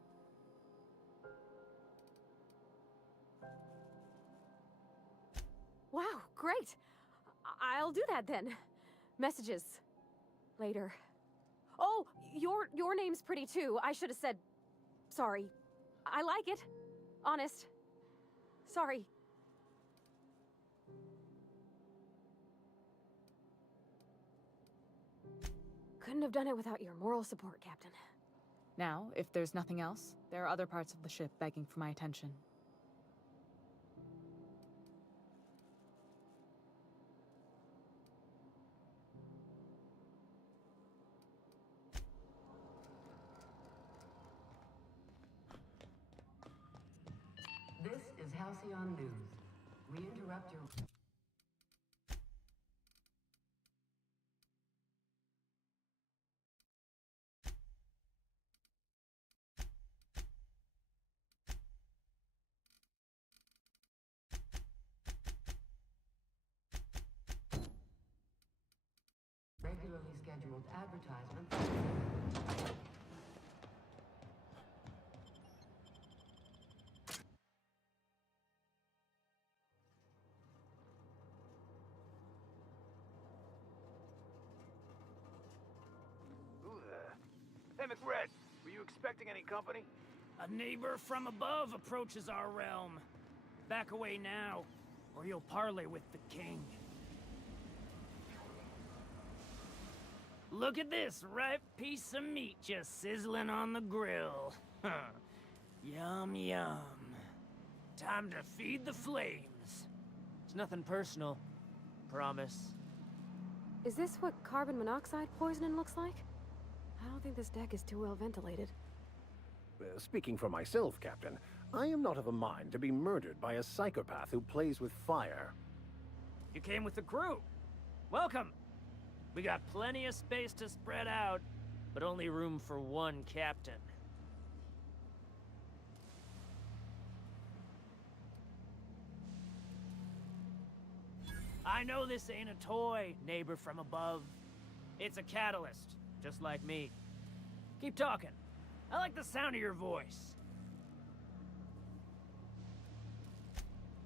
Wow, great! I'll do that then. Messages. Later. Oh, your name's pretty too. I should have said... Sorry. I like it. Honest. Sorry. Couldn't have done it without your moral support, Captain. Now, if there's nothing else, there are other parts of the ship begging for my attention. This is Halcyon News. We interrupt your... regularly scheduled advertisement. Hey, McRed, were you expecting any company? A neighbor from above approaches our realm. Back away now, or you'll parley with the king. Look at this ripe piece of meat just sizzling on the grill. Yum, yum. Time to feed the flames. It's nothing personal. Promise. Is this what carbon monoxide poisoning looks like? I don't think this deck is too well ventilated. Speaking for myself, Captain, I am not of a mind to be murdered by a psychopath who plays with fire. You came with the crew. Welcome. We got plenty of space to spread out, but only room for one captain. I know this ain't a toy, neighbor from above. It's a catalyst, just like me. Keep talking. I like the sound of your voice.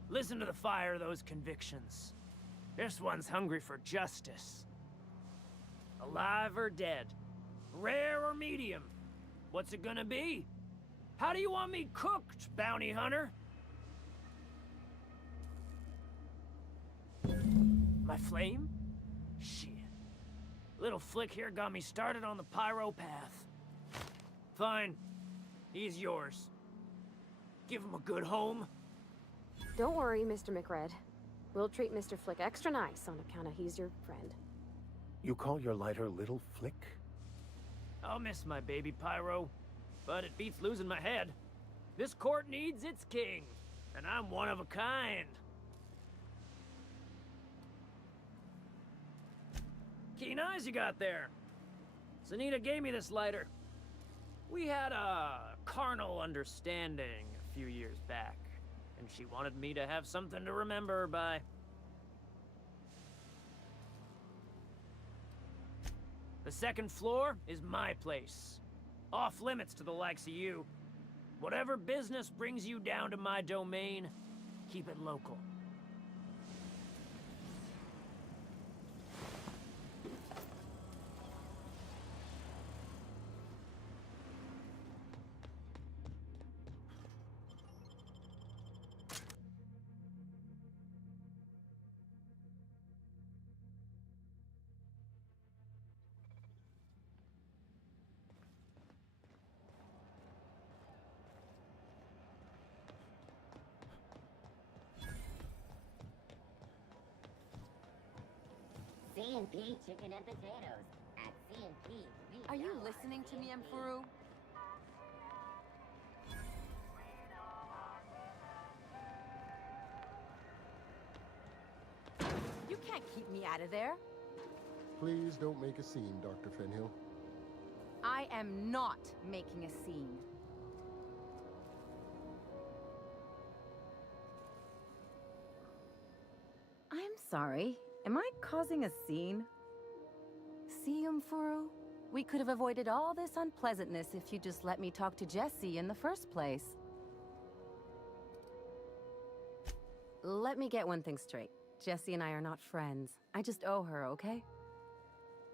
Listen to the fire of those convictions. This one's hungry for justice. Alive or dead? Rare or medium? What's it gonna be? How do you want me cooked, bounty hunter? My flame? Shit. Little flick here got me started on the pyro path. Fine. He's yours. Give him a good home. Don't worry, Mr. McRed. We'll treat Mr. Flick extra nice on account of he's your friend. You call your lighter Little Flick? I'll miss my baby pyro, but it beats losing my head. This court needs its king, and I'm one of a kind. Keen eyes you got there. Zanita gave me this lighter. We had a carnal understanding a few years back, and she wanted me to have something to remember her by. The second floor is my place. Off limits to the likes of you. Whatever business brings you down to my domain, keep it local. C&P chicken and potatoes. At C&P, we Are you know our listening to me, C&P. Mfuru? You can't keep me out of there. Please don't make a scene, Dr. Fenhill. I am not making a scene. I'm sorry. Am I causing a scene? See, Mfuru? We could have avoided all this unpleasantness if you just let me talk to Jesse in the first place. Let me get one thing straight. Jesse and I are not friends. I just owe her, okay?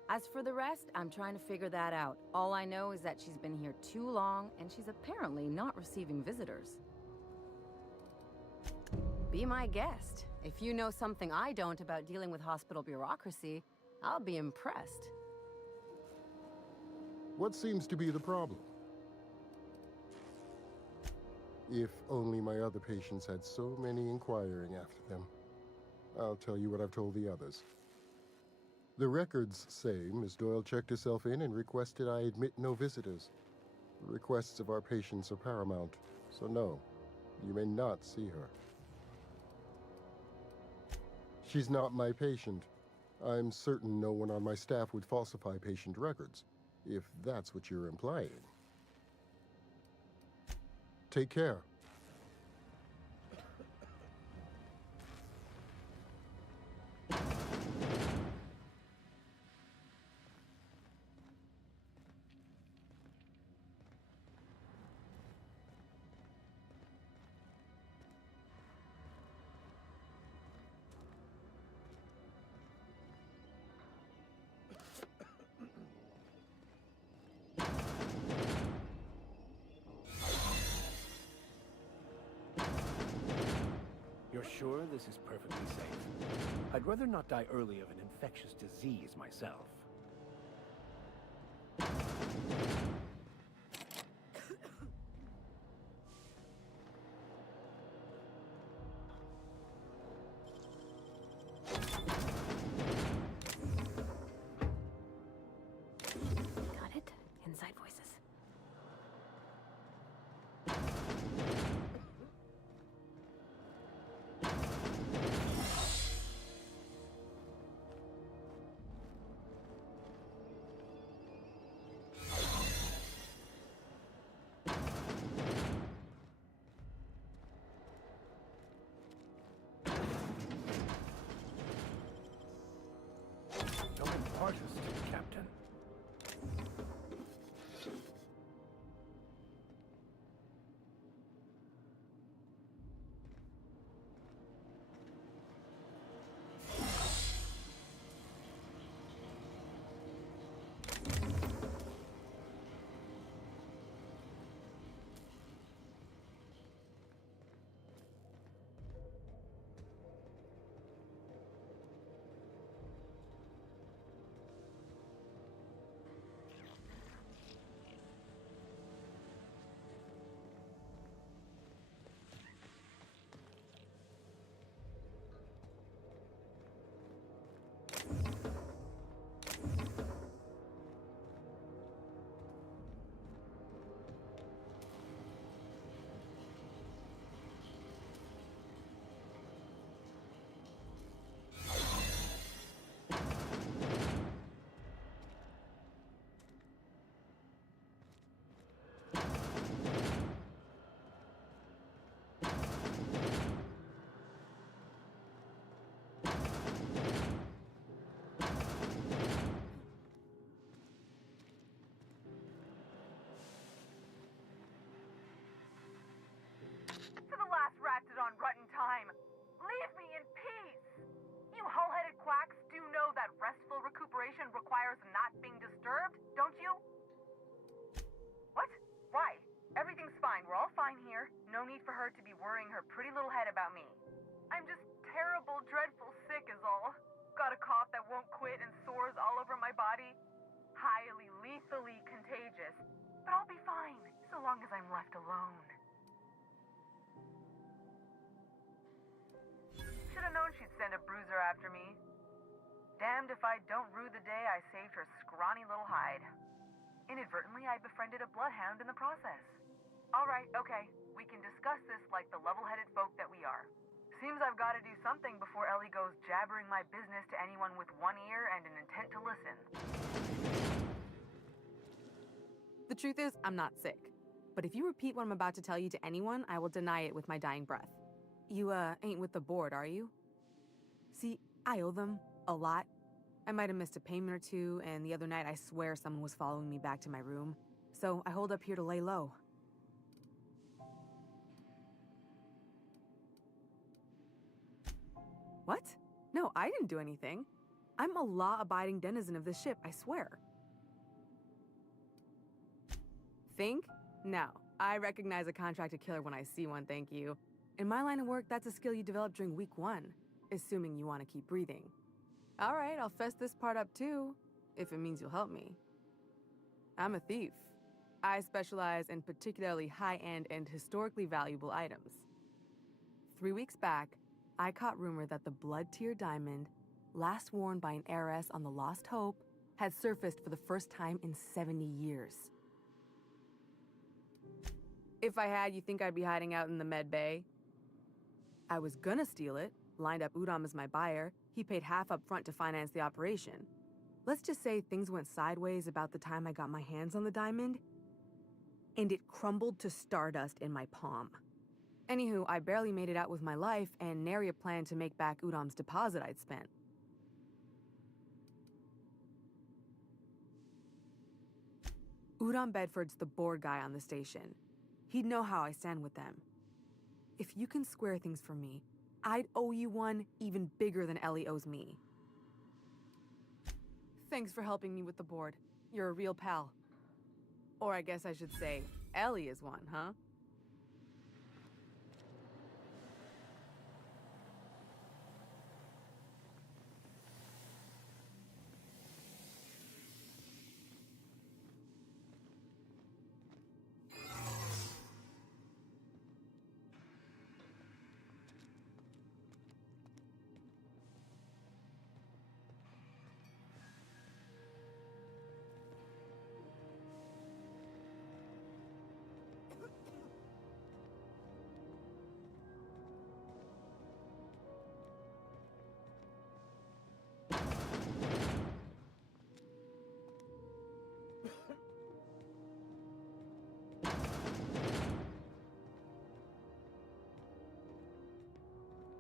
As for the rest, I'm trying to figure that out. All I know is that she's been here too long, and she's apparently not receiving visitors. Be my guest. If you know something I don't about dealing with hospital bureaucracy, I'll be impressed. What seems to be the problem? If only my other patients had so many inquiring after them. I'll tell you what I've told the others. The records say Miss Doyle checked herself in and requested I admit no visitors. The requests of our patients are paramount, so no, you may not see her. She's not my patient. I'm certain no one on my staff would falsify patient records, if that's what you're implying. Take care. You're sure this is perfectly safe? I'd rather not die early of an infectious disease myself. Got it? Inside voices. You're an artist, Captain. To the last ratted on rotten time. Leave me in peace. You hull-headed quacks do know that restful recuperation requires not being disturbed, don't you? What? Why? Everything's fine. We're all fine here. No need for her to be worrying her pretty little head about me. I'm just terrible, dreadful sick is all. Got a cough that won't quit and sores all over my body. Highly, lethally contagious. But I'll be fine, so long as I'm left alone. Should've known she'd send a bruiser after me. Damned if I don't rue the day I saved her scrawny little hide. Inadvertently, I befriended a bloodhound in the process. Alright, okay. We can discuss this like the level-headed folk that we are. Seems I've got to do something before Ellie goes jabbering my business to anyone with one ear and an intent to listen. The truth is, I'm not sick. But if you repeat what I'm about to tell you to anyone, I will deny it with my dying breath. You, ain't with the board, are you? See, I owe them a lot. I might have missed a payment or two, and the other night I swear someone was following me back to my room. So I hold up here to lay low. What? No, I didn't do anything. I'm a law-abiding denizen of this ship, I swear. Think? No. I recognize a contracted killer when I see one, thank you. In my line of work, that's a skill you develop during week 1, assuming you want to keep breathing. All right, I'll fess this part up too, if it means you'll help me. I'm a thief. I specialize in particularly high-end and historically valuable items. 3 weeks back, I caught rumor that the blood-tier diamond, last worn by an heiress on the Lost Hope, had surfaced for the first time in 70 years. If I had, you think I'd be hiding out in the med bay? I was gonna steal it, lined up Udom as my buyer. He paid half up front to finance the operation. Let's just say things went sideways about the time I got my hands on the diamond, and it crumbled to stardust in my palm. Anywho, I barely made it out with my life, and nary a plan to make back Udom's deposit I'd spent. Udom Bedford's the board guy on the station. He'd know how I stand with them. If you can square things for me, I'd owe you one even bigger than Ellie owes me. Thanks for helping me with the board. You're a real pal. Or I guess I should say, Ellie is one, huh?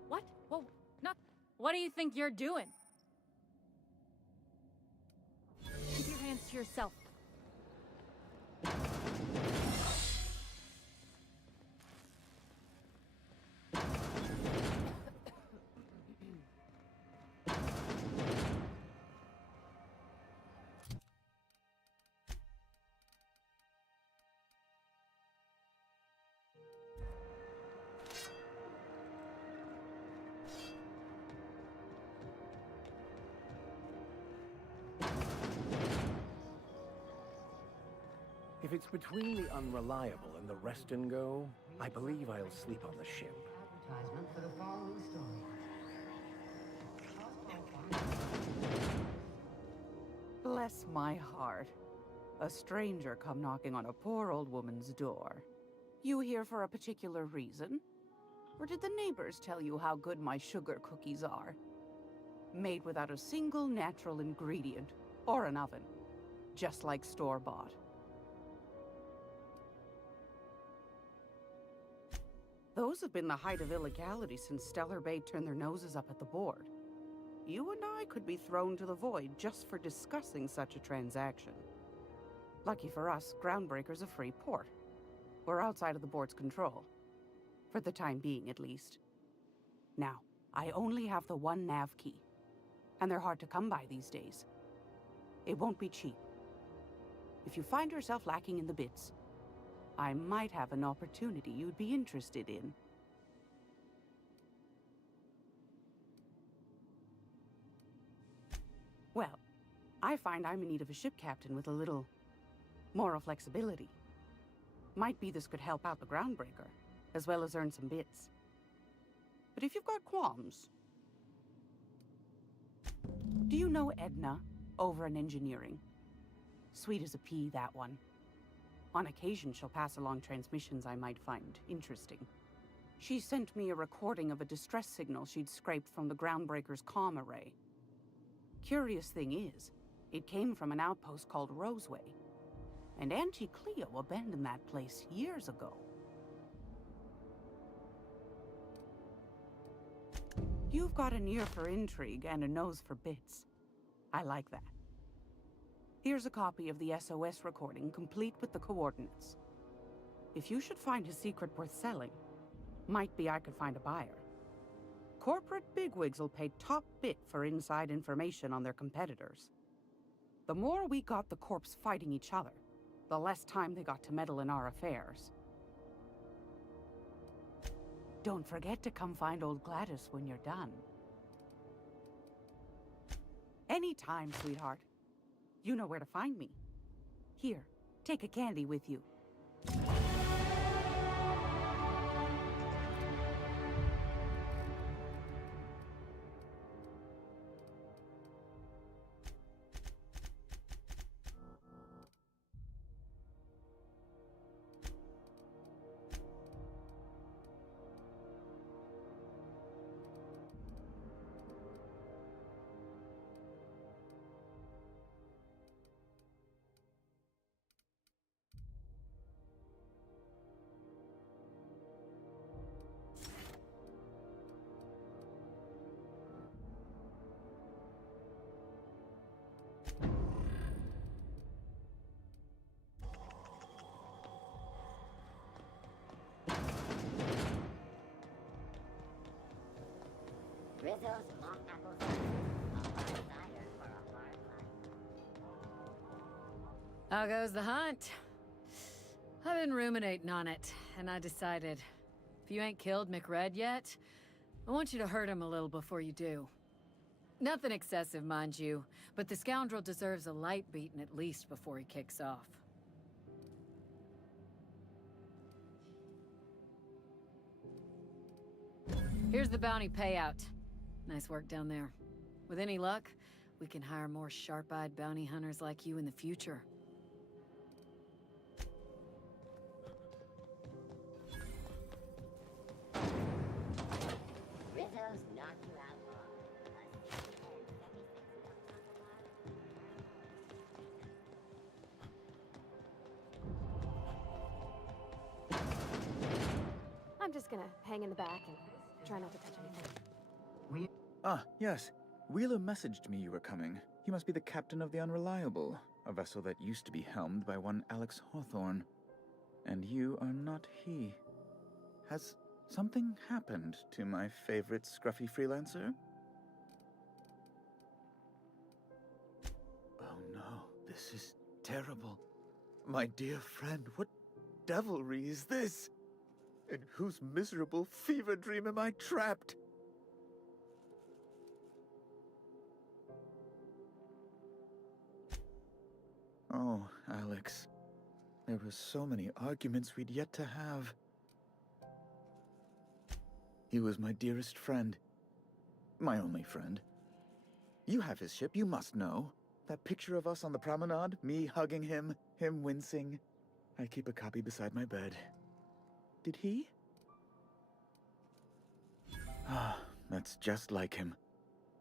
What? Whoa, not... What do you think you're doing? Keep your hands to yourself. If it's between the unreliable and the rest and go, I believe I'll sleep on the ship. Advertisement for the following story. Bless my heart. A stranger come knocking on a poor old woman's door. You here for a particular reason? Or did the neighbors tell you how good my sugar cookies are? Made without a single natural ingredient, or an oven. Just like store-bought. Those have been the height of illegality since Stellar Bay turned their noses up at the board. You and I could be thrown to the void just for discussing such a transaction. Lucky for us, Groundbreaker's a free port. We're outside of the board's control. For the time being, at least. Now, I only have the one nav key. And they're hard to come by these days. It won't be cheap. If you find yourself lacking in the bits, I might have an opportunity you'd be interested in. Well, I find I'm in need of a ship captain with a little moral flexibility. Might be this could help out the Groundbreaker, as well as earn some bits. But if you've got qualms, do you You know Edna, over in engineering. Sweet as a pea, that one. On occasion, she'll pass along transmissions I might find interesting. She sent me a recording of a distress signal she'd scraped from the Groundbreaker's comm array. Curious thing is, it came from an outpost called Roseway, and Auntie Cleo abandoned that place years ago. You've got an ear for intrigue and a nose for bits. I like that. Here's a copy of the SOS recording, complete with the coordinates. If you should find a secret worth selling, might be I could find a buyer. Corporate bigwigs will pay top bit for inside information on their competitors. The more we got the corps fighting each other, the less time they got to meddle in our affairs. Don't forget to come find old Gladys when you're done. Anytime, sweetheart. You know where to find me. Here, take a candy with you. Rizzo's long apple cider. A hard cider for a hard life. How goes the hunt? I've been ruminating on it, and I decided, if you ain't killed McRed yet, I want you to hurt him a little before you do. Nothing excessive, mind you, but the scoundrel deserves a light beating at least before he kicks off. Here's the bounty payout. Nice work down there. With any luck, we can hire more sharp-eyed bounty hunters like you in the future. Rizzo's knocked you out long. I'm just gonna hang in the back and try not to touch anything. Ah, yes. Wheeler messaged me you were coming. He must be the captain of the Unreliable, a vessel that used to be helmed by one Alex Hawthorne. And you are not he. Has something happened to my favorite scruffy freelancer? Oh no, this is terrible. My dear friend, what devilry is this? In whose miserable fever dream am I trapped? Oh, Alex. There were so many arguments we'd yet to have. He was my dearest friend. My only friend. You have his ship, you must know. That picture of us on the promenade, me hugging him, him wincing. I keep a copy beside my bed. Did he? Ah, that's just like him.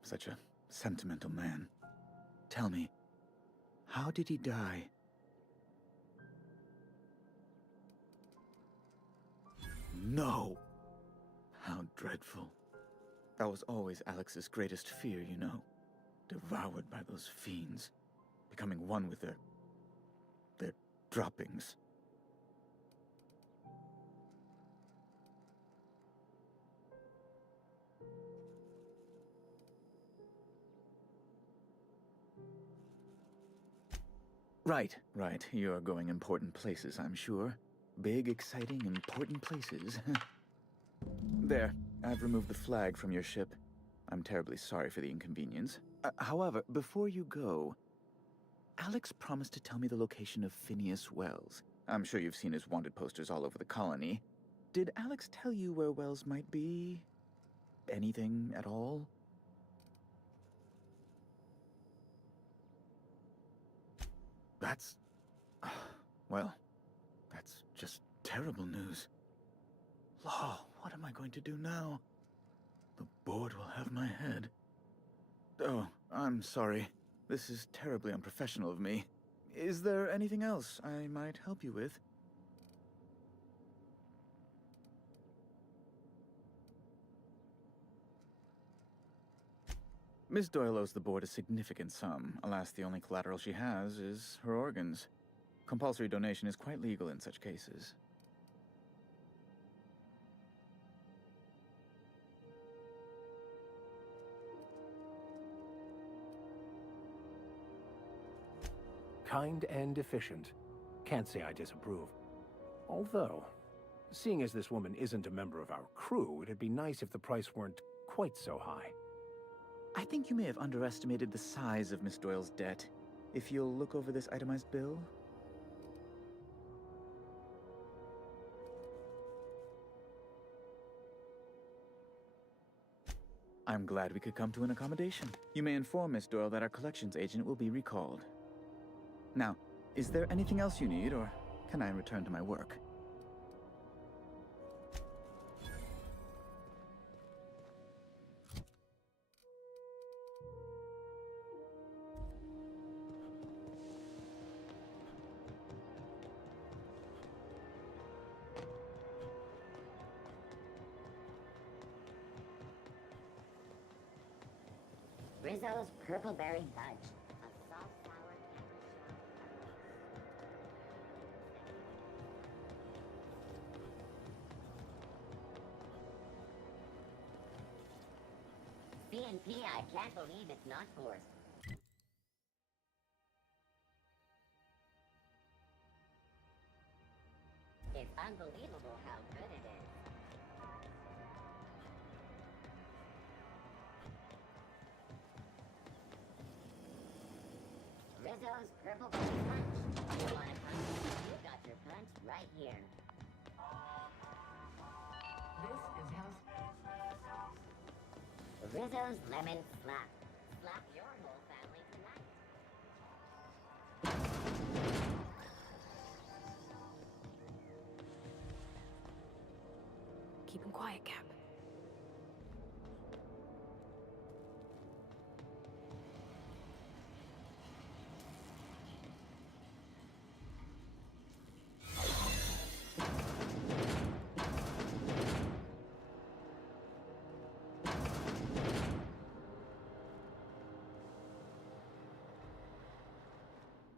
Such a sentimental man. Tell me, how did he die? No! How dreadful. That was always Alex's greatest fear, you know. Devoured by those fiends. Becoming one with their droppings. Right. You're going important places, I'm sure. Big, exciting, important places. There, I've removed the flag from your ship. I'm terribly sorry for the inconvenience. However, before you go, Alex promised to tell me the location of Phineas Wells. I'm sure you've seen his wanted posters all over the colony. Did Alex tell you where Wells might be? Anything at all? That's... well, that's just terrible news. Law, what am I going to do now? The board will have my head. Oh, I'm sorry. This is terribly unprofessional of me. Is there anything else I might help you with? Miss Doyle owes the board a significant sum. Alas, the only collateral she has is her organs. Compulsory donation is quite legal in such cases. Kind and efficient. Can't say I disapprove. Although, seeing as this woman isn't a member of our crew, it'd be nice if the price weren't quite so high. I think you may have underestimated the size of Miss Doyle's debt. If you'll look over this itemized bill. I'm glad we could come to an accommodation. You may inform Miss Doyle that our collections agent will be recalled. Now, is there anything else you need, or can I return to my work? Rizzo's Purpleberry Fudge. A soft, sour C&P, I can't believe it's not forced. It's unbelievable how good it is. Rizzo's Purpleberry Punch. You want a punch? You got your punch right here. This is House... Rizzo's Lemon Slap. Slap your whole family tonight. Keep him quiet, Cap.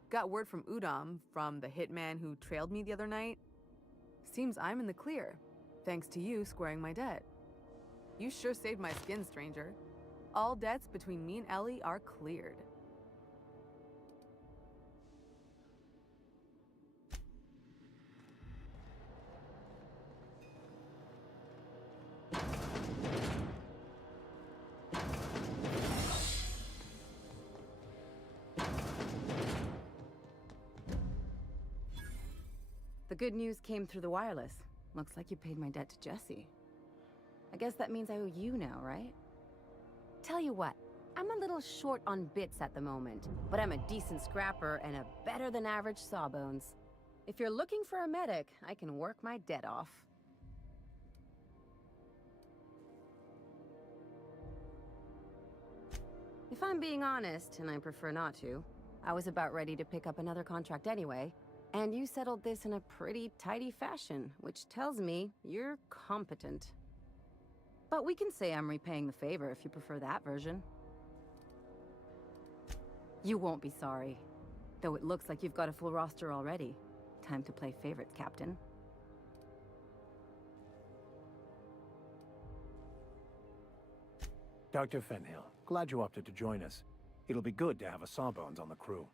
Got word from Udom, from the hitman who trailed me the other night. Seems I'm in the clear, thanks to you squaring my debt. You sure saved my skin, stranger. All debts between me and Ellie are cleared. The good news came through the wireless. Looks like you paid my debt to Jesse. I guess that means I owe you now, right? Tell you what, I'm a little short on bits at the moment, but I'm a decent scrapper and a better-than-average sawbones. If you're looking for a medic, I can work my debt off. If I'm being honest, and I prefer not to, I was about ready to pick up another contract anyway, and you settled this in a pretty tidy fashion, which tells me you're competent. But we can say I'm repaying the favor if you prefer that version. You won't be sorry. Though it looks like you've got a full roster already. Time to play favorites, Captain. Dr. Fenhill, glad you opted to join us. It'll be good to have a Sawbones on the crew.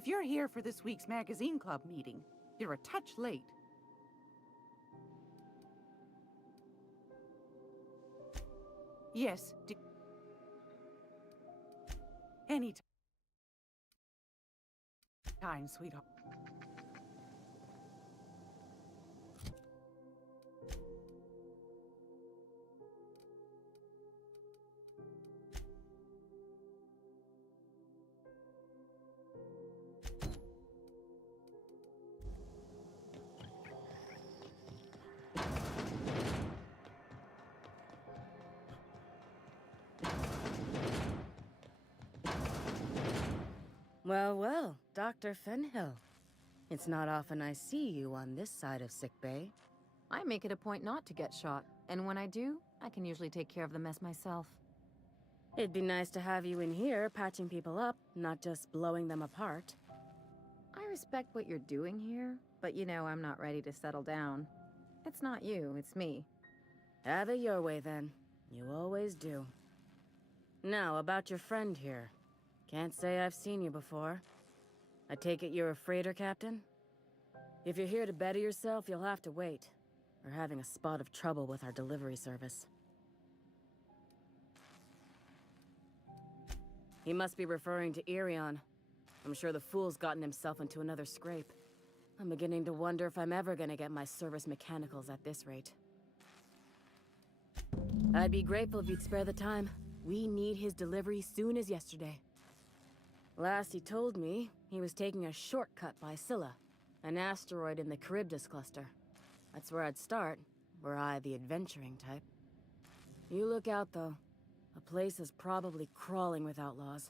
If you're here for this week's magazine club meeting, you're a touch late. Yes, any time, sweetheart. Well, well, Dr. Fenhill. It's not often I see you on this side of sickbay. I make it a point not to get shot, and when I do, I can usually take care of the mess myself. It'd be nice to have you in here patching people up, not just blowing them apart. I respect what you're doing here, but you know I'm not ready to settle down. It's not you, it's me. Have it your way, then. You always do. Now, about your friend here. Can't say I've seen you before. I take it you're a freighter captain? If you're here to better yourself, you'll have to wait. We're having a spot of trouble with our delivery service. He must be referring to Irion. I'm sure the fool's gotten himself into another scrape. I'm beginning to wonder if I'm ever gonna get my service mechanicals at this rate. I'd be grateful if you'd spare the time. We need his delivery soon as yesterday. Last he told me, he was taking a shortcut by Scylla, an asteroid in the Charybdis cluster. That's where I'd start, were I the adventuring type. You look out, though. The place is probably crawling with outlaws.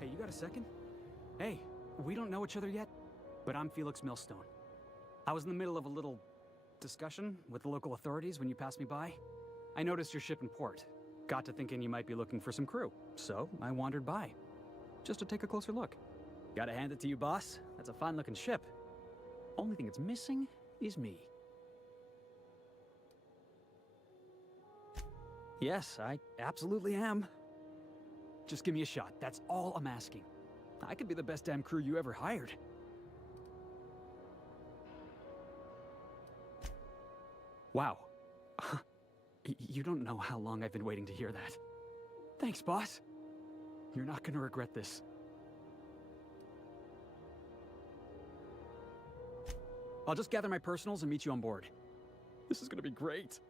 Hey, you got a second? Hey, we don't know each other yet, but I'm Felix Millstone. I was in the middle of a little discussion with the local authorities when you passed me by. I noticed your ship in port. Got to thinking you might be looking for some crew, so I wandered by, just to take a closer look. Gotta hand it to you, boss. That's a fine-looking ship. Only thing it's missing is me. Yes, I absolutely am. Just give me a shot. That's all I'm asking. I could be the best damn crew you ever hired. Wow. You don't know how long I've been waiting to hear that. Thanks, boss. You're not gonna regret this. I'll just gather my personals and meet you on board. This is gonna be great.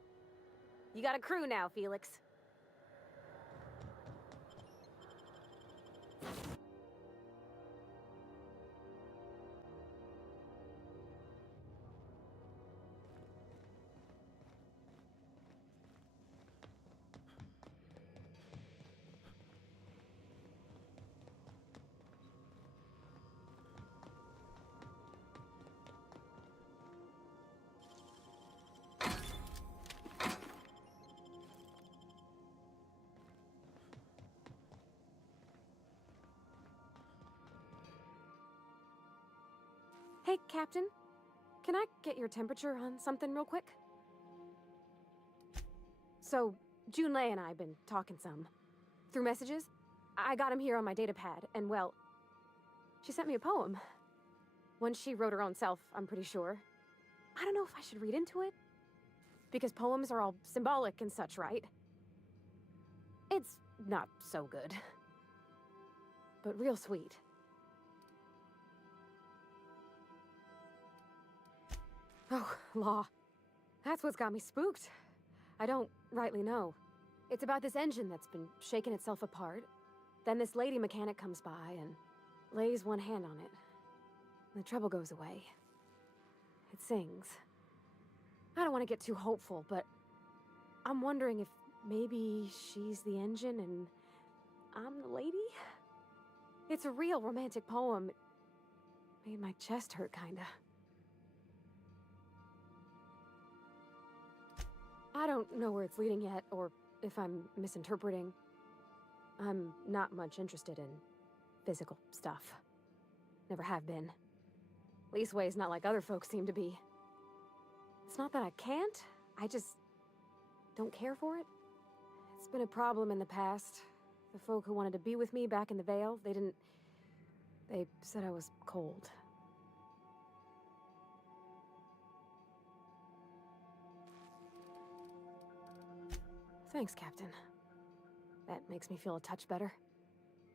You got a crew now, Felix. Hey, Captain. Can I get your temperature on something real quick? So, Junlei and I have been talking some. Through messages. I got him here on my datapad, and well, she sent me a poem. One she wrote her own self, I'm pretty sure. I don't know if I should read into it. Because poems are all symbolic and such, right? It's not so good. But real sweet. Oh, law. That's what's got me spooked. I don't rightly know. It's about this engine that's been shaking itself apart. Then this lady mechanic comes by and lays one hand on it. The trouble goes away. It sings. I don't want to get too hopeful, but I'm wondering if maybe she's the engine and I'm the lady? It's a real romantic poem. It made my chest hurt, kinda. I don't know where it's leading yet, or if I'm misinterpreting. I'm not much interested in physical stuff. Never have been. Leastways not like other folks seem to be. It's not that I can't, I just don't care for it. It's been a problem in the past. The folk who wanted to be with me back in the Vale, they said I was cold. Thanks, Captain. That makes me feel a touch better.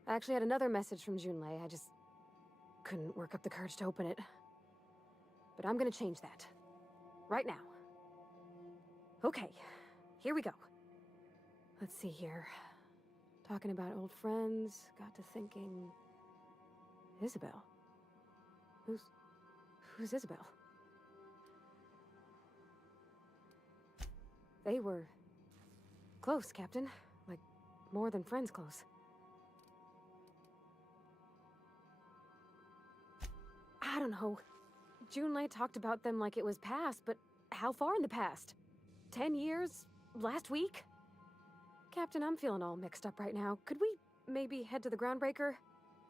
I actually had another message from Junlei. I just couldn't work up the courage to open it. But I'm gonna change that. Right now. Okay, here we go. Let's see here. Talking about old friends, got to thinking... Isabel? Who's Isabel? They were... close, Captain. Like, more than friends close. I don't know. Junlei talked about them like it was past, but how far in the past? 10 years? Last week? Captain, I'm feeling all mixed up right now. Could we maybe head to the Groundbreaker?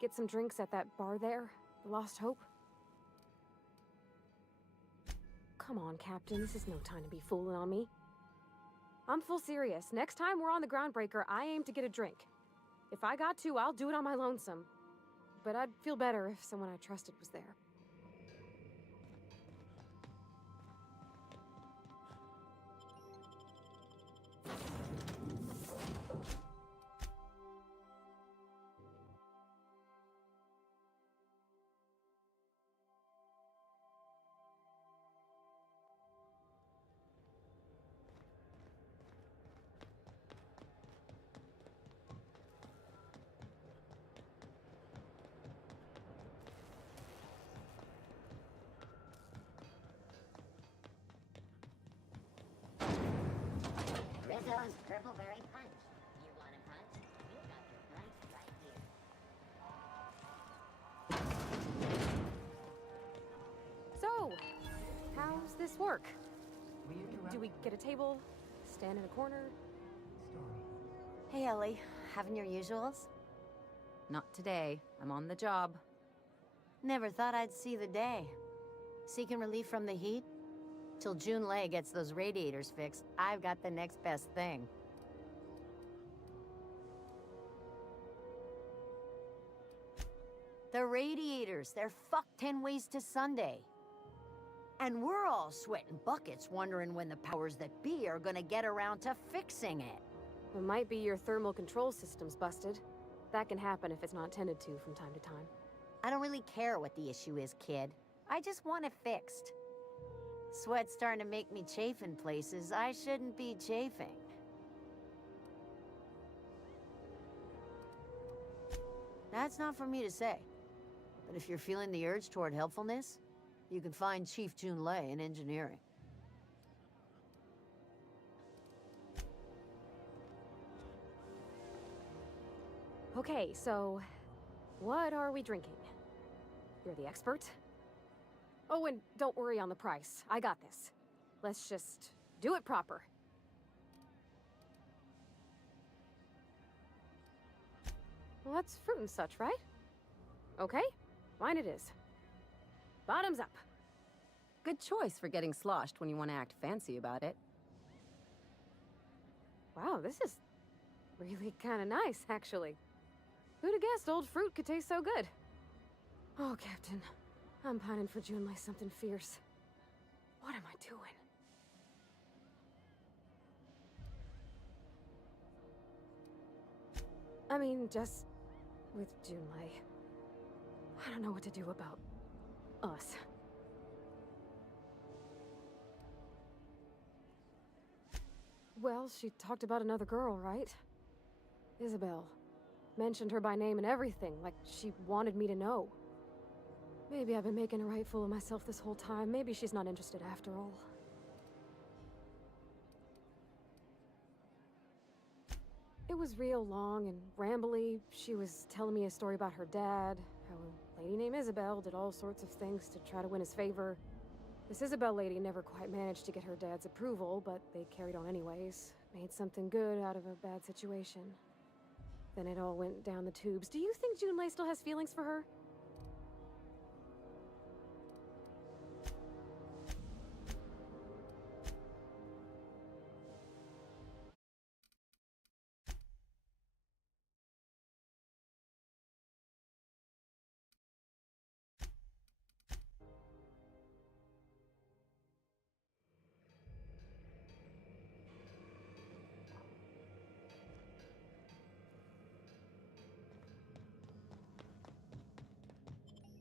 Get some drinks at that bar there? The Lost Hope? Come on, Captain. This is no time to be fooling on me. I'm full serious. Next time we're on the Groundbreaker, I aim to get a drink. If I got to, I'll do it on my lonesome. But I'd feel better if someone I trusted was there. Rizzo's Purple Berry Punch. You want a punch? You got your punch right here. So, how's this work? Do we get a table? Stand in a corner? Hey, Ellie. Having your usuals? Not today. I'm on the job. Never thought I'd see the day. Seeking relief from the heat? Till Junlei gets those radiators fixed, I've got the next best thing. The radiators, they're fucked 10 ways to Sunday. And we're all sweating buckets wondering when the powers that be are gonna get around to fixing it. It might be your thermal control system's busted. That can happen if it's not tended to from time to time. I don't really care what the issue is, kid. I just want it fixed. Sweat's starting to make me chafe in places I shouldn't be chafing. That's not for me to say. But if you're feeling the urge toward helpfulness, you can find Chief Junlei in engineering. Okay, so... what are we drinking? You're the expert? Oh, and don't worry on the price. I got this. Let's just do it proper. Well, that's fruit and such, right? Okay, mine it is. Bottoms up. Good choice for getting sloshed when you want to act fancy about it. Wow, this is really kind of nice, actually. Who'd have guessed old fruit could taste so good? Oh, Captain. I'm pining for Junlei something fierce. What am I doing? I mean, just with Junlei. I don't know what to do about us. Well, she talked about another girl, right? Isabel. Mentioned her by name and everything, like she wanted me to know. Maybe I've been making a right fool of myself this whole time. Maybe she's not interested after all. It was real long and rambly. She was telling me a story about her dad, how a lady named Isabel did all sorts of things to try to win his favor. This Isabel lady never quite managed to get her dad's approval, but they carried on anyways. Made something good out of a bad situation. Then it all went down the tubes. Do you think Junlei still has feelings for her?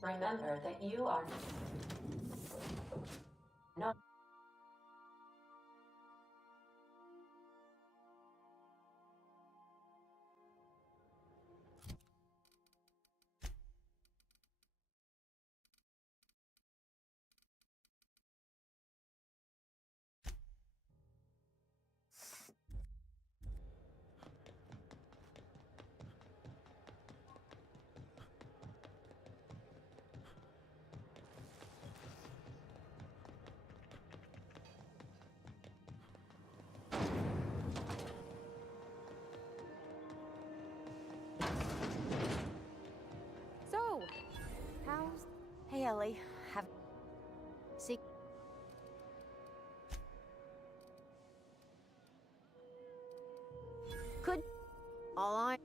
Remember that you are not. So, how's... Hey, Ellie. See... Could... All I...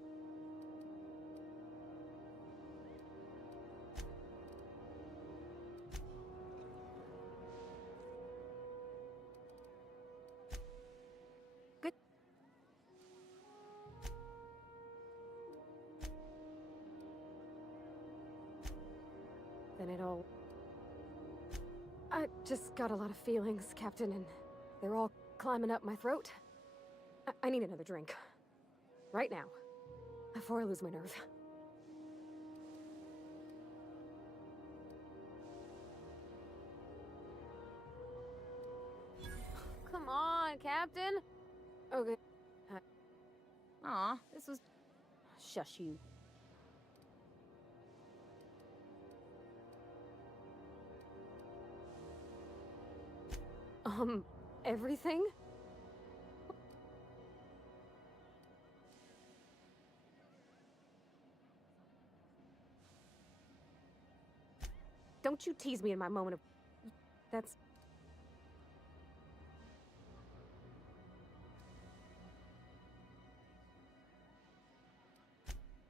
Good... Then it all... I just got a lot of feelings, Captain, and they're all climbing up my throat. I need another drink. Right now. Before I lose my nerve. Come on, Captain! Okay. Aw, this was... Shush you. Everything? Don't you tease me in my moment of... That's...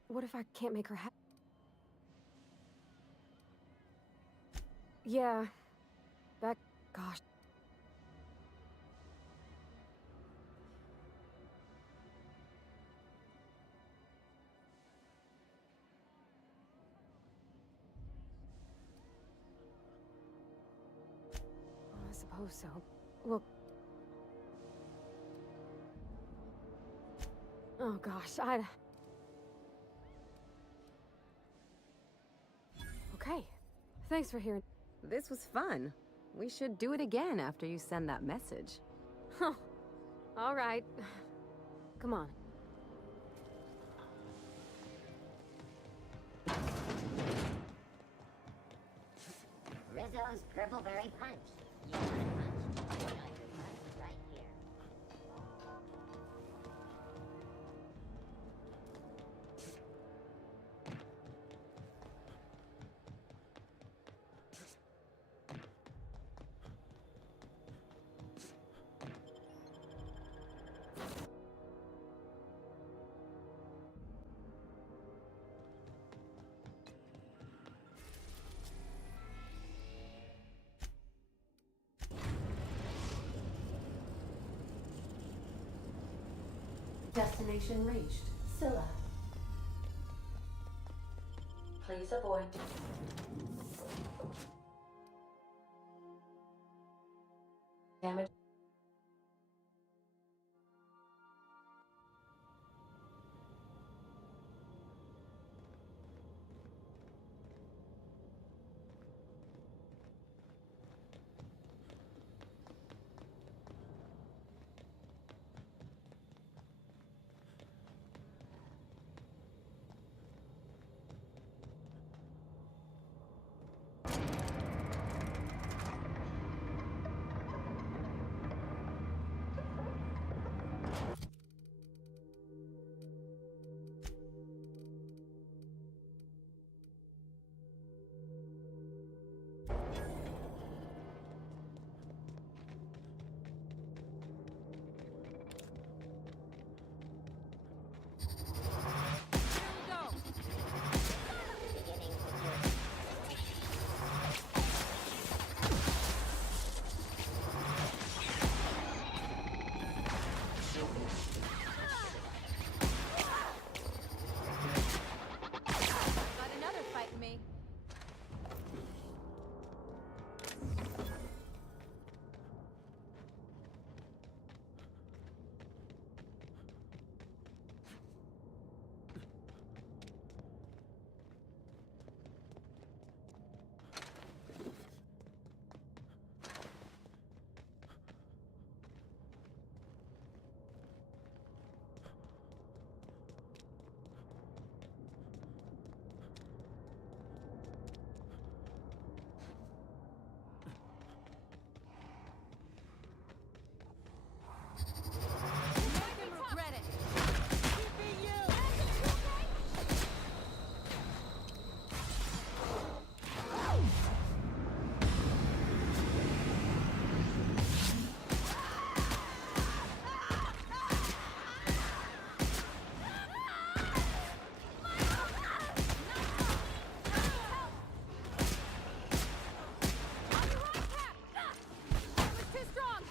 What if I can't make her happy? Yeah. Gosh. I suppose so. Well... Oh gosh, Okay. Thanks for hearing... This was fun. We should do it again after you send that message. Huh. All right. Come on. Rizzo's Purpleberry Punch. You want a punch? Enjoy your punch right here. Destination reached. Scylla. Please avoid... damage. Got another fighting me. Regret it. Too strong.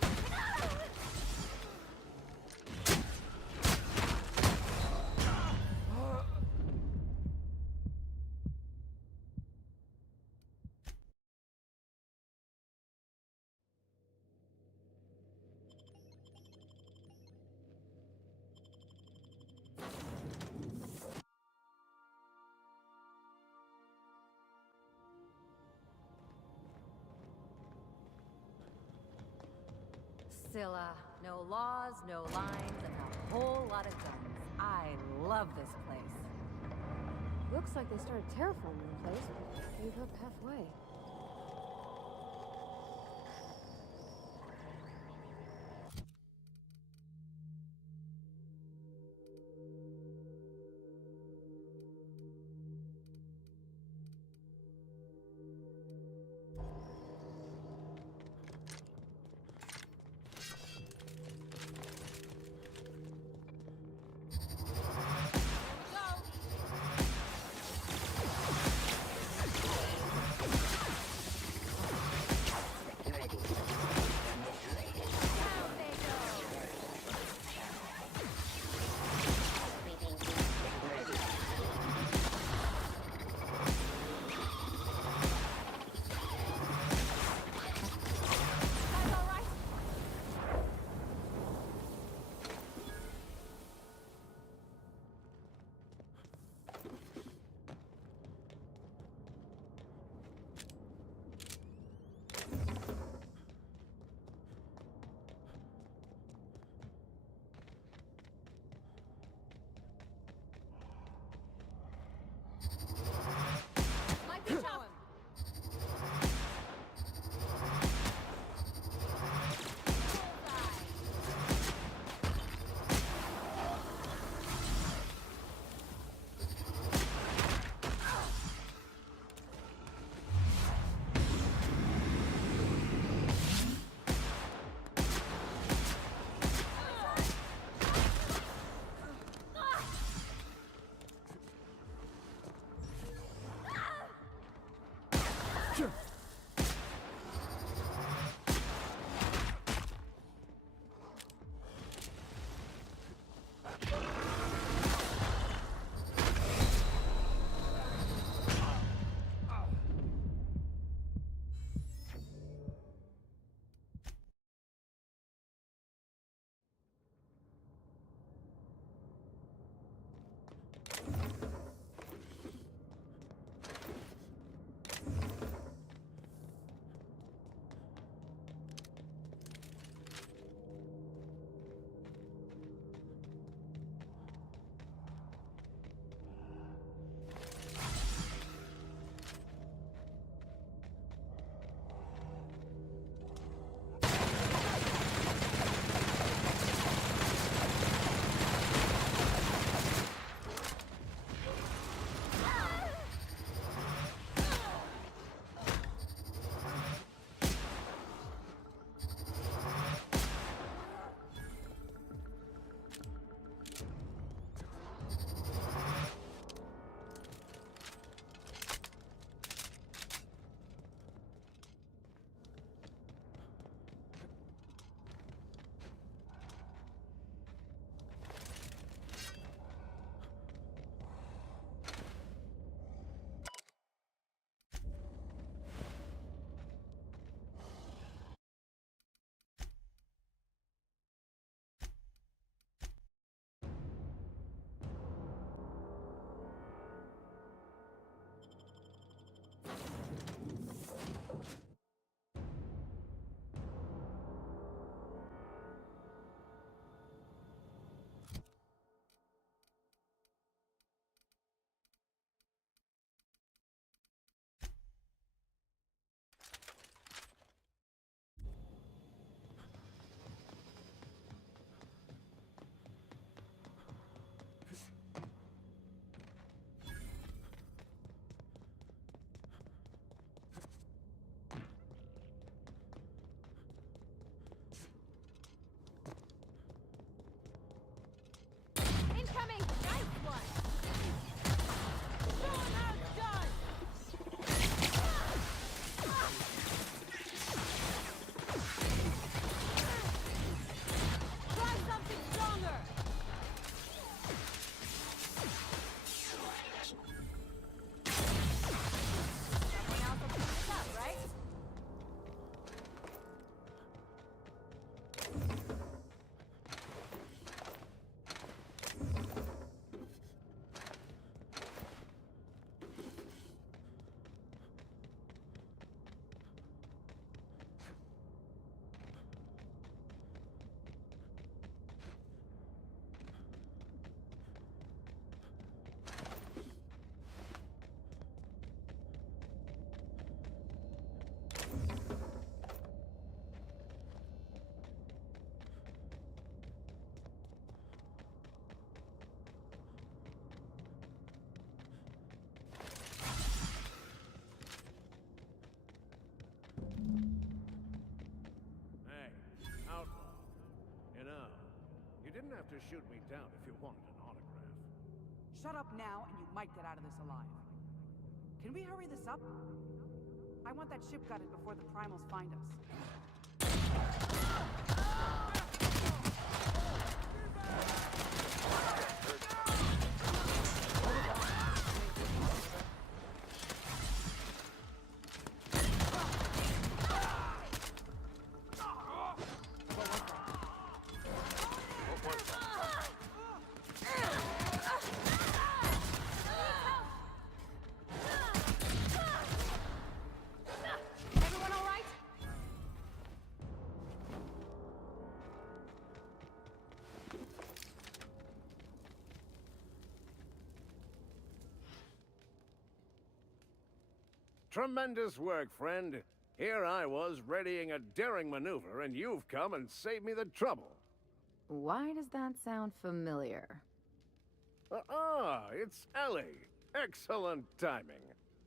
Scylla. No laws, no lines, and a whole lot of guns. I love this place. Looks like they started terraforming the place, but gave up halfway. have to shoot me down if you want an autograph. Shut up now, and you might get out of this alive. Can we hurry this up? I want that ship gutted before the primals find us. Everyone all right? Tremendous work, friend. Here I was readying a daring maneuver, and you've come and saved me the trouble. Why does that sound familiar? It's Ellie. Excellent timing.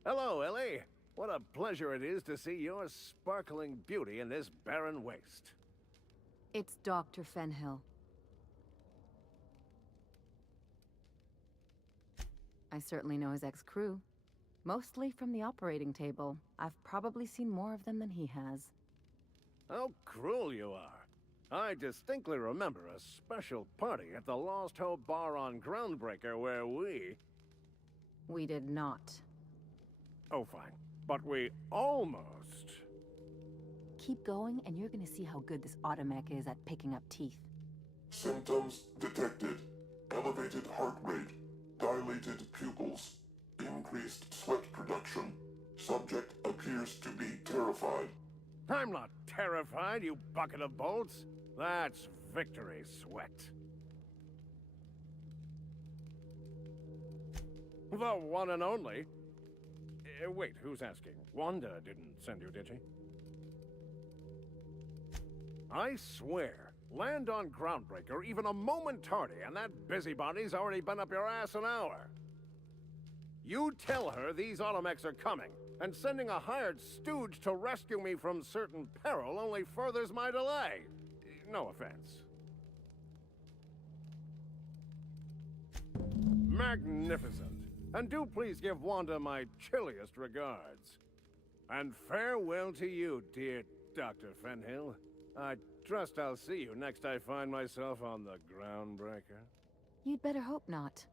Hello, Ellie. What a pleasure it is to see your sparkling beauty in this barren waste. It's Dr. Fenhill. I certainly know his ex-crew. Mostly from the operating table. I've probably seen more of them than he has. How cruel you are. I distinctly remember a special party at the Lost Hope Bar on Groundbreaker where We did not. Oh, fine. But we almost... Keep going, and you're gonna see how good this automech is at picking up teeth. Symptoms detected. Elevated heart rate, dilated pupils, increased sweat production. Subject appears to be terrified. I'm not terrified, you bucket of bolts. That's victory sweat. The one and only. Wait, who's asking? Wanda didn't send you, did she? I swear, land on Groundbreaker even a moment tardy, and that busybody's already been up your ass an hour. You tell her these automechs are coming, and sending a hired stooge to rescue me from certain peril only furthers my delay. No offense. Magnificent. And do please give Wanda my chilliest regards. And farewell to you, dear Dr. Fenhill. I trust I'll see you next I find myself on the Groundbreaker. You'd better hope not.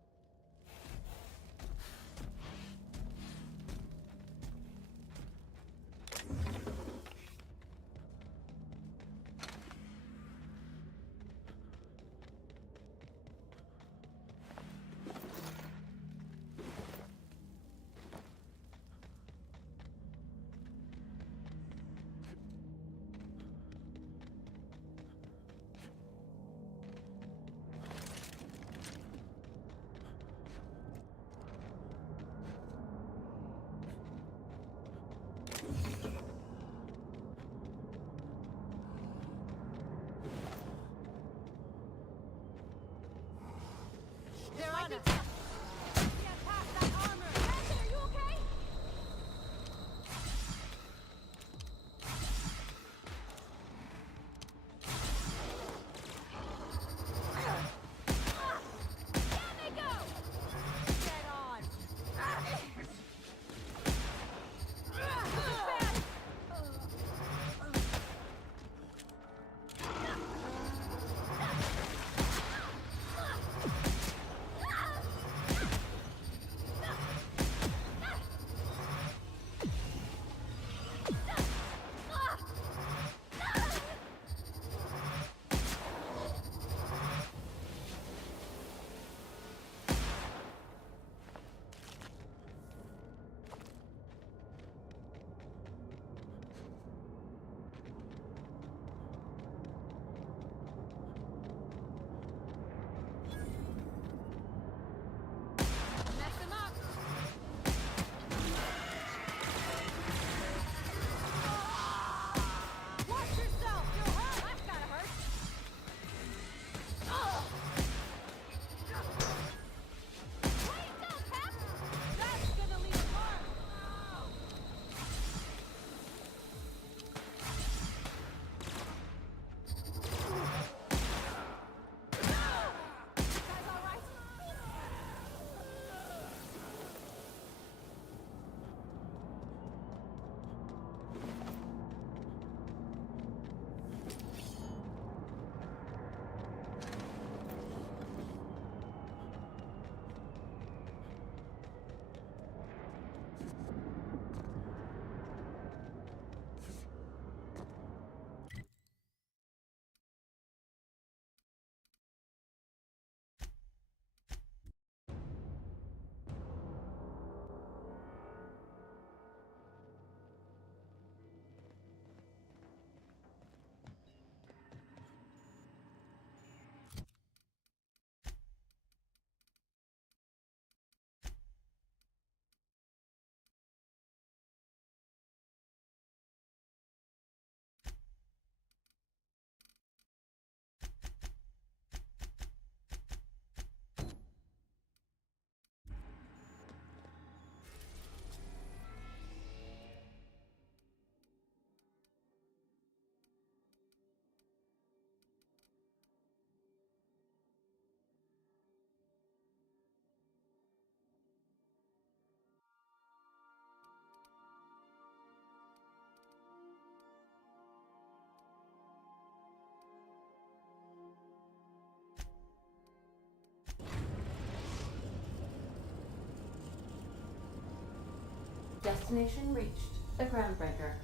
Destination reached. The Groundbreaker.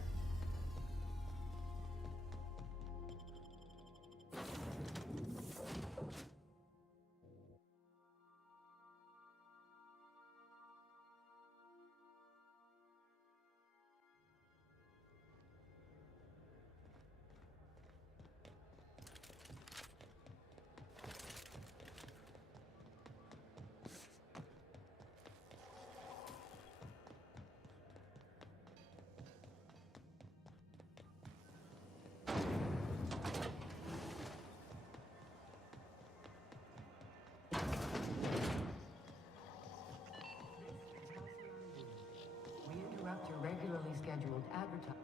We interrupt your regularly scheduled advertising.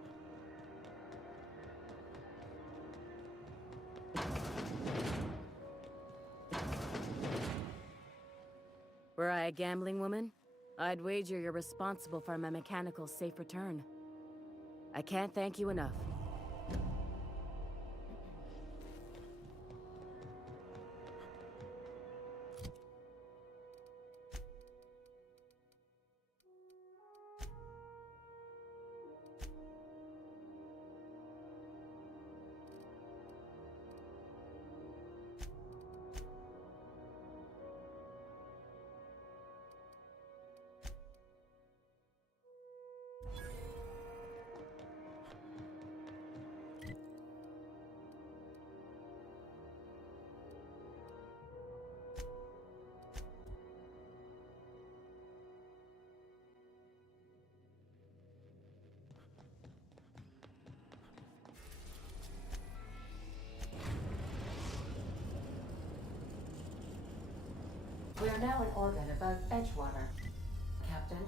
Were I a gambling woman, I'd wager you're responsible for my mechanical safe return. I can't thank you enough. We are now in orbit above Edgewater. Captain.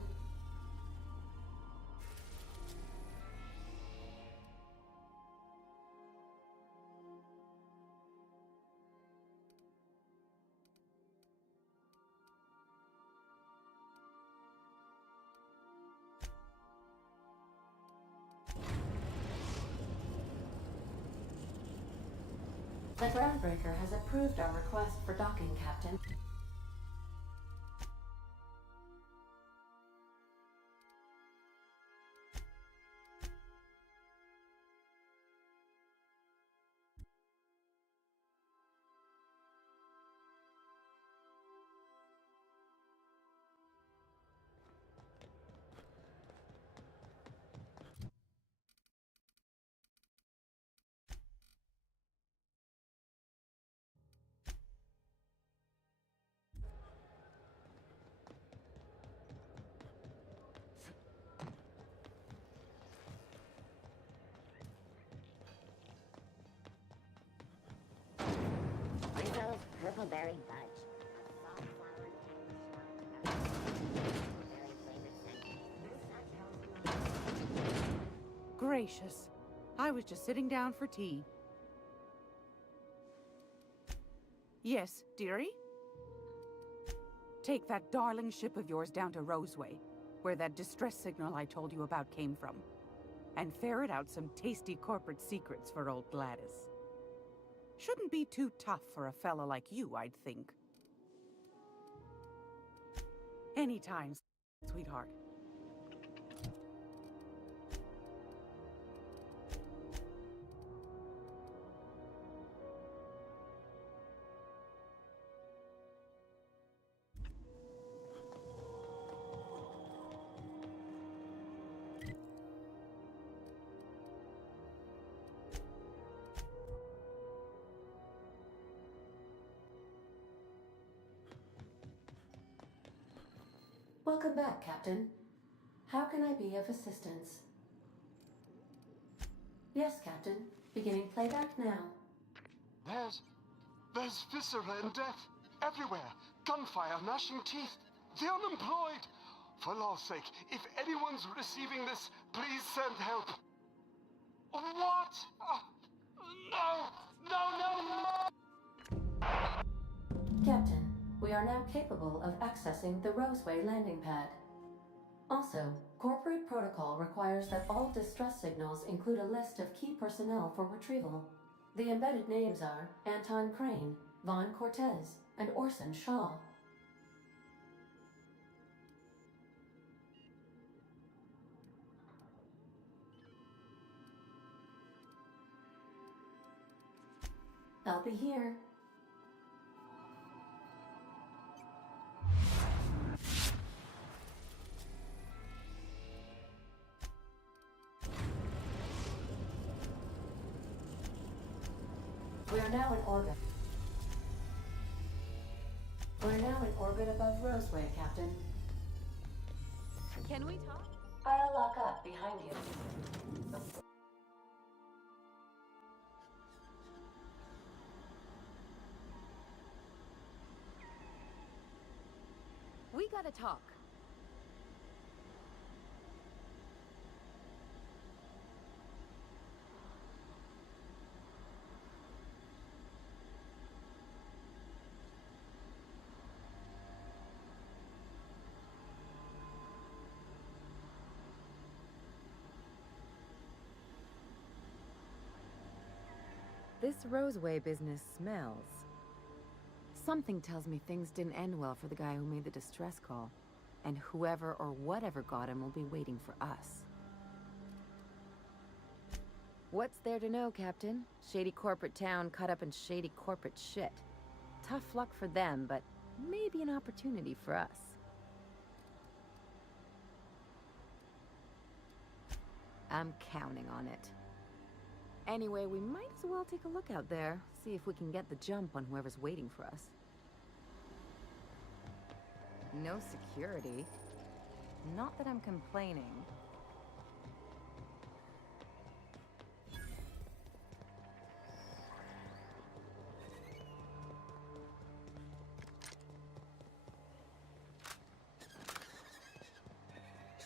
The Groundbreaker has approved our request for docking, Captain. Rizzo's Purpleberry Fudge. Gracious. I was just sitting down for tea. Yes, dearie? Take that darling ship of yours down to Roseway, where that distress signal I told you about came from, and ferret out some tasty corporate secrets for old Gladys. Shouldn't be too tough for a fella like you, I'd think. Anytime, sweetheart. Welcome back, Captain. How can I be of assistance? Yes, Captain. Beginning playback now. There's viscera and death everywhere. Gunfire, gnashing teeth. The unemployed. For law's sake, if anyone's receiving this, please send help. What? No! Captain, we are now capable of accessing the Roseway landing pad. Also, corporate protocol requires that all distress signals include a list of key personnel for retrieval. The embedded names are Anton Crane, Vaughn Cortez, and Orson Shaw. I'll be here. We are now in orbit. We're now in orbit above Roseway, Captain. Can we talk? I'll lock up behind you. We gotta talk. This Roseway business smells. Something tells me things didn't end well for the guy who made the distress call. And whoever or whatever got him will be waiting for us. What's there to know, Captain? Shady corporate town cut up in shady corporate shit. Tough luck for them, but maybe an opportunity for us. I'm counting on it. Anyway, we might as well take a look out there, see if we can get the jump on whoever's waiting for us. No security. Not that I'm complaining.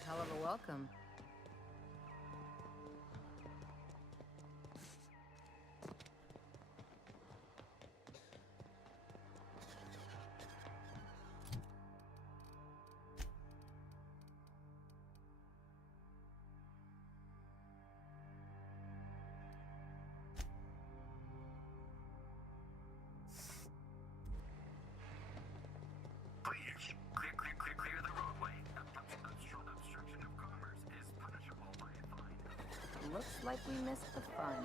Hell of a welcome. Clear the roadway. Obstruction of commerce is punishable by a fine. Looks like we missed the fun.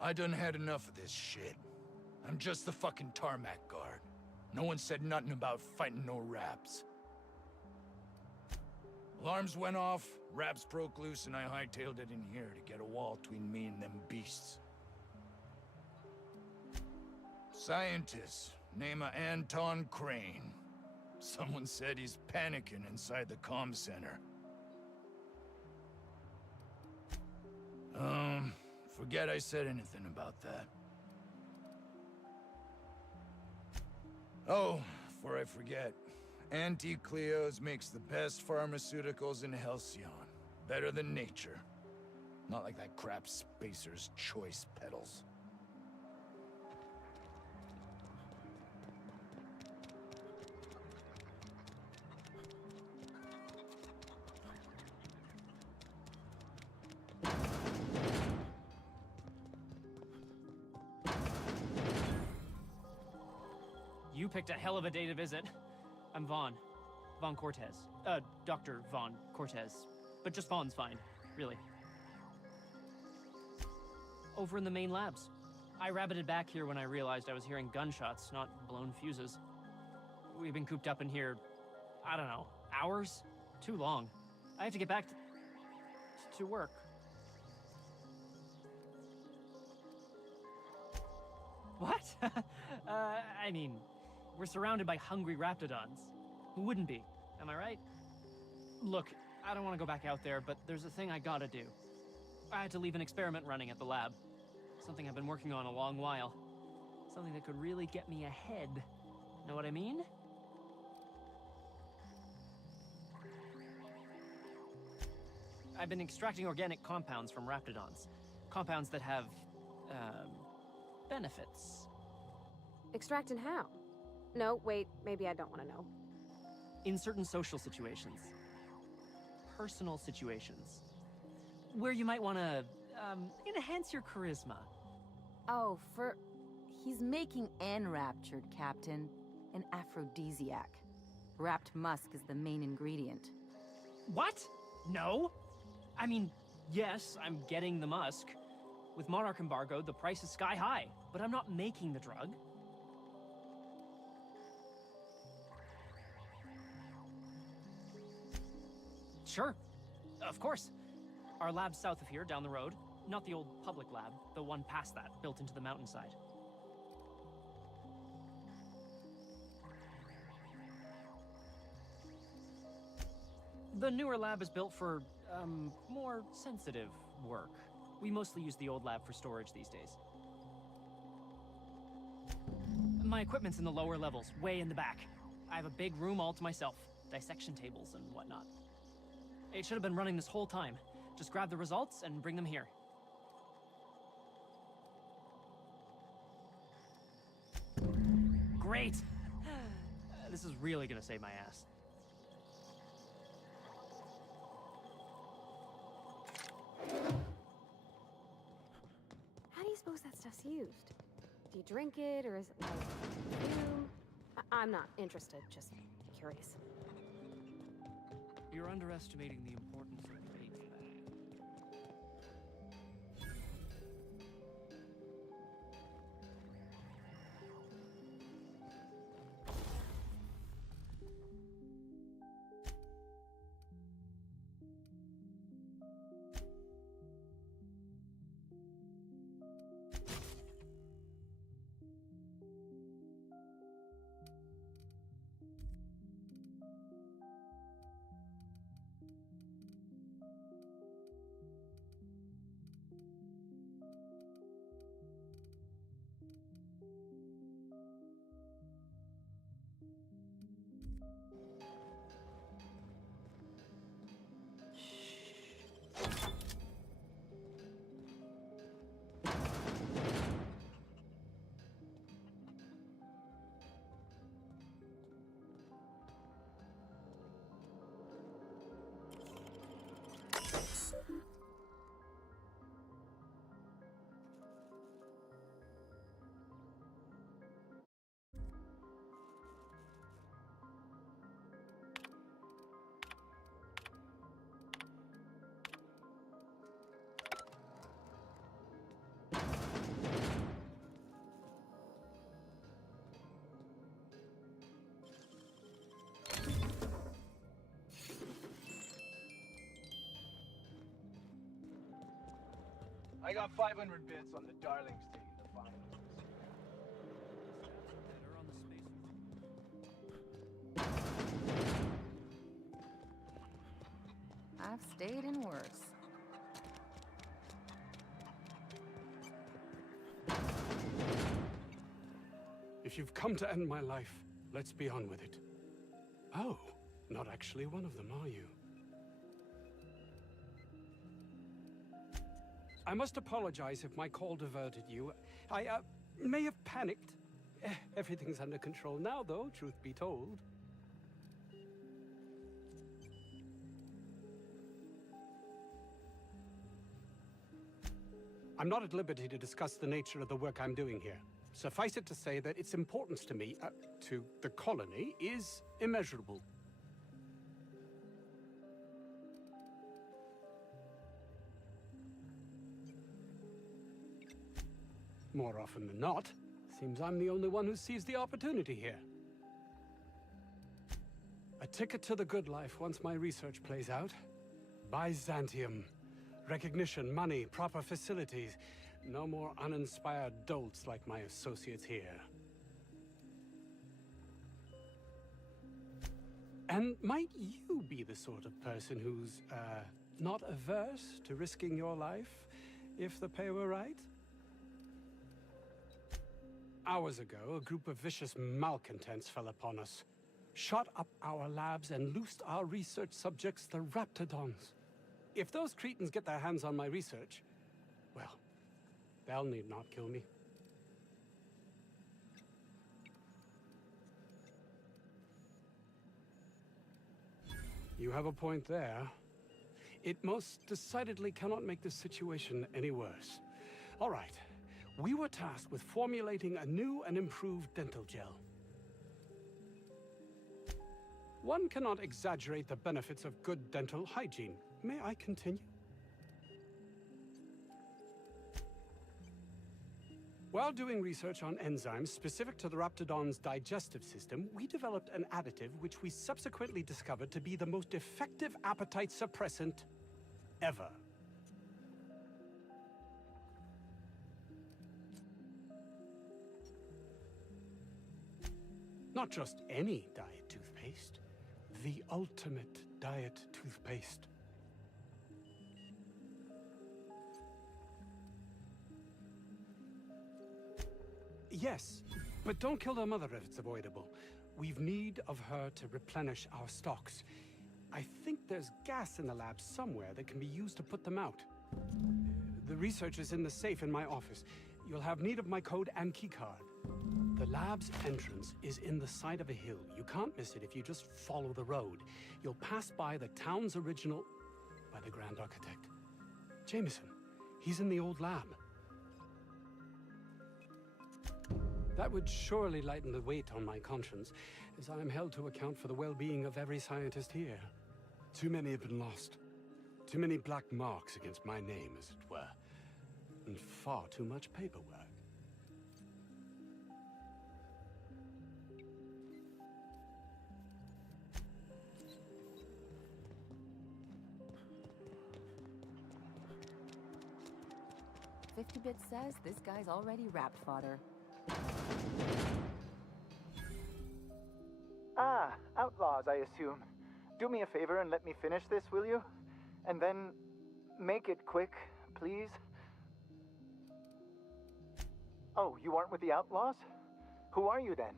I done had enough of this shit. I'm just the fucking tarmac guard. No one said nothing about fighting no raps. Alarms went off, raps broke loose, and I hightailed it in here to get a wall between me and them beasts. Scientist, name of Anton Crane. Someone said he's panicking inside the comm center. Forget I said anything about that. Oh, before I forget, Anti-Cleo's makes the best pharmaceuticals in Halcyon. Better than nature. Not like that crap Spacer's Choice peddles. You picked a hell of a day to visit. I'm Vaughn. Vaughn Cortez. Dr. Vaughn Cortez. But just Vaughn's fine, really. Over in the main labs. I rabbited back here when I realized I was hearing gunshots, not blown fuses. We've been cooped up in here, I don't know, hours? Too long. I have to get back to work. What? I mean, we're surrounded by hungry raptidons. Who wouldn't be? Am I right? Look, I don't want to go back out there, but there's a thing I gotta do. I had to leave an experiment running at the lab. Something I've been working on a long while. Something that could really get me ahead. Know what I mean? I've been extracting organic compounds from raptidons. Compounds that have, benefits. Extracting how? No, wait, maybe I don't want to know. In certain social situations. Personal situations. Where you might want to, enhance your charisma. Oh, he's making enraptured, Captain. An aphrodisiac. Wrapped musk is the main ingredient. What? No? I mean, yes, I'm getting the musk. With Monarch embargo, the price is sky high, but I'm not making the drug. Sure, of course. Our lab's south of here, down the road. Not the old public lab, the one past that, built into the mountainside. The newer lab is built for, more sensitive work. We mostly use the old lab for storage these days. My equipment's in the lower levels, way in the back. I have a big room all to myself, dissection tables and whatnot. It should have been running this whole time. Just grab the results and bring them here. Great! This is really gonna save my ass. How do you suppose that stuff's used? Do you drink it, or is it like perfume? I'm not interested, just curious. You're underestimating the importance of fate. I got 500 bits on the Darlings taking the finals. I've stayed in worse. If you've come to end my life, let's be on with it. Oh, not actually one of them, are you? I must apologize if my call diverted you. I may have panicked. Everything's under control now, though, truth be told. I'm not at liberty to discuss the nature of the work I'm doing here. Suffice it to say that its importance to me, to the colony, is immeasurable. More often than not, seems I'm the only one who sees the opportunity here. A ticket to the good life once my research plays out. Byzantium. Recognition, money, proper facilities. No more uninspired dolts like my associates here. And might you be the sort of person who's, not averse to risking your life, if the pay were right? Hours ago, a group of vicious malcontents fell upon us, shot up our labs and loosed our research subjects, the Raptidons. If those cretins get their hands on my research, well, they'll need not kill me. You have a point there. It most decidedly cannot make this situation any worse. All right. We were tasked with formulating a new and improved dental gel. One cannot exaggerate the benefits of good dental hygiene. May I continue? While doing research on enzymes specific to the Raptidon's digestive system, we developed an additive which we subsequently discovered to be the most effective appetite suppressant ever. Not just any diet toothpaste, the ultimate diet toothpaste. Yes, but don't kill their mother if it's avoidable. We've need of her to replenish our stocks. I think there's gas in the lab somewhere that can be used to put them out. The research is in the safe in my office. You'll have need of my code and keycard. The lab's entrance is in the side of a hill. You can't miss it if you just follow the road. You'll pass by the town's original... by the Grand Architect. Jameson. He's in the old lab. That would surely lighten the weight on my conscience, as I am held to account for the well-being of every scientist here. Too many have been lost. Too many black marks against my name, as it were. And far too much paperwork. "50-bit says this guy's already wrapped fodder." Ah, outlaws, I assume. Do me a favor and let me finish this, will you? And then make it quick, please. Oh, you aren't with the outlaws? Who are you then?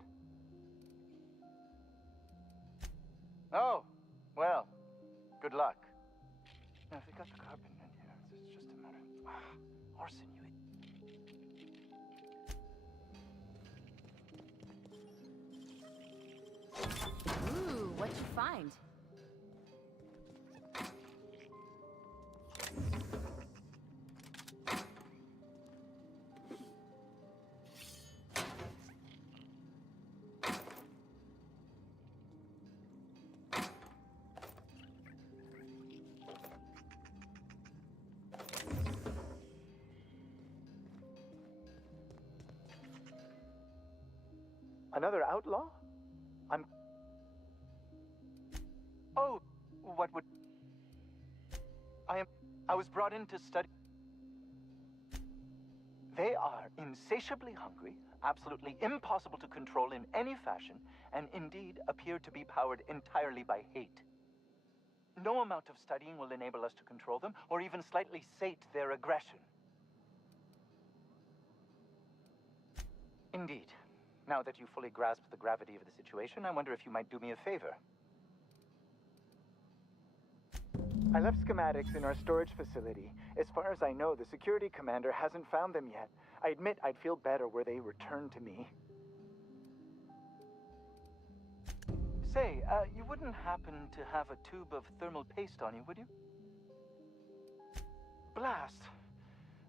Oh, well, good luck. Now, if they got the carpet in here, it's just a matter of arson, you Ooh, what'd you find? Another outlaw? Oh, what would... I was brought in to study... They are insatiably hungry, absolutely impossible to control in any fashion, and indeed appear to be powered entirely by hate. No amount of studying will enable us to control them, or even slightly sate their aggression. Indeed. Now that you fully grasp the gravity of the situation, I wonder if you might do me a favor. I left schematics in our storage facility. As far as I know, the security commander hasn't found them yet. I admit I'd feel better were they returned to me. Say, you wouldn't happen to have a tube of thermal paste on you, would you? Blast.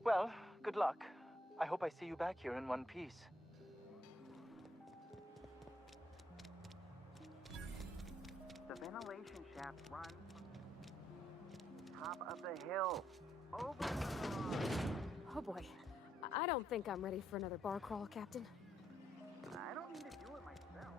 Well, good luck. I hope I see you back here in one piece. The ventilation shaft runs top of the hill. Over the garage. Oh boy. I don't think I'm ready for another bar crawl, Captain. I don't need to do it myself.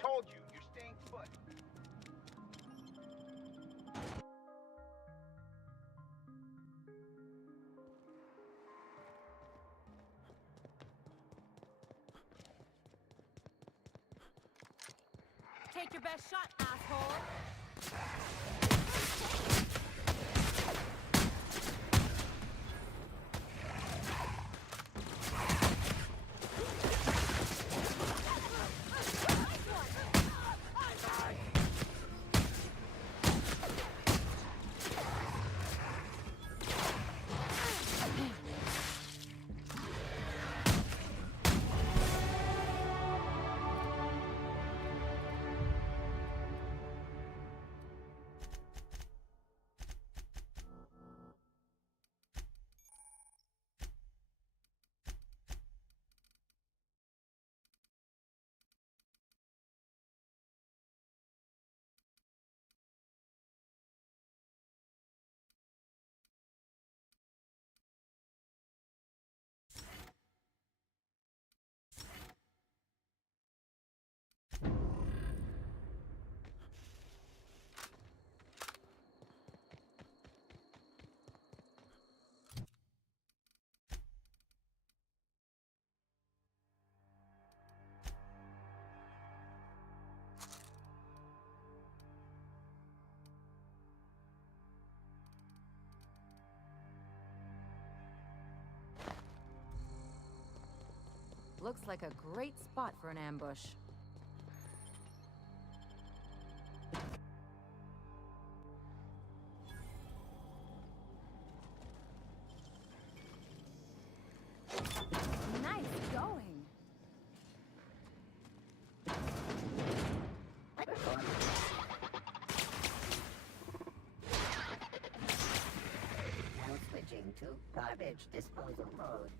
Told you, you're staying put. Take your best shot, asshole! Looks like a great spot for an ambush. Nice going. Now switching to garbage disposal mode.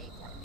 Take cover!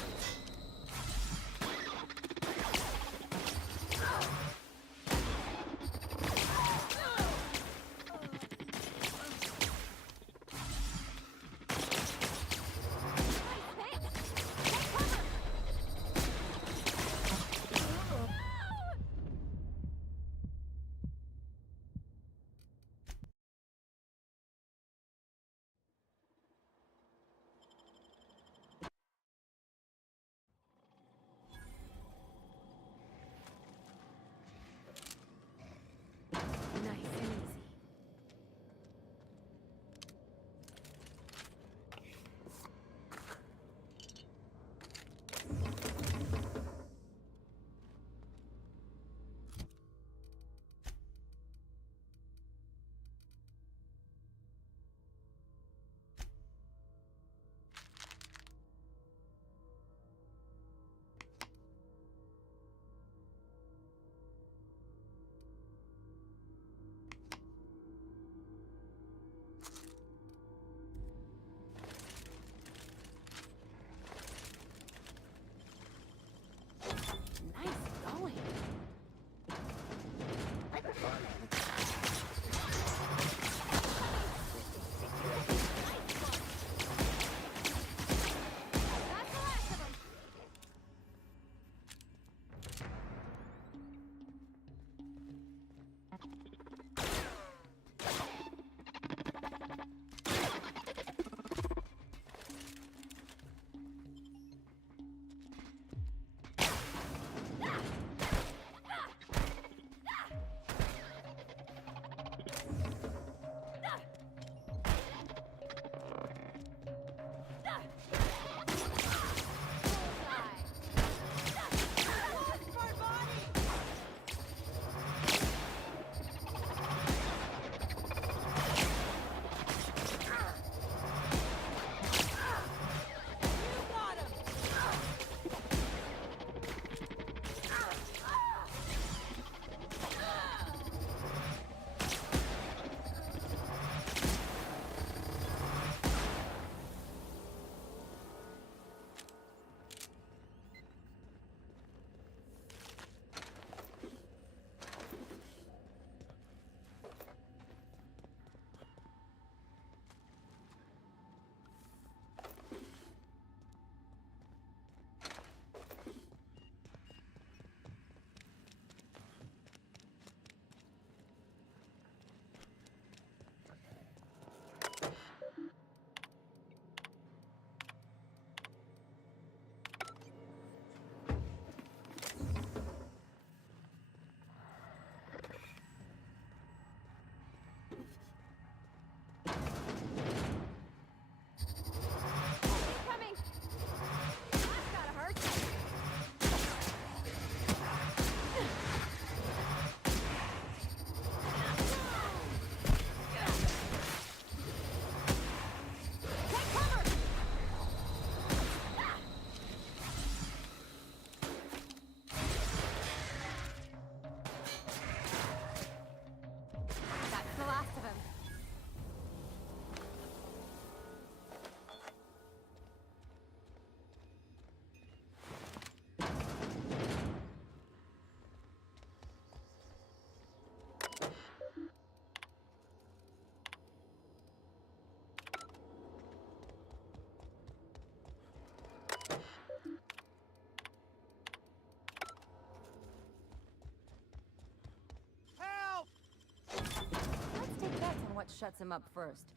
shuts him up first.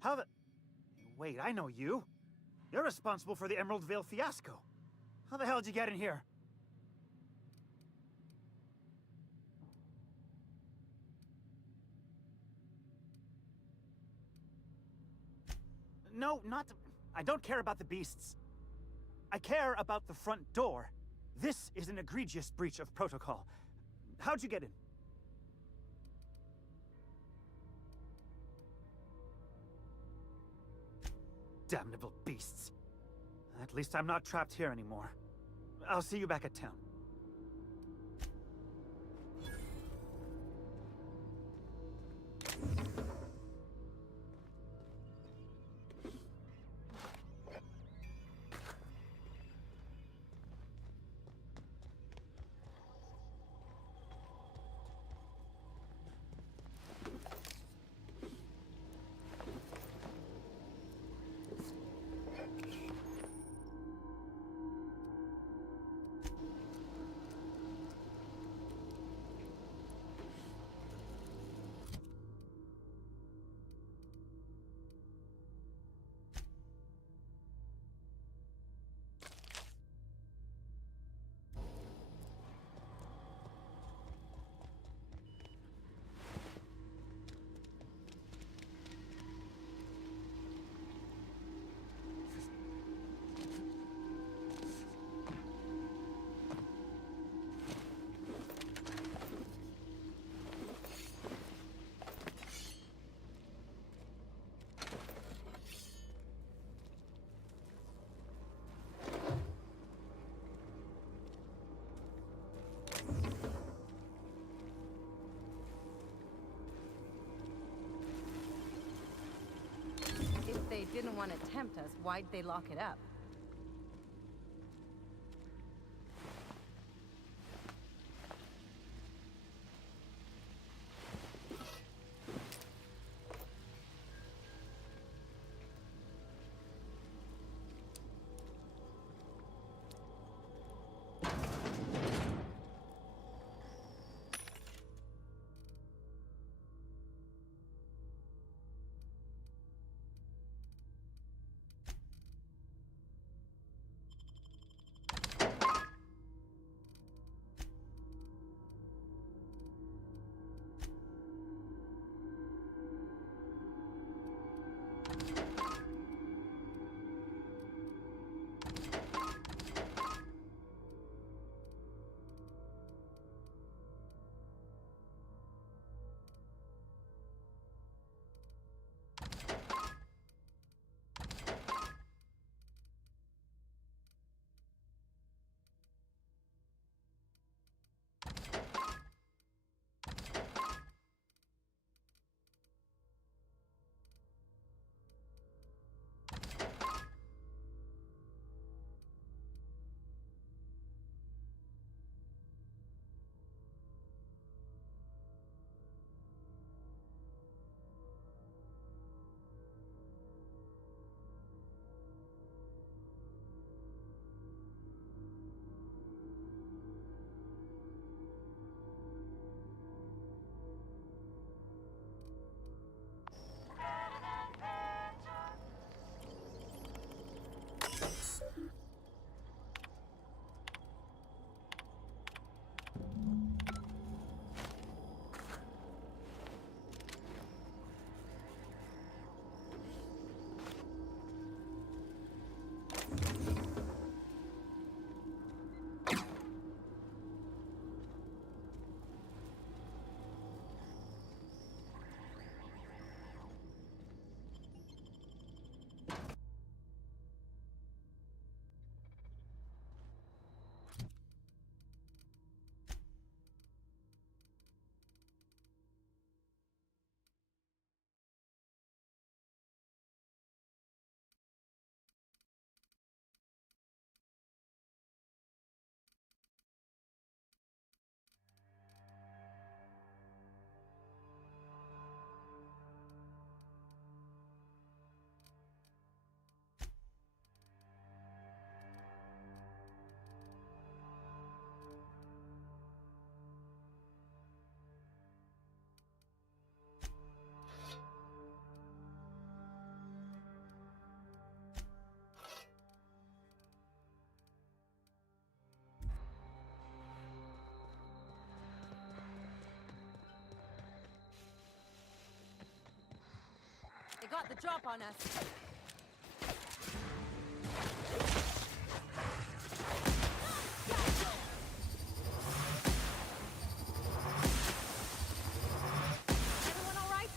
How the... Wait, I know you. You're responsible for the Emerald Vale fiasco. How the hell did you get in here? No, not... I don't care about the beasts. I care about the front door. This is an egregious breach of protocol. How'd you get in? Damnable beasts. At least I'm not trapped here anymore. I'll see you back at town. If they didn't want to tempt us, why'd they lock it up? got the drop on us. Everyone all right?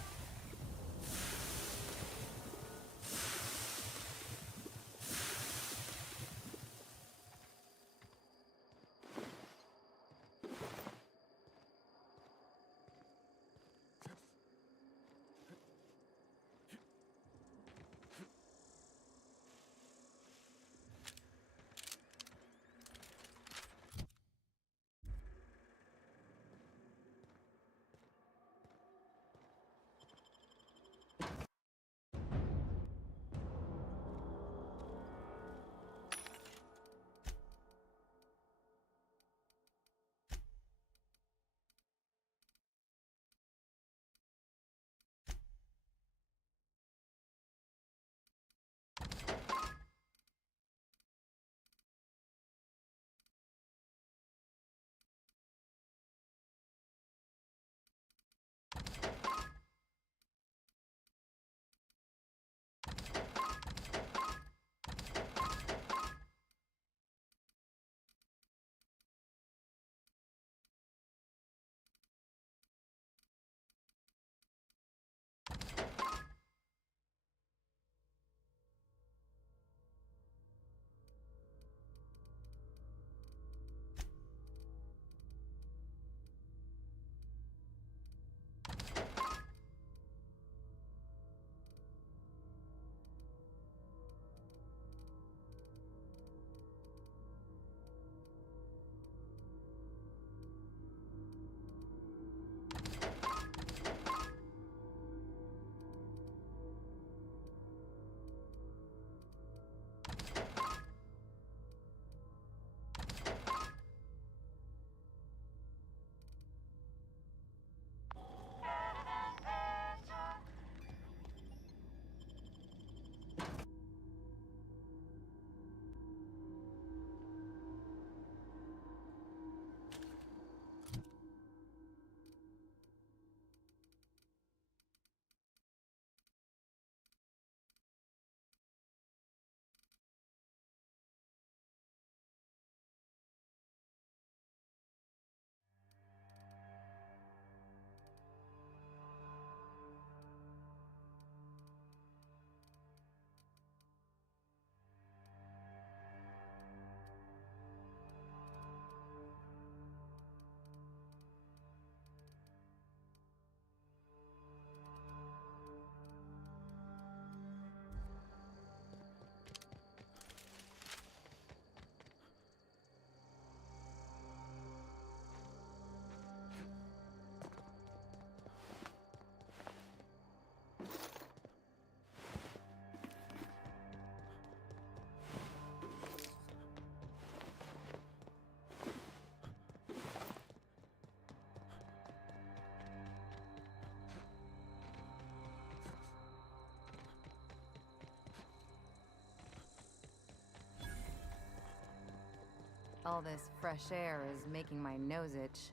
All this fresh air is making my nose itch.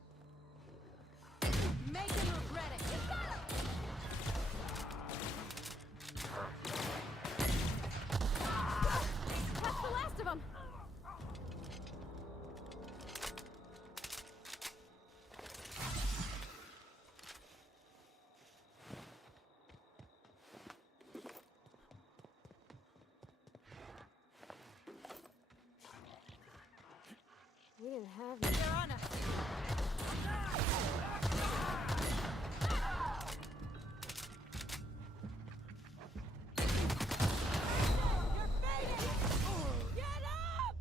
Make him regret it. You got him! That's the last of them! We didn't have any. They're on us. You're fading! Get up!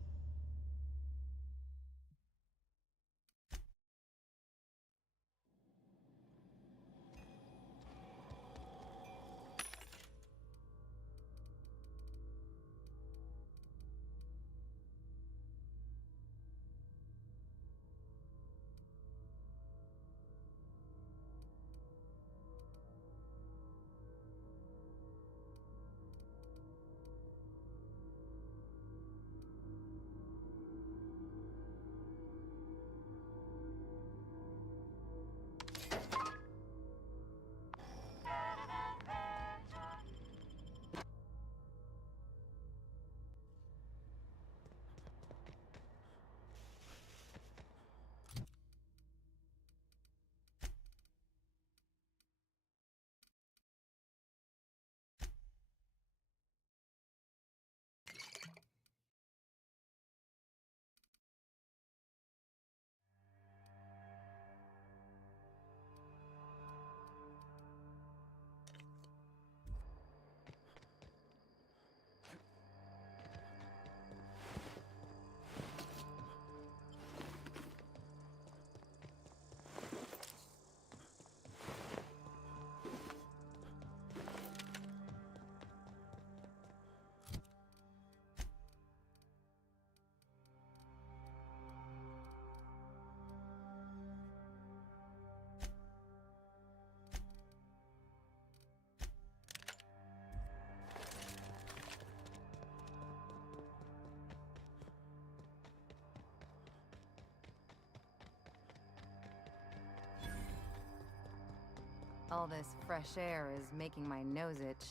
All this fresh air is making my nose itch.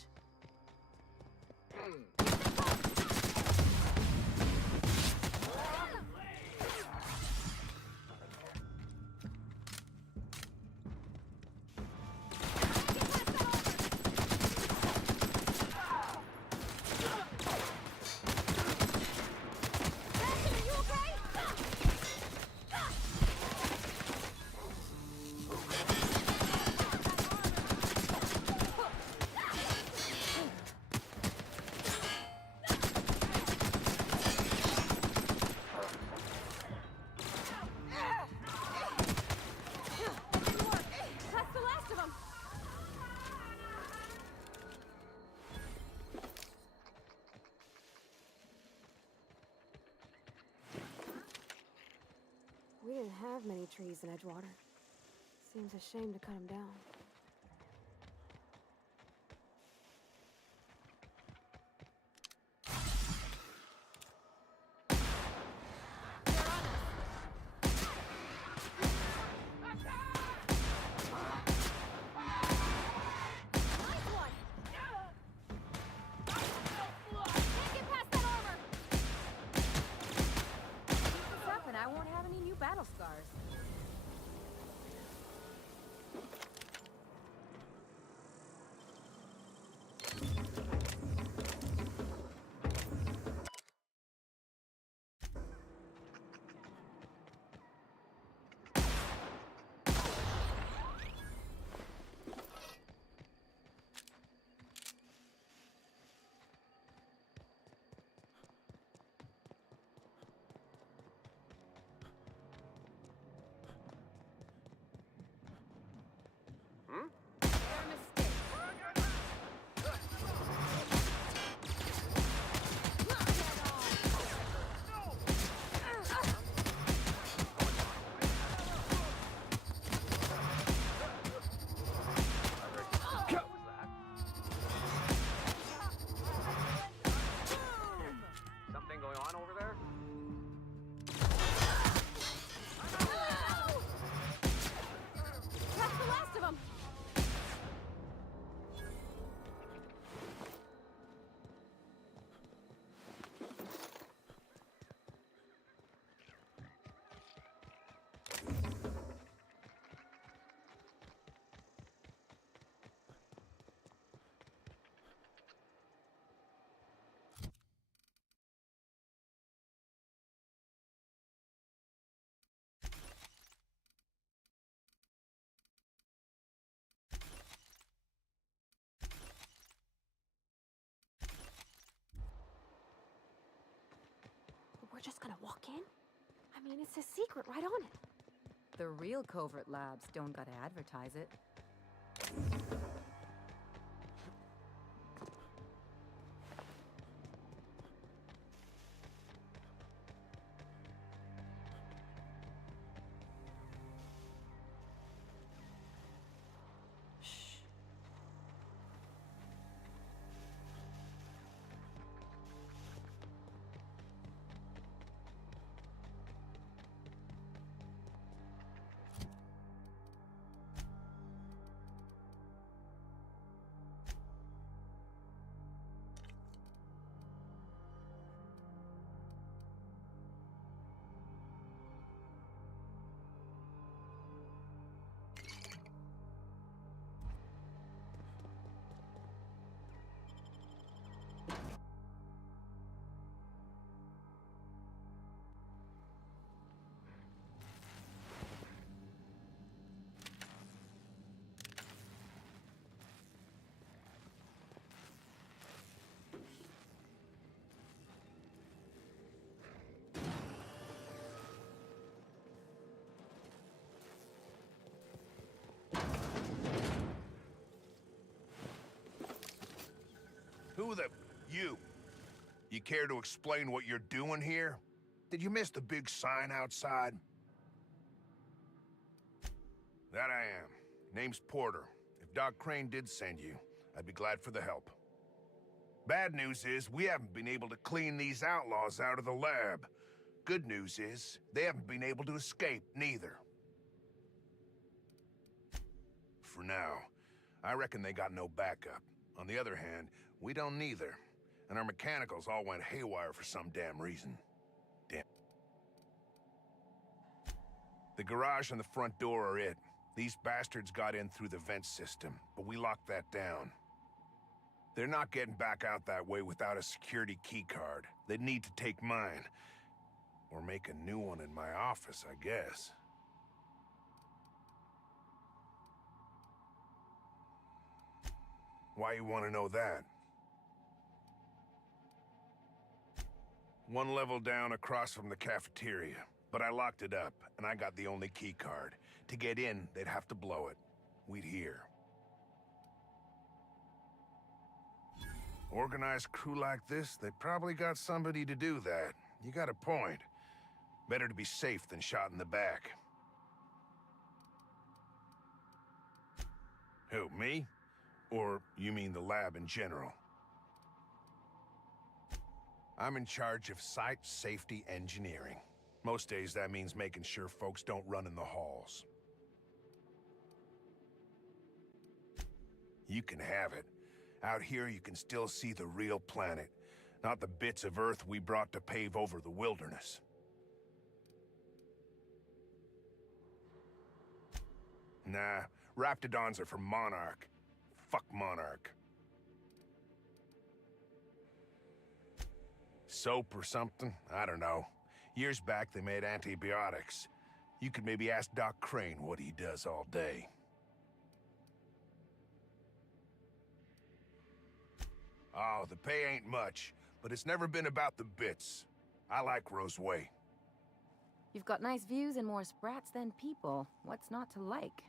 We didn't have many trees in Edgewater. Seems a shame to cut them down. Battle scars. We're just gonna walk in? I mean, it's a secret right on it. The real covert labs don't gotta advertise it. Who the... you? You care to explain what you're doing here? Did you miss the big sign outside? That I am. Name's Porter. If Doc Crane did send you, I'd be glad for the help. Bad news is, we haven't been able to clean these outlaws out of the lab. Good news is, they haven't been able to escape, neither. For now, I reckon they got no backup. On the other hand, we don't neither. And our mechanicals all went haywire for some damn reason. Damn. The garage and the front door are it. These bastards got in through the vent system, but we locked that down. They're not getting back out that way without a security keycard. They'd need to take mine. Or make a new one in my office, I guess. Why you want to know that? One level down across from the cafeteria. But I locked it up, and I got the only key card. To get in, they'd have to blow it. We'd hear. Organized crew like this, they probably got somebody to do that. You got a point. Better to be safe than shot in the back. Who, me? Or you mean the lab in general? I'm in charge of site safety engineering. Most days that means making sure folks don't run in the halls. You can have it. Out here you can still see the real planet, not the bits of Earth we brought to pave over the wilderness. Nah, Raptidons are for Monarch. Fuck Monarch. Soap or something? I don't know. Years back, they made antibiotics. You could maybe ask Doc Crane what he does all day. Oh, the pay ain't much, but it's never been about the bits. I like Roseway. You've got nice views and more sprats than people. What's not to like?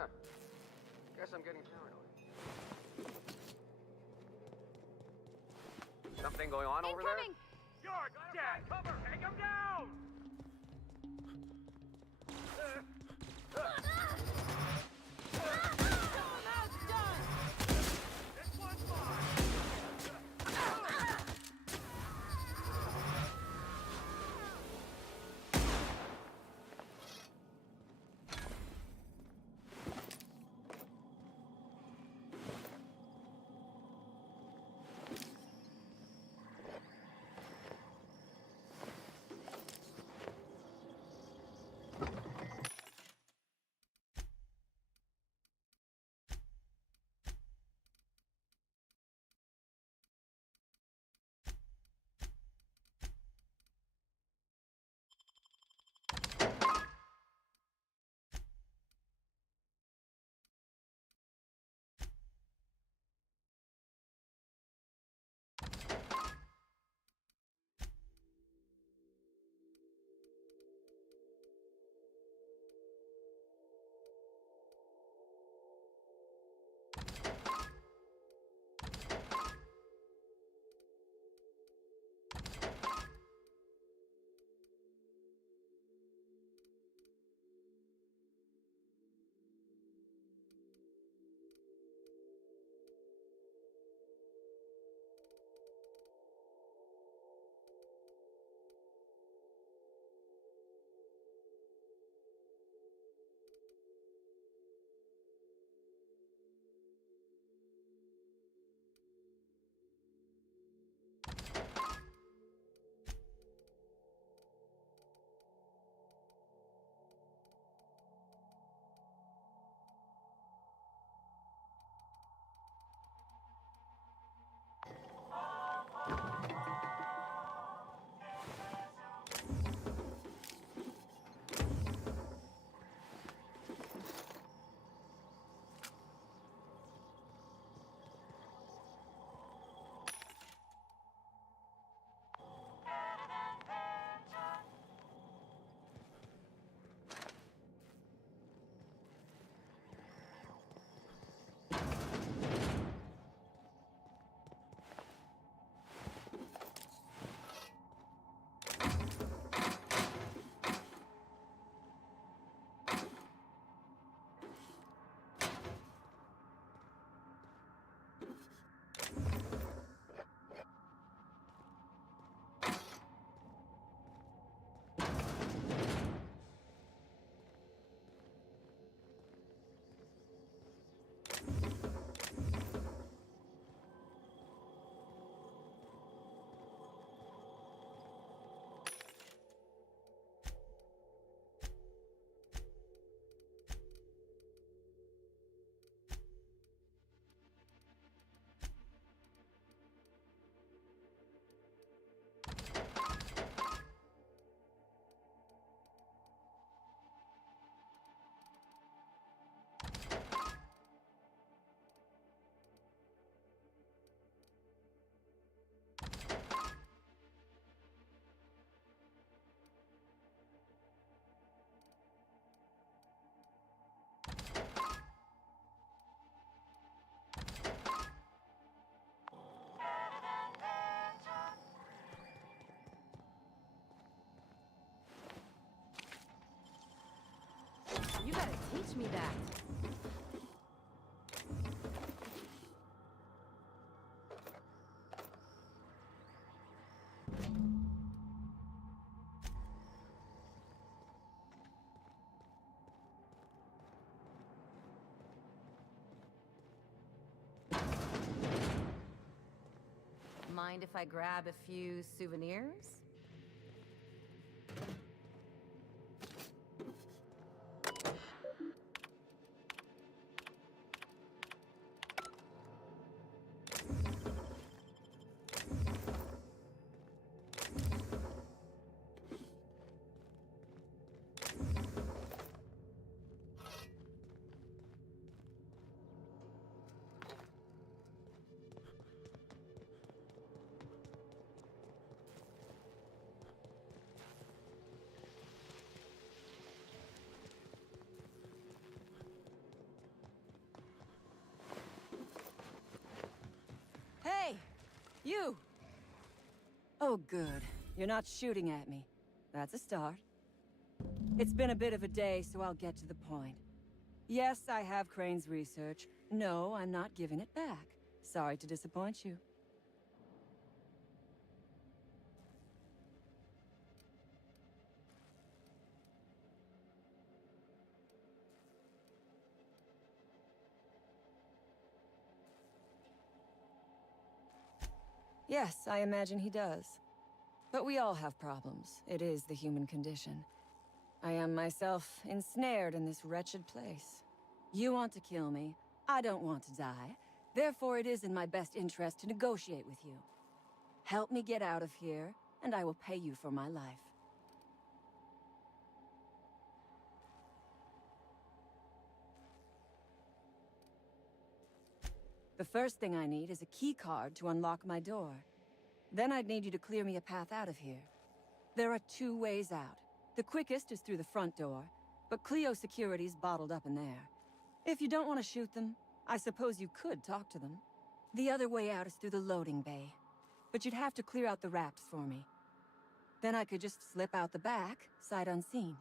Huh. Guess I'm getting paranoid. Something going on over there? York, Jack, cover! Take him down! Fetch me that. Mind if I grab a few souvenirs? Hey! You! Oh, good. You're not shooting at me. That's a start. It's been a bit of a day, so I'll get to the point. Yes, I have Crane's research. No, I'm not giving it back. Sorry to disappoint you. Yes, I imagine he does. But we all have problems. It is the human condition. I am myself ensnared in this wretched place. You want to kill me. I don't want to die. Therefore, it is in my best interest to negotiate with you. Help me get out of here, and I will pay you for my life. The first thing I need is a key card to unlock my door. Then I'd need you to clear me a path out of here. There are 2 ways out. The quickest is through the front door, but Cleo security's bottled up in there. If you don't want to shoot them, I suppose you could talk to them. The other way out is through the loading bay, but you'd have to clear out the rafts for me. Then I could just slip out the back, sight unseen.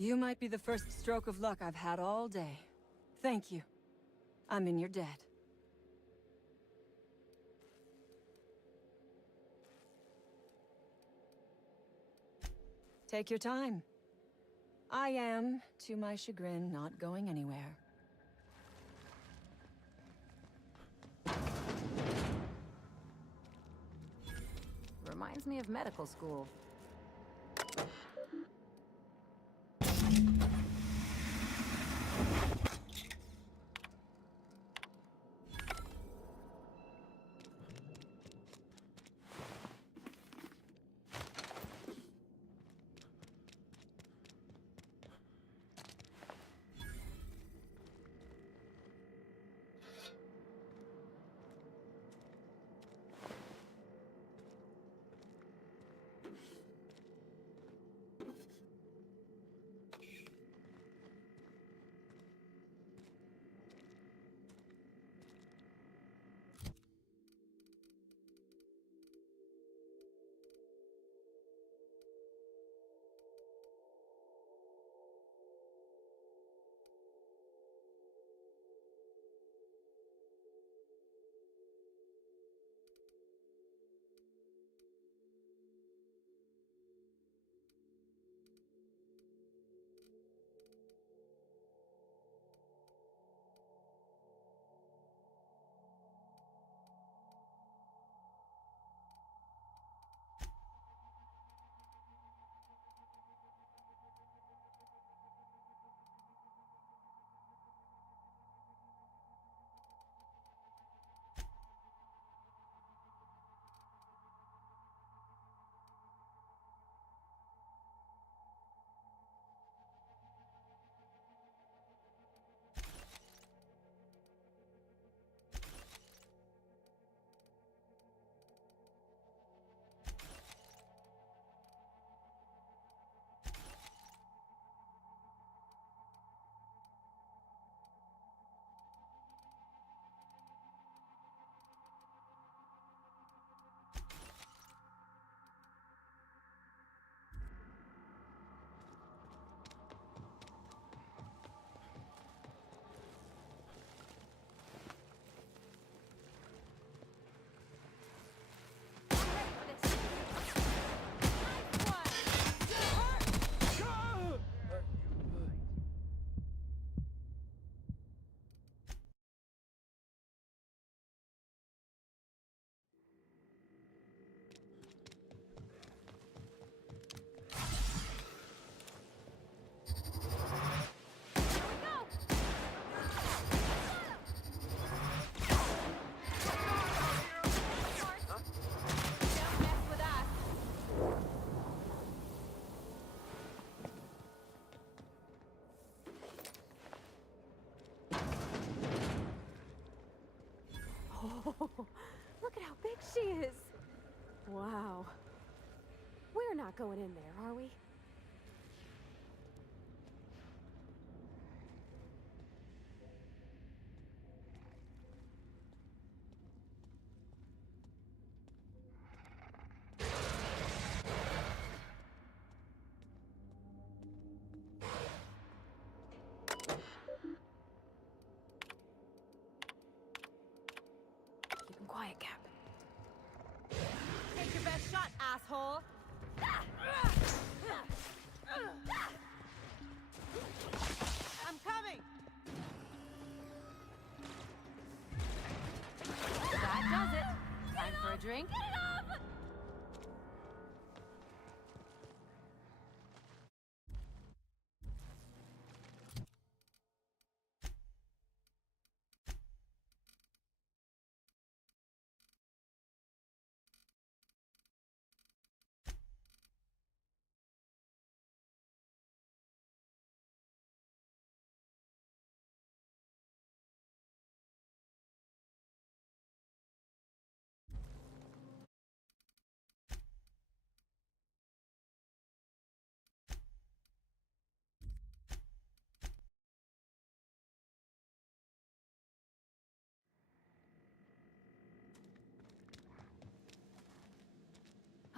You might be the first stroke of luck I've had all day. Thank you. I'm in your debt. Take your time. I am, to my chagrin, not going anywhere. Reminds me of medical school. Look at how big she is. Wow. We're not going in there, are we? Keep him quiet, Cap. Take your best shot, asshole! I'm coming! That does it. Time for a drink? Get it off!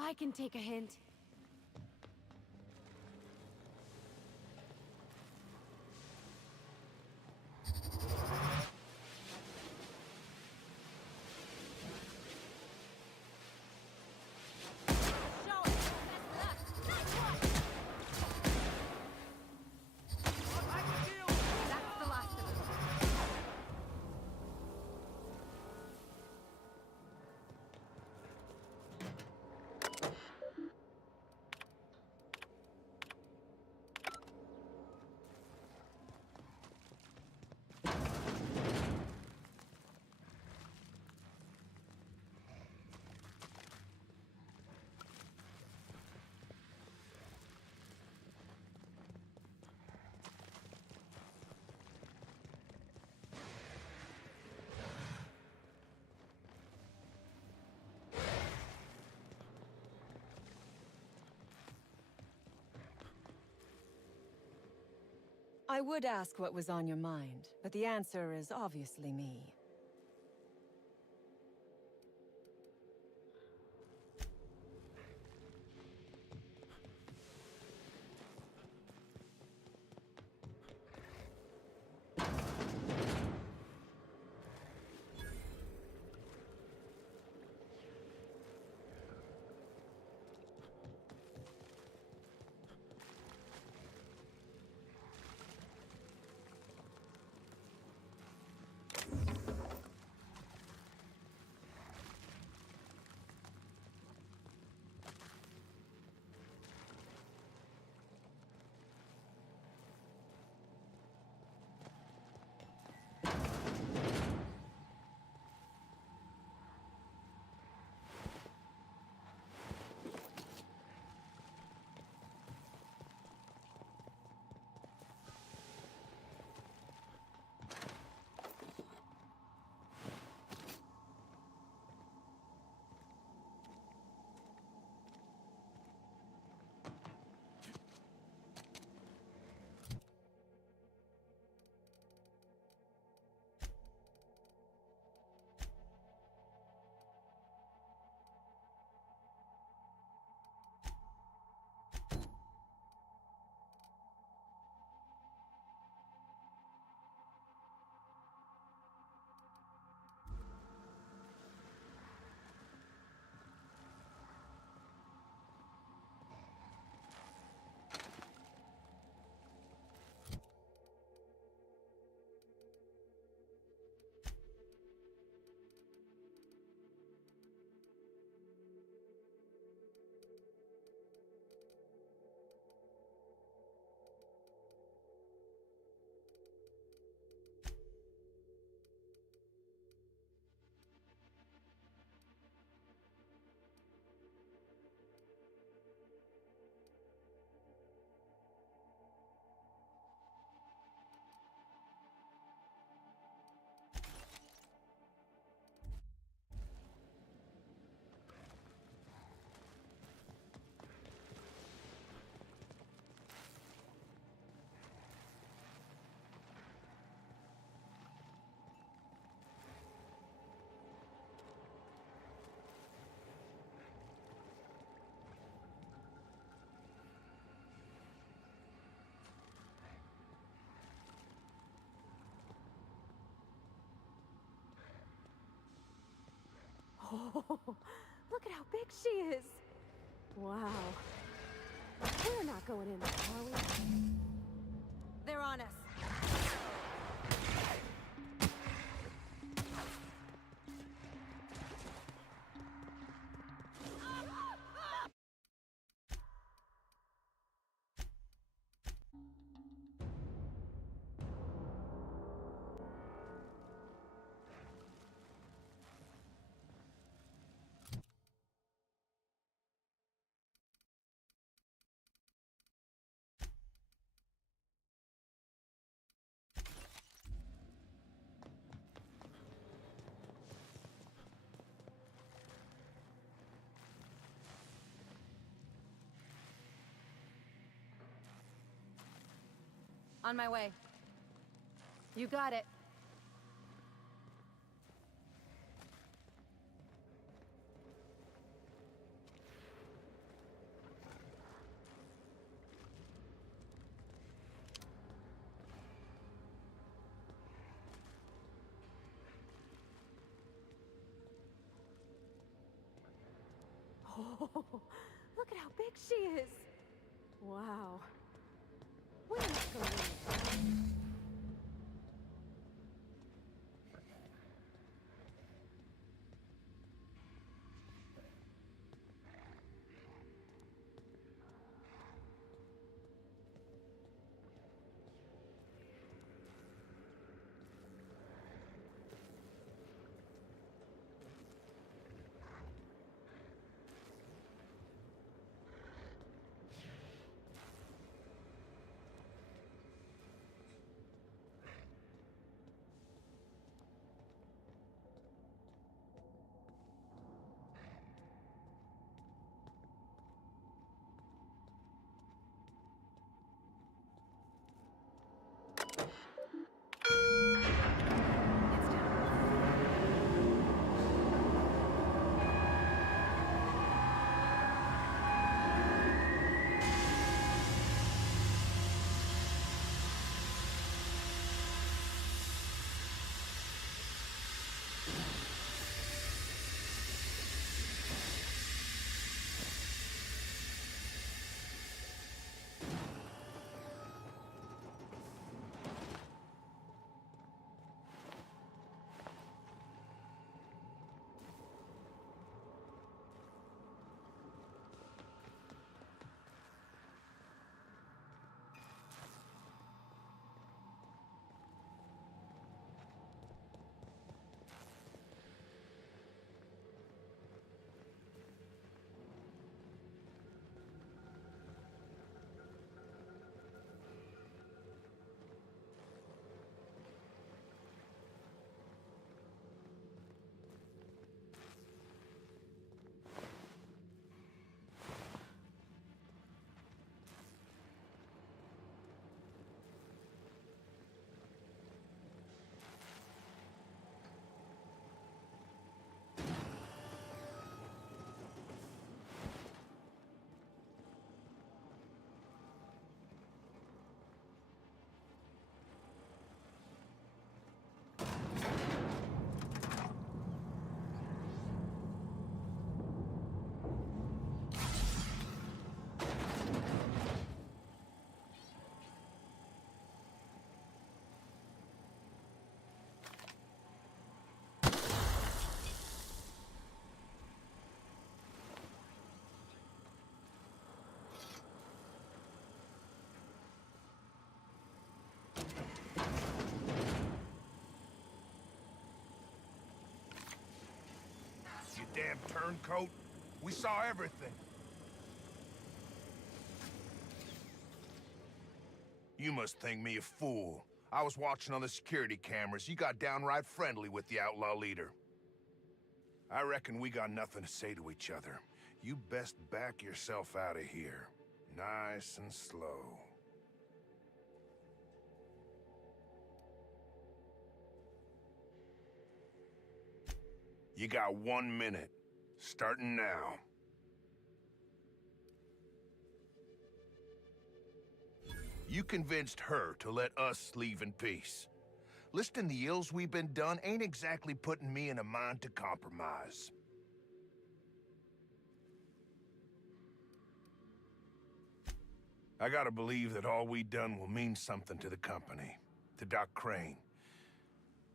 I can take a hint. I would ask what was on your mind, but the answer is obviously me. Oh, look at how big she is. Wow. We're not going in there, are we? They're on us. On my way. You got it. Oh, look at how big she is. Wow. We're not going in there. You damn turncoat. We saw everything. You must think me a fool. I was watching on the security cameras. You got downright friendly with the outlaw leader. I reckon we got nothing to say to each other. You best back yourself out of here. Nice and slow. You got 1 minute. Starting now. You convinced her to let us leave in peace. Listing the ills we've been done ain't exactly putting me in a mind to compromise. I gotta believe that all we done will mean something to the company, to Doc Crane.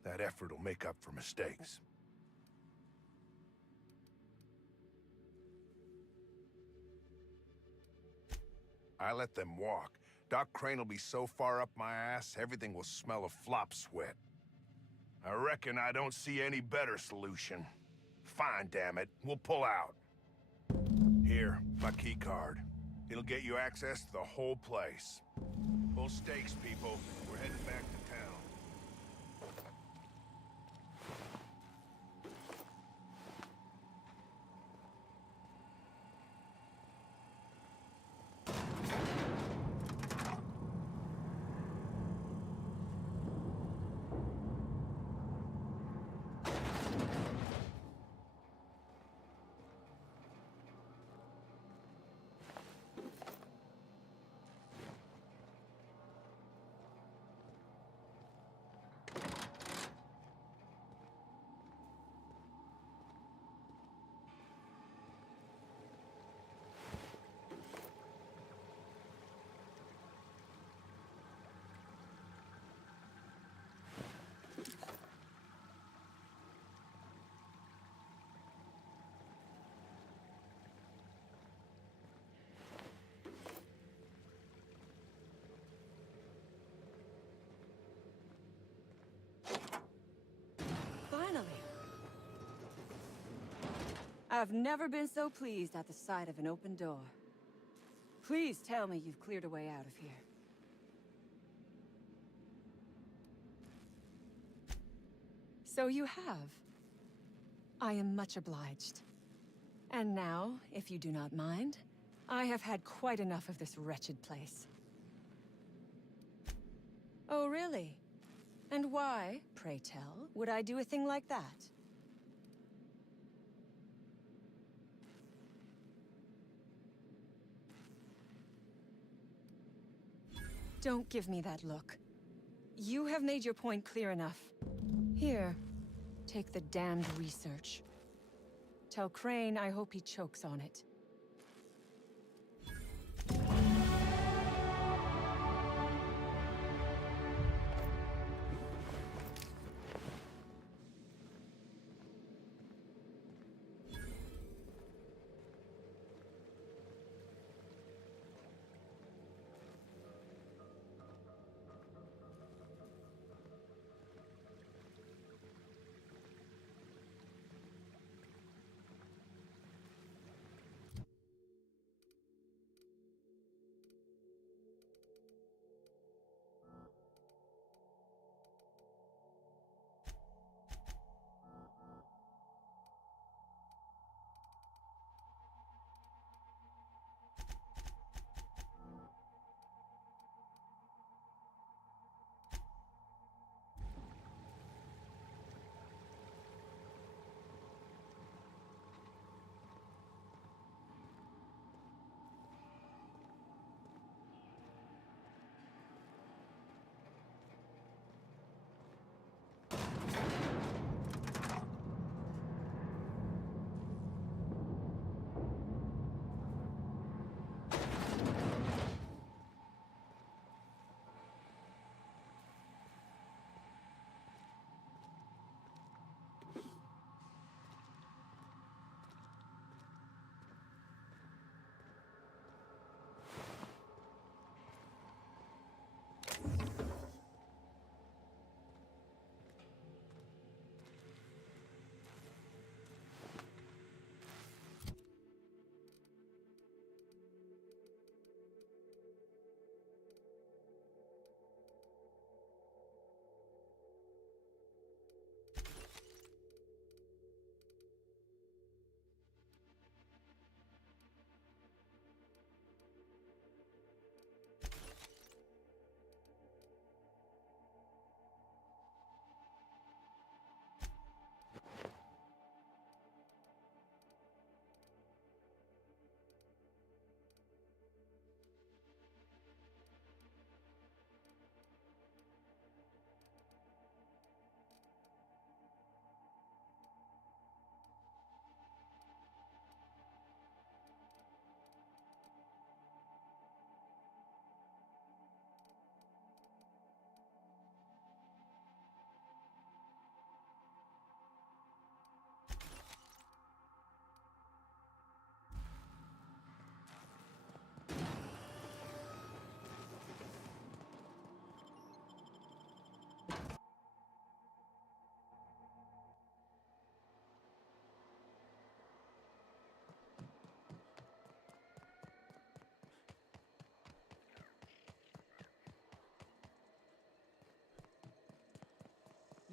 That effort will make up for mistakes. I let them walk. Doc Crane will be so far up my ass, everything will smell of flop sweat. I reckon I don't see any better solution. Fine, damn it. We'll pull out. Here, my key card. It'll get you access to the whole place. Full stakes, people. We're heading back to town. Finally. I've never been so pleased at the sight of an open door. Please tell me you've cleared a way out of here. So you have. I am much obliged. And now, if you do not mind, I have had quite enough of this wretched place. Oh, really? And why, pray tell, would I do a thing like that? Don't give me that look. You have made your point clear enough. Here, take the damned research. Tell Crane I hope he chokes on it.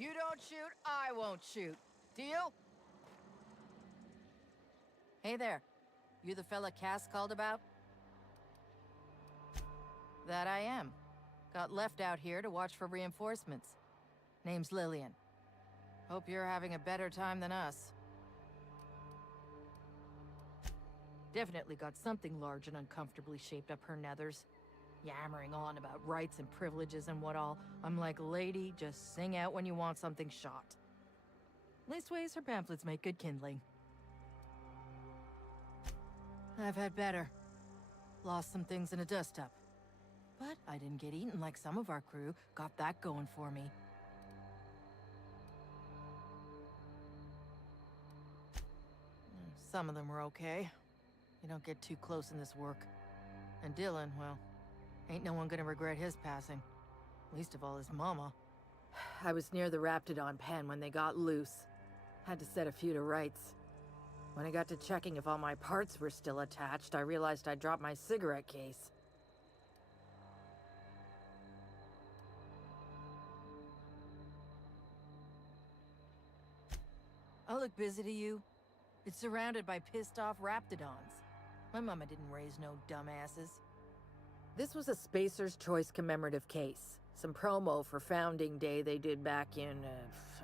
You don't shoot, I won't shoot. Deal? Hey there. You the fella Cass called about? That I am. Got left out here to watch for reinforcements. Name's Lillian. Hope you're having a better time than us. Definitely got something large and uncomfortably shaped up her nethers. Yammering on about rights and privileges and what all. I'm like, lady, just sing out when you want something shot. Leastways, her pamphlets make good kindling. I've had better. Lost some things in a dust-up. But I didn't get eaten like some of our crew. Got that going for me. Some of them were okay. You don't get too close in this work. And Dylan, well, ain't no one gonna regret his passing. Least of all his mama. I was near the Raptidon pen when they got loose. Had to set a few to rights. When I got to checking if all my parts were still attached, I realized I'd dropped my cigarette case. I look busy to you? It's surrounded by pissed-off Raptidons. My mama didn't raise no dumbasses. This was a Spacer's Choice commemorative case. Some promo for Founding Day they did back in,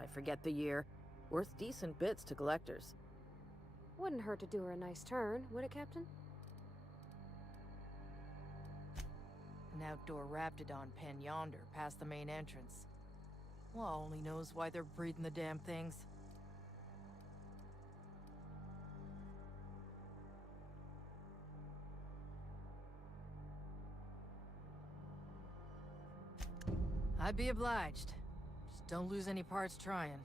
I forget the year. Worth decent bits to collectors. Wouldn't hurt to do her a nice turn, would it, Captain? An outdoor Raptidon pen yonder, past the main entrance. Well, only knows why they're breeding the damn things. I'd be obliged. Just don't lose any parts trying.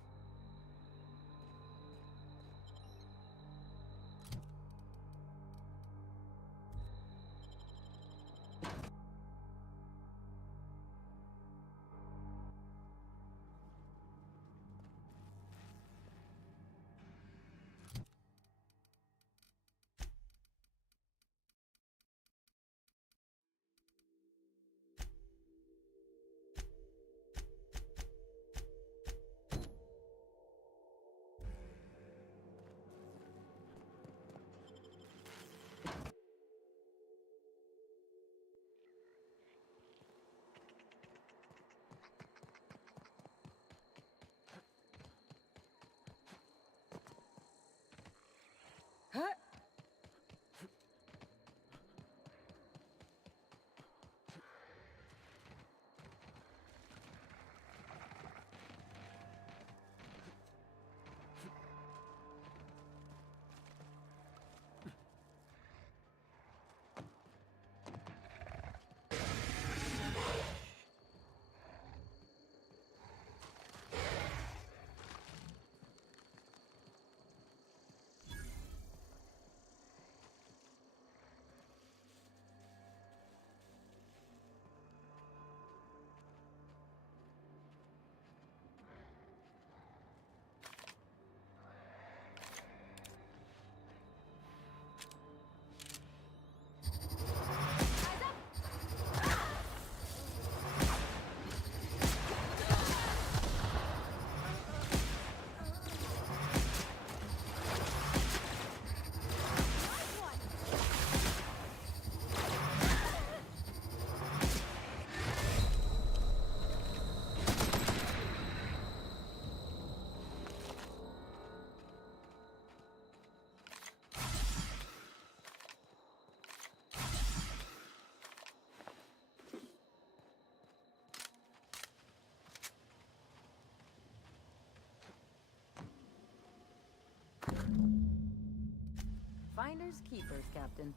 Finders keepers, Captain.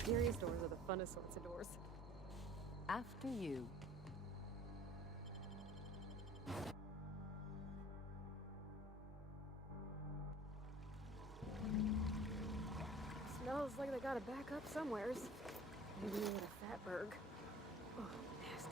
scariest doors are the funnest sorts of doors. After you. Smells like they got a backup somewheres. Maybe at a Fatberg. Oh, nasty.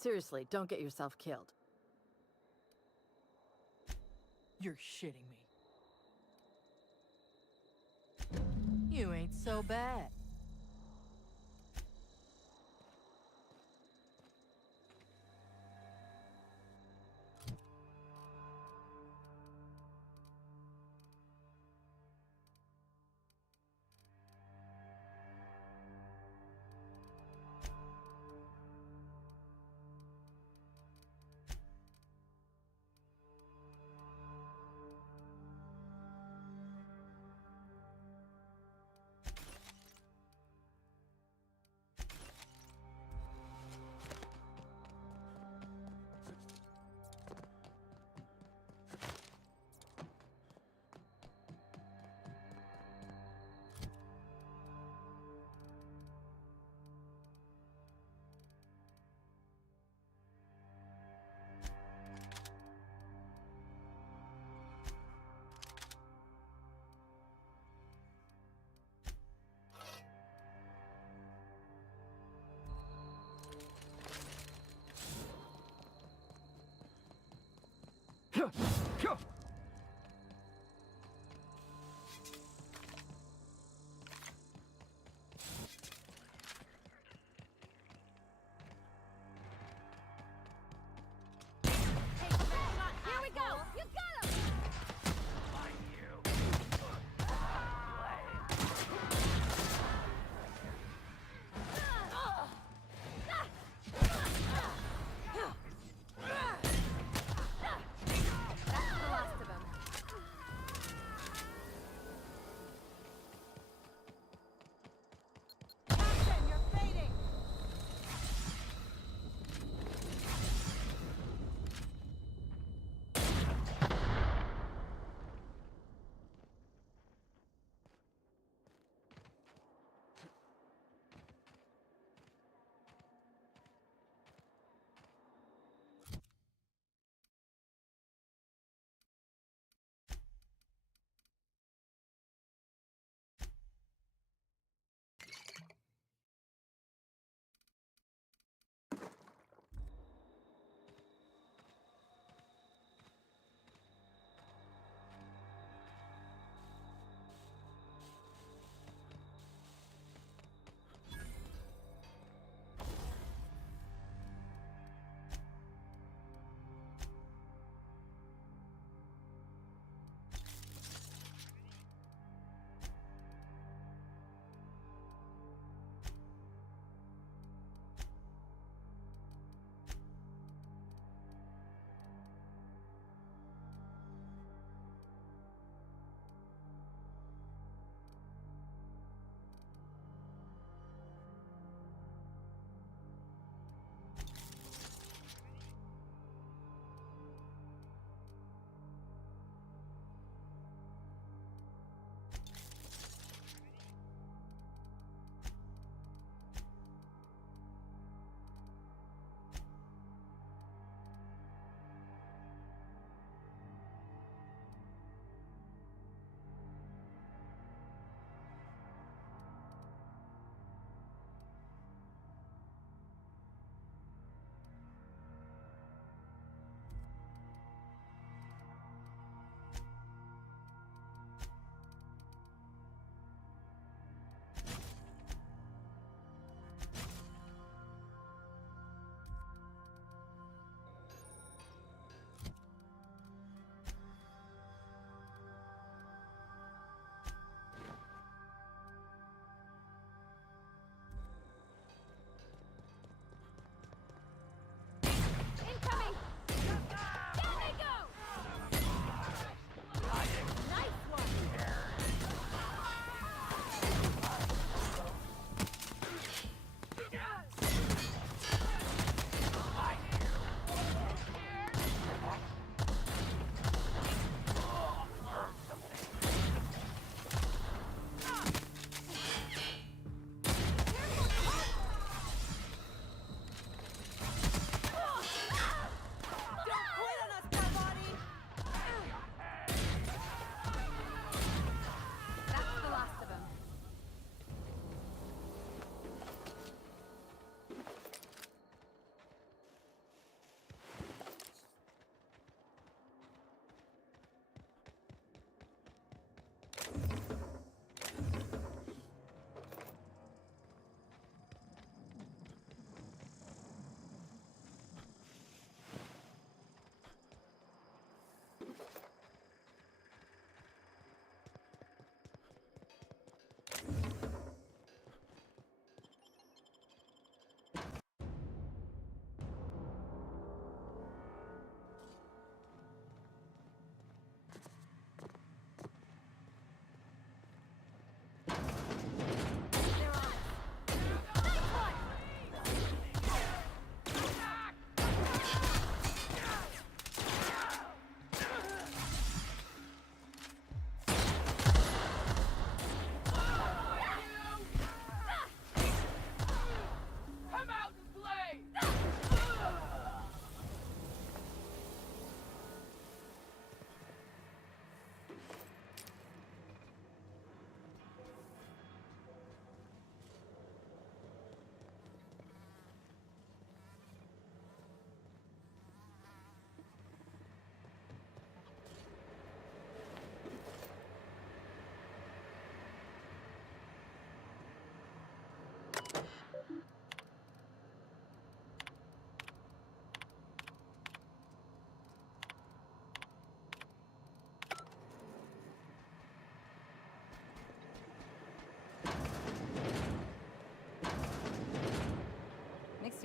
Seriously, don't get yourself killed. You're shitting me. You ain't so bad.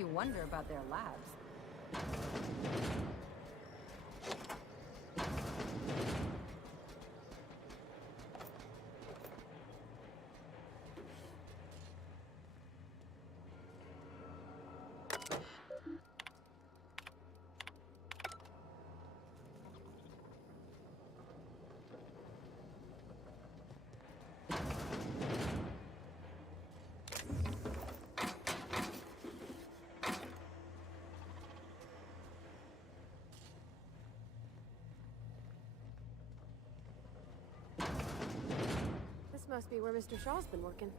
you wonder about their labs. This must be where Mr. Shaw's been working.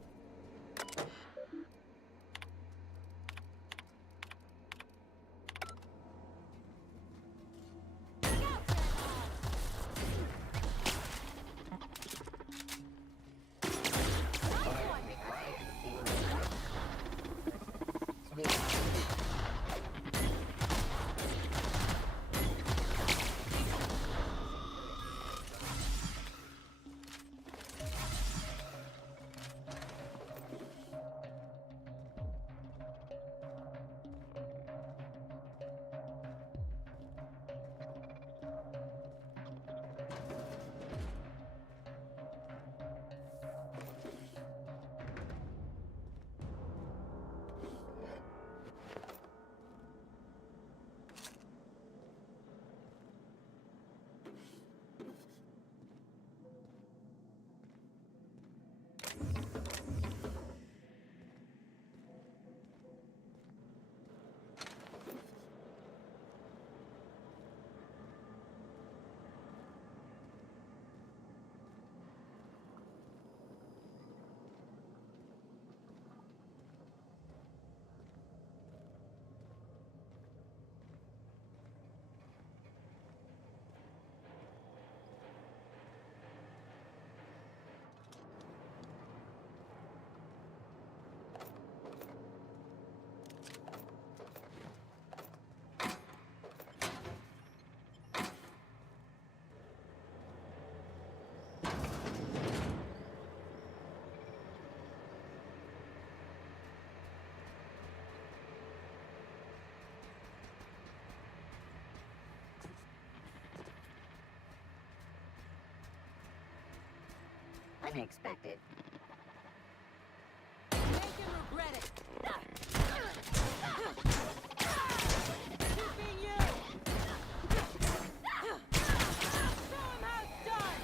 Unexpected. Make him regret it! Keeping you! Show him how it's done!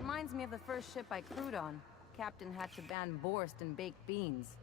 Reminds me of the first ship I crewed on. Captain had to ban borscht and baked beans.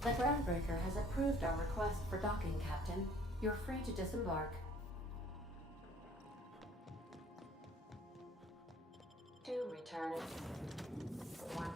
The groundbreaker has approved our request for docking, Captain. You're free to disembark. 2 returning. 1.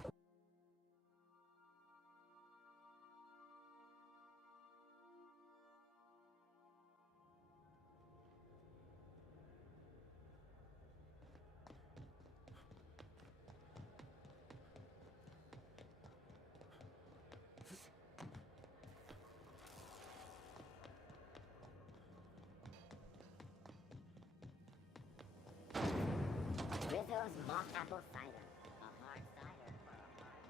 Rizzo's mock apple cider. A hard cider for a hard.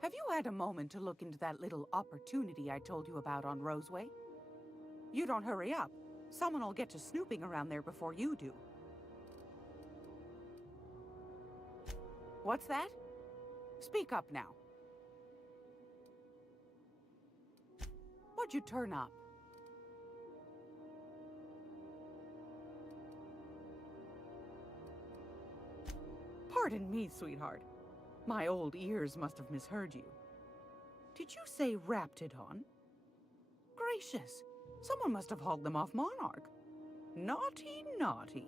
Have you had a moment to look into that little opportunity I told you about on Roseway? You don't hurry up. Someone will get to snooping around there before you do. What's that? Speak up now. What'd you turn up? Pardon me, sweetheart. My old ears must have misheard you. Did you say Raptidon? Gracious, someone must have hauled them off Monarch. Naughty, naughty.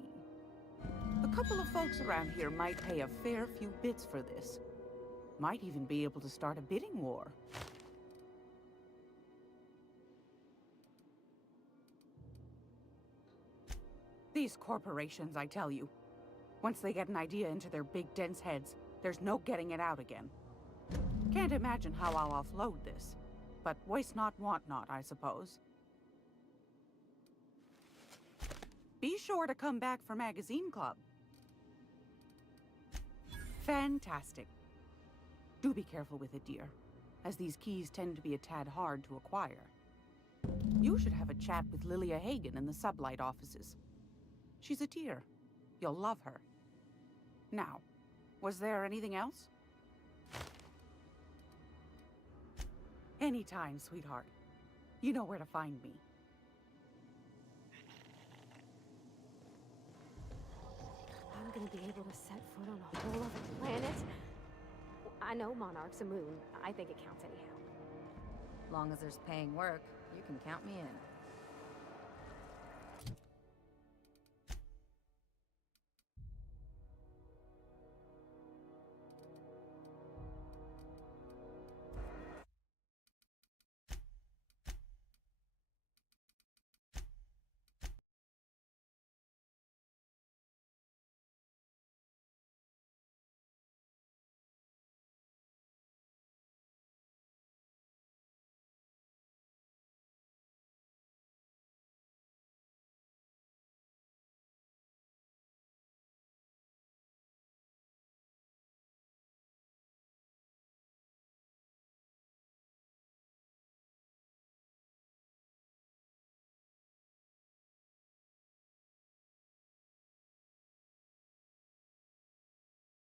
A couple of folks around here might pay a fair few bits for this. Might even be able to start a bidding war. These corporations, I tell you. Once they get an idea into their big dense heads, there's no getting it out again. Can't imagine how I'll offload this. But waste not, want not, I suppose. Be sure to come back for Magazine Club. Fantastic. Do be careful with it, dear, as these keys tend to be a tad hard to acquire. You should have a chat with Lilia Hagen in the Sublight offices. She's a dear. You'll love her. Now, was there anything else? Anytime, sweetheart. You know where to find me. I'm gonna be able to set foot on a whole other planet? I know Monarch's a moon. I think it counts anyhow. Long as there's paying work, you can count me in.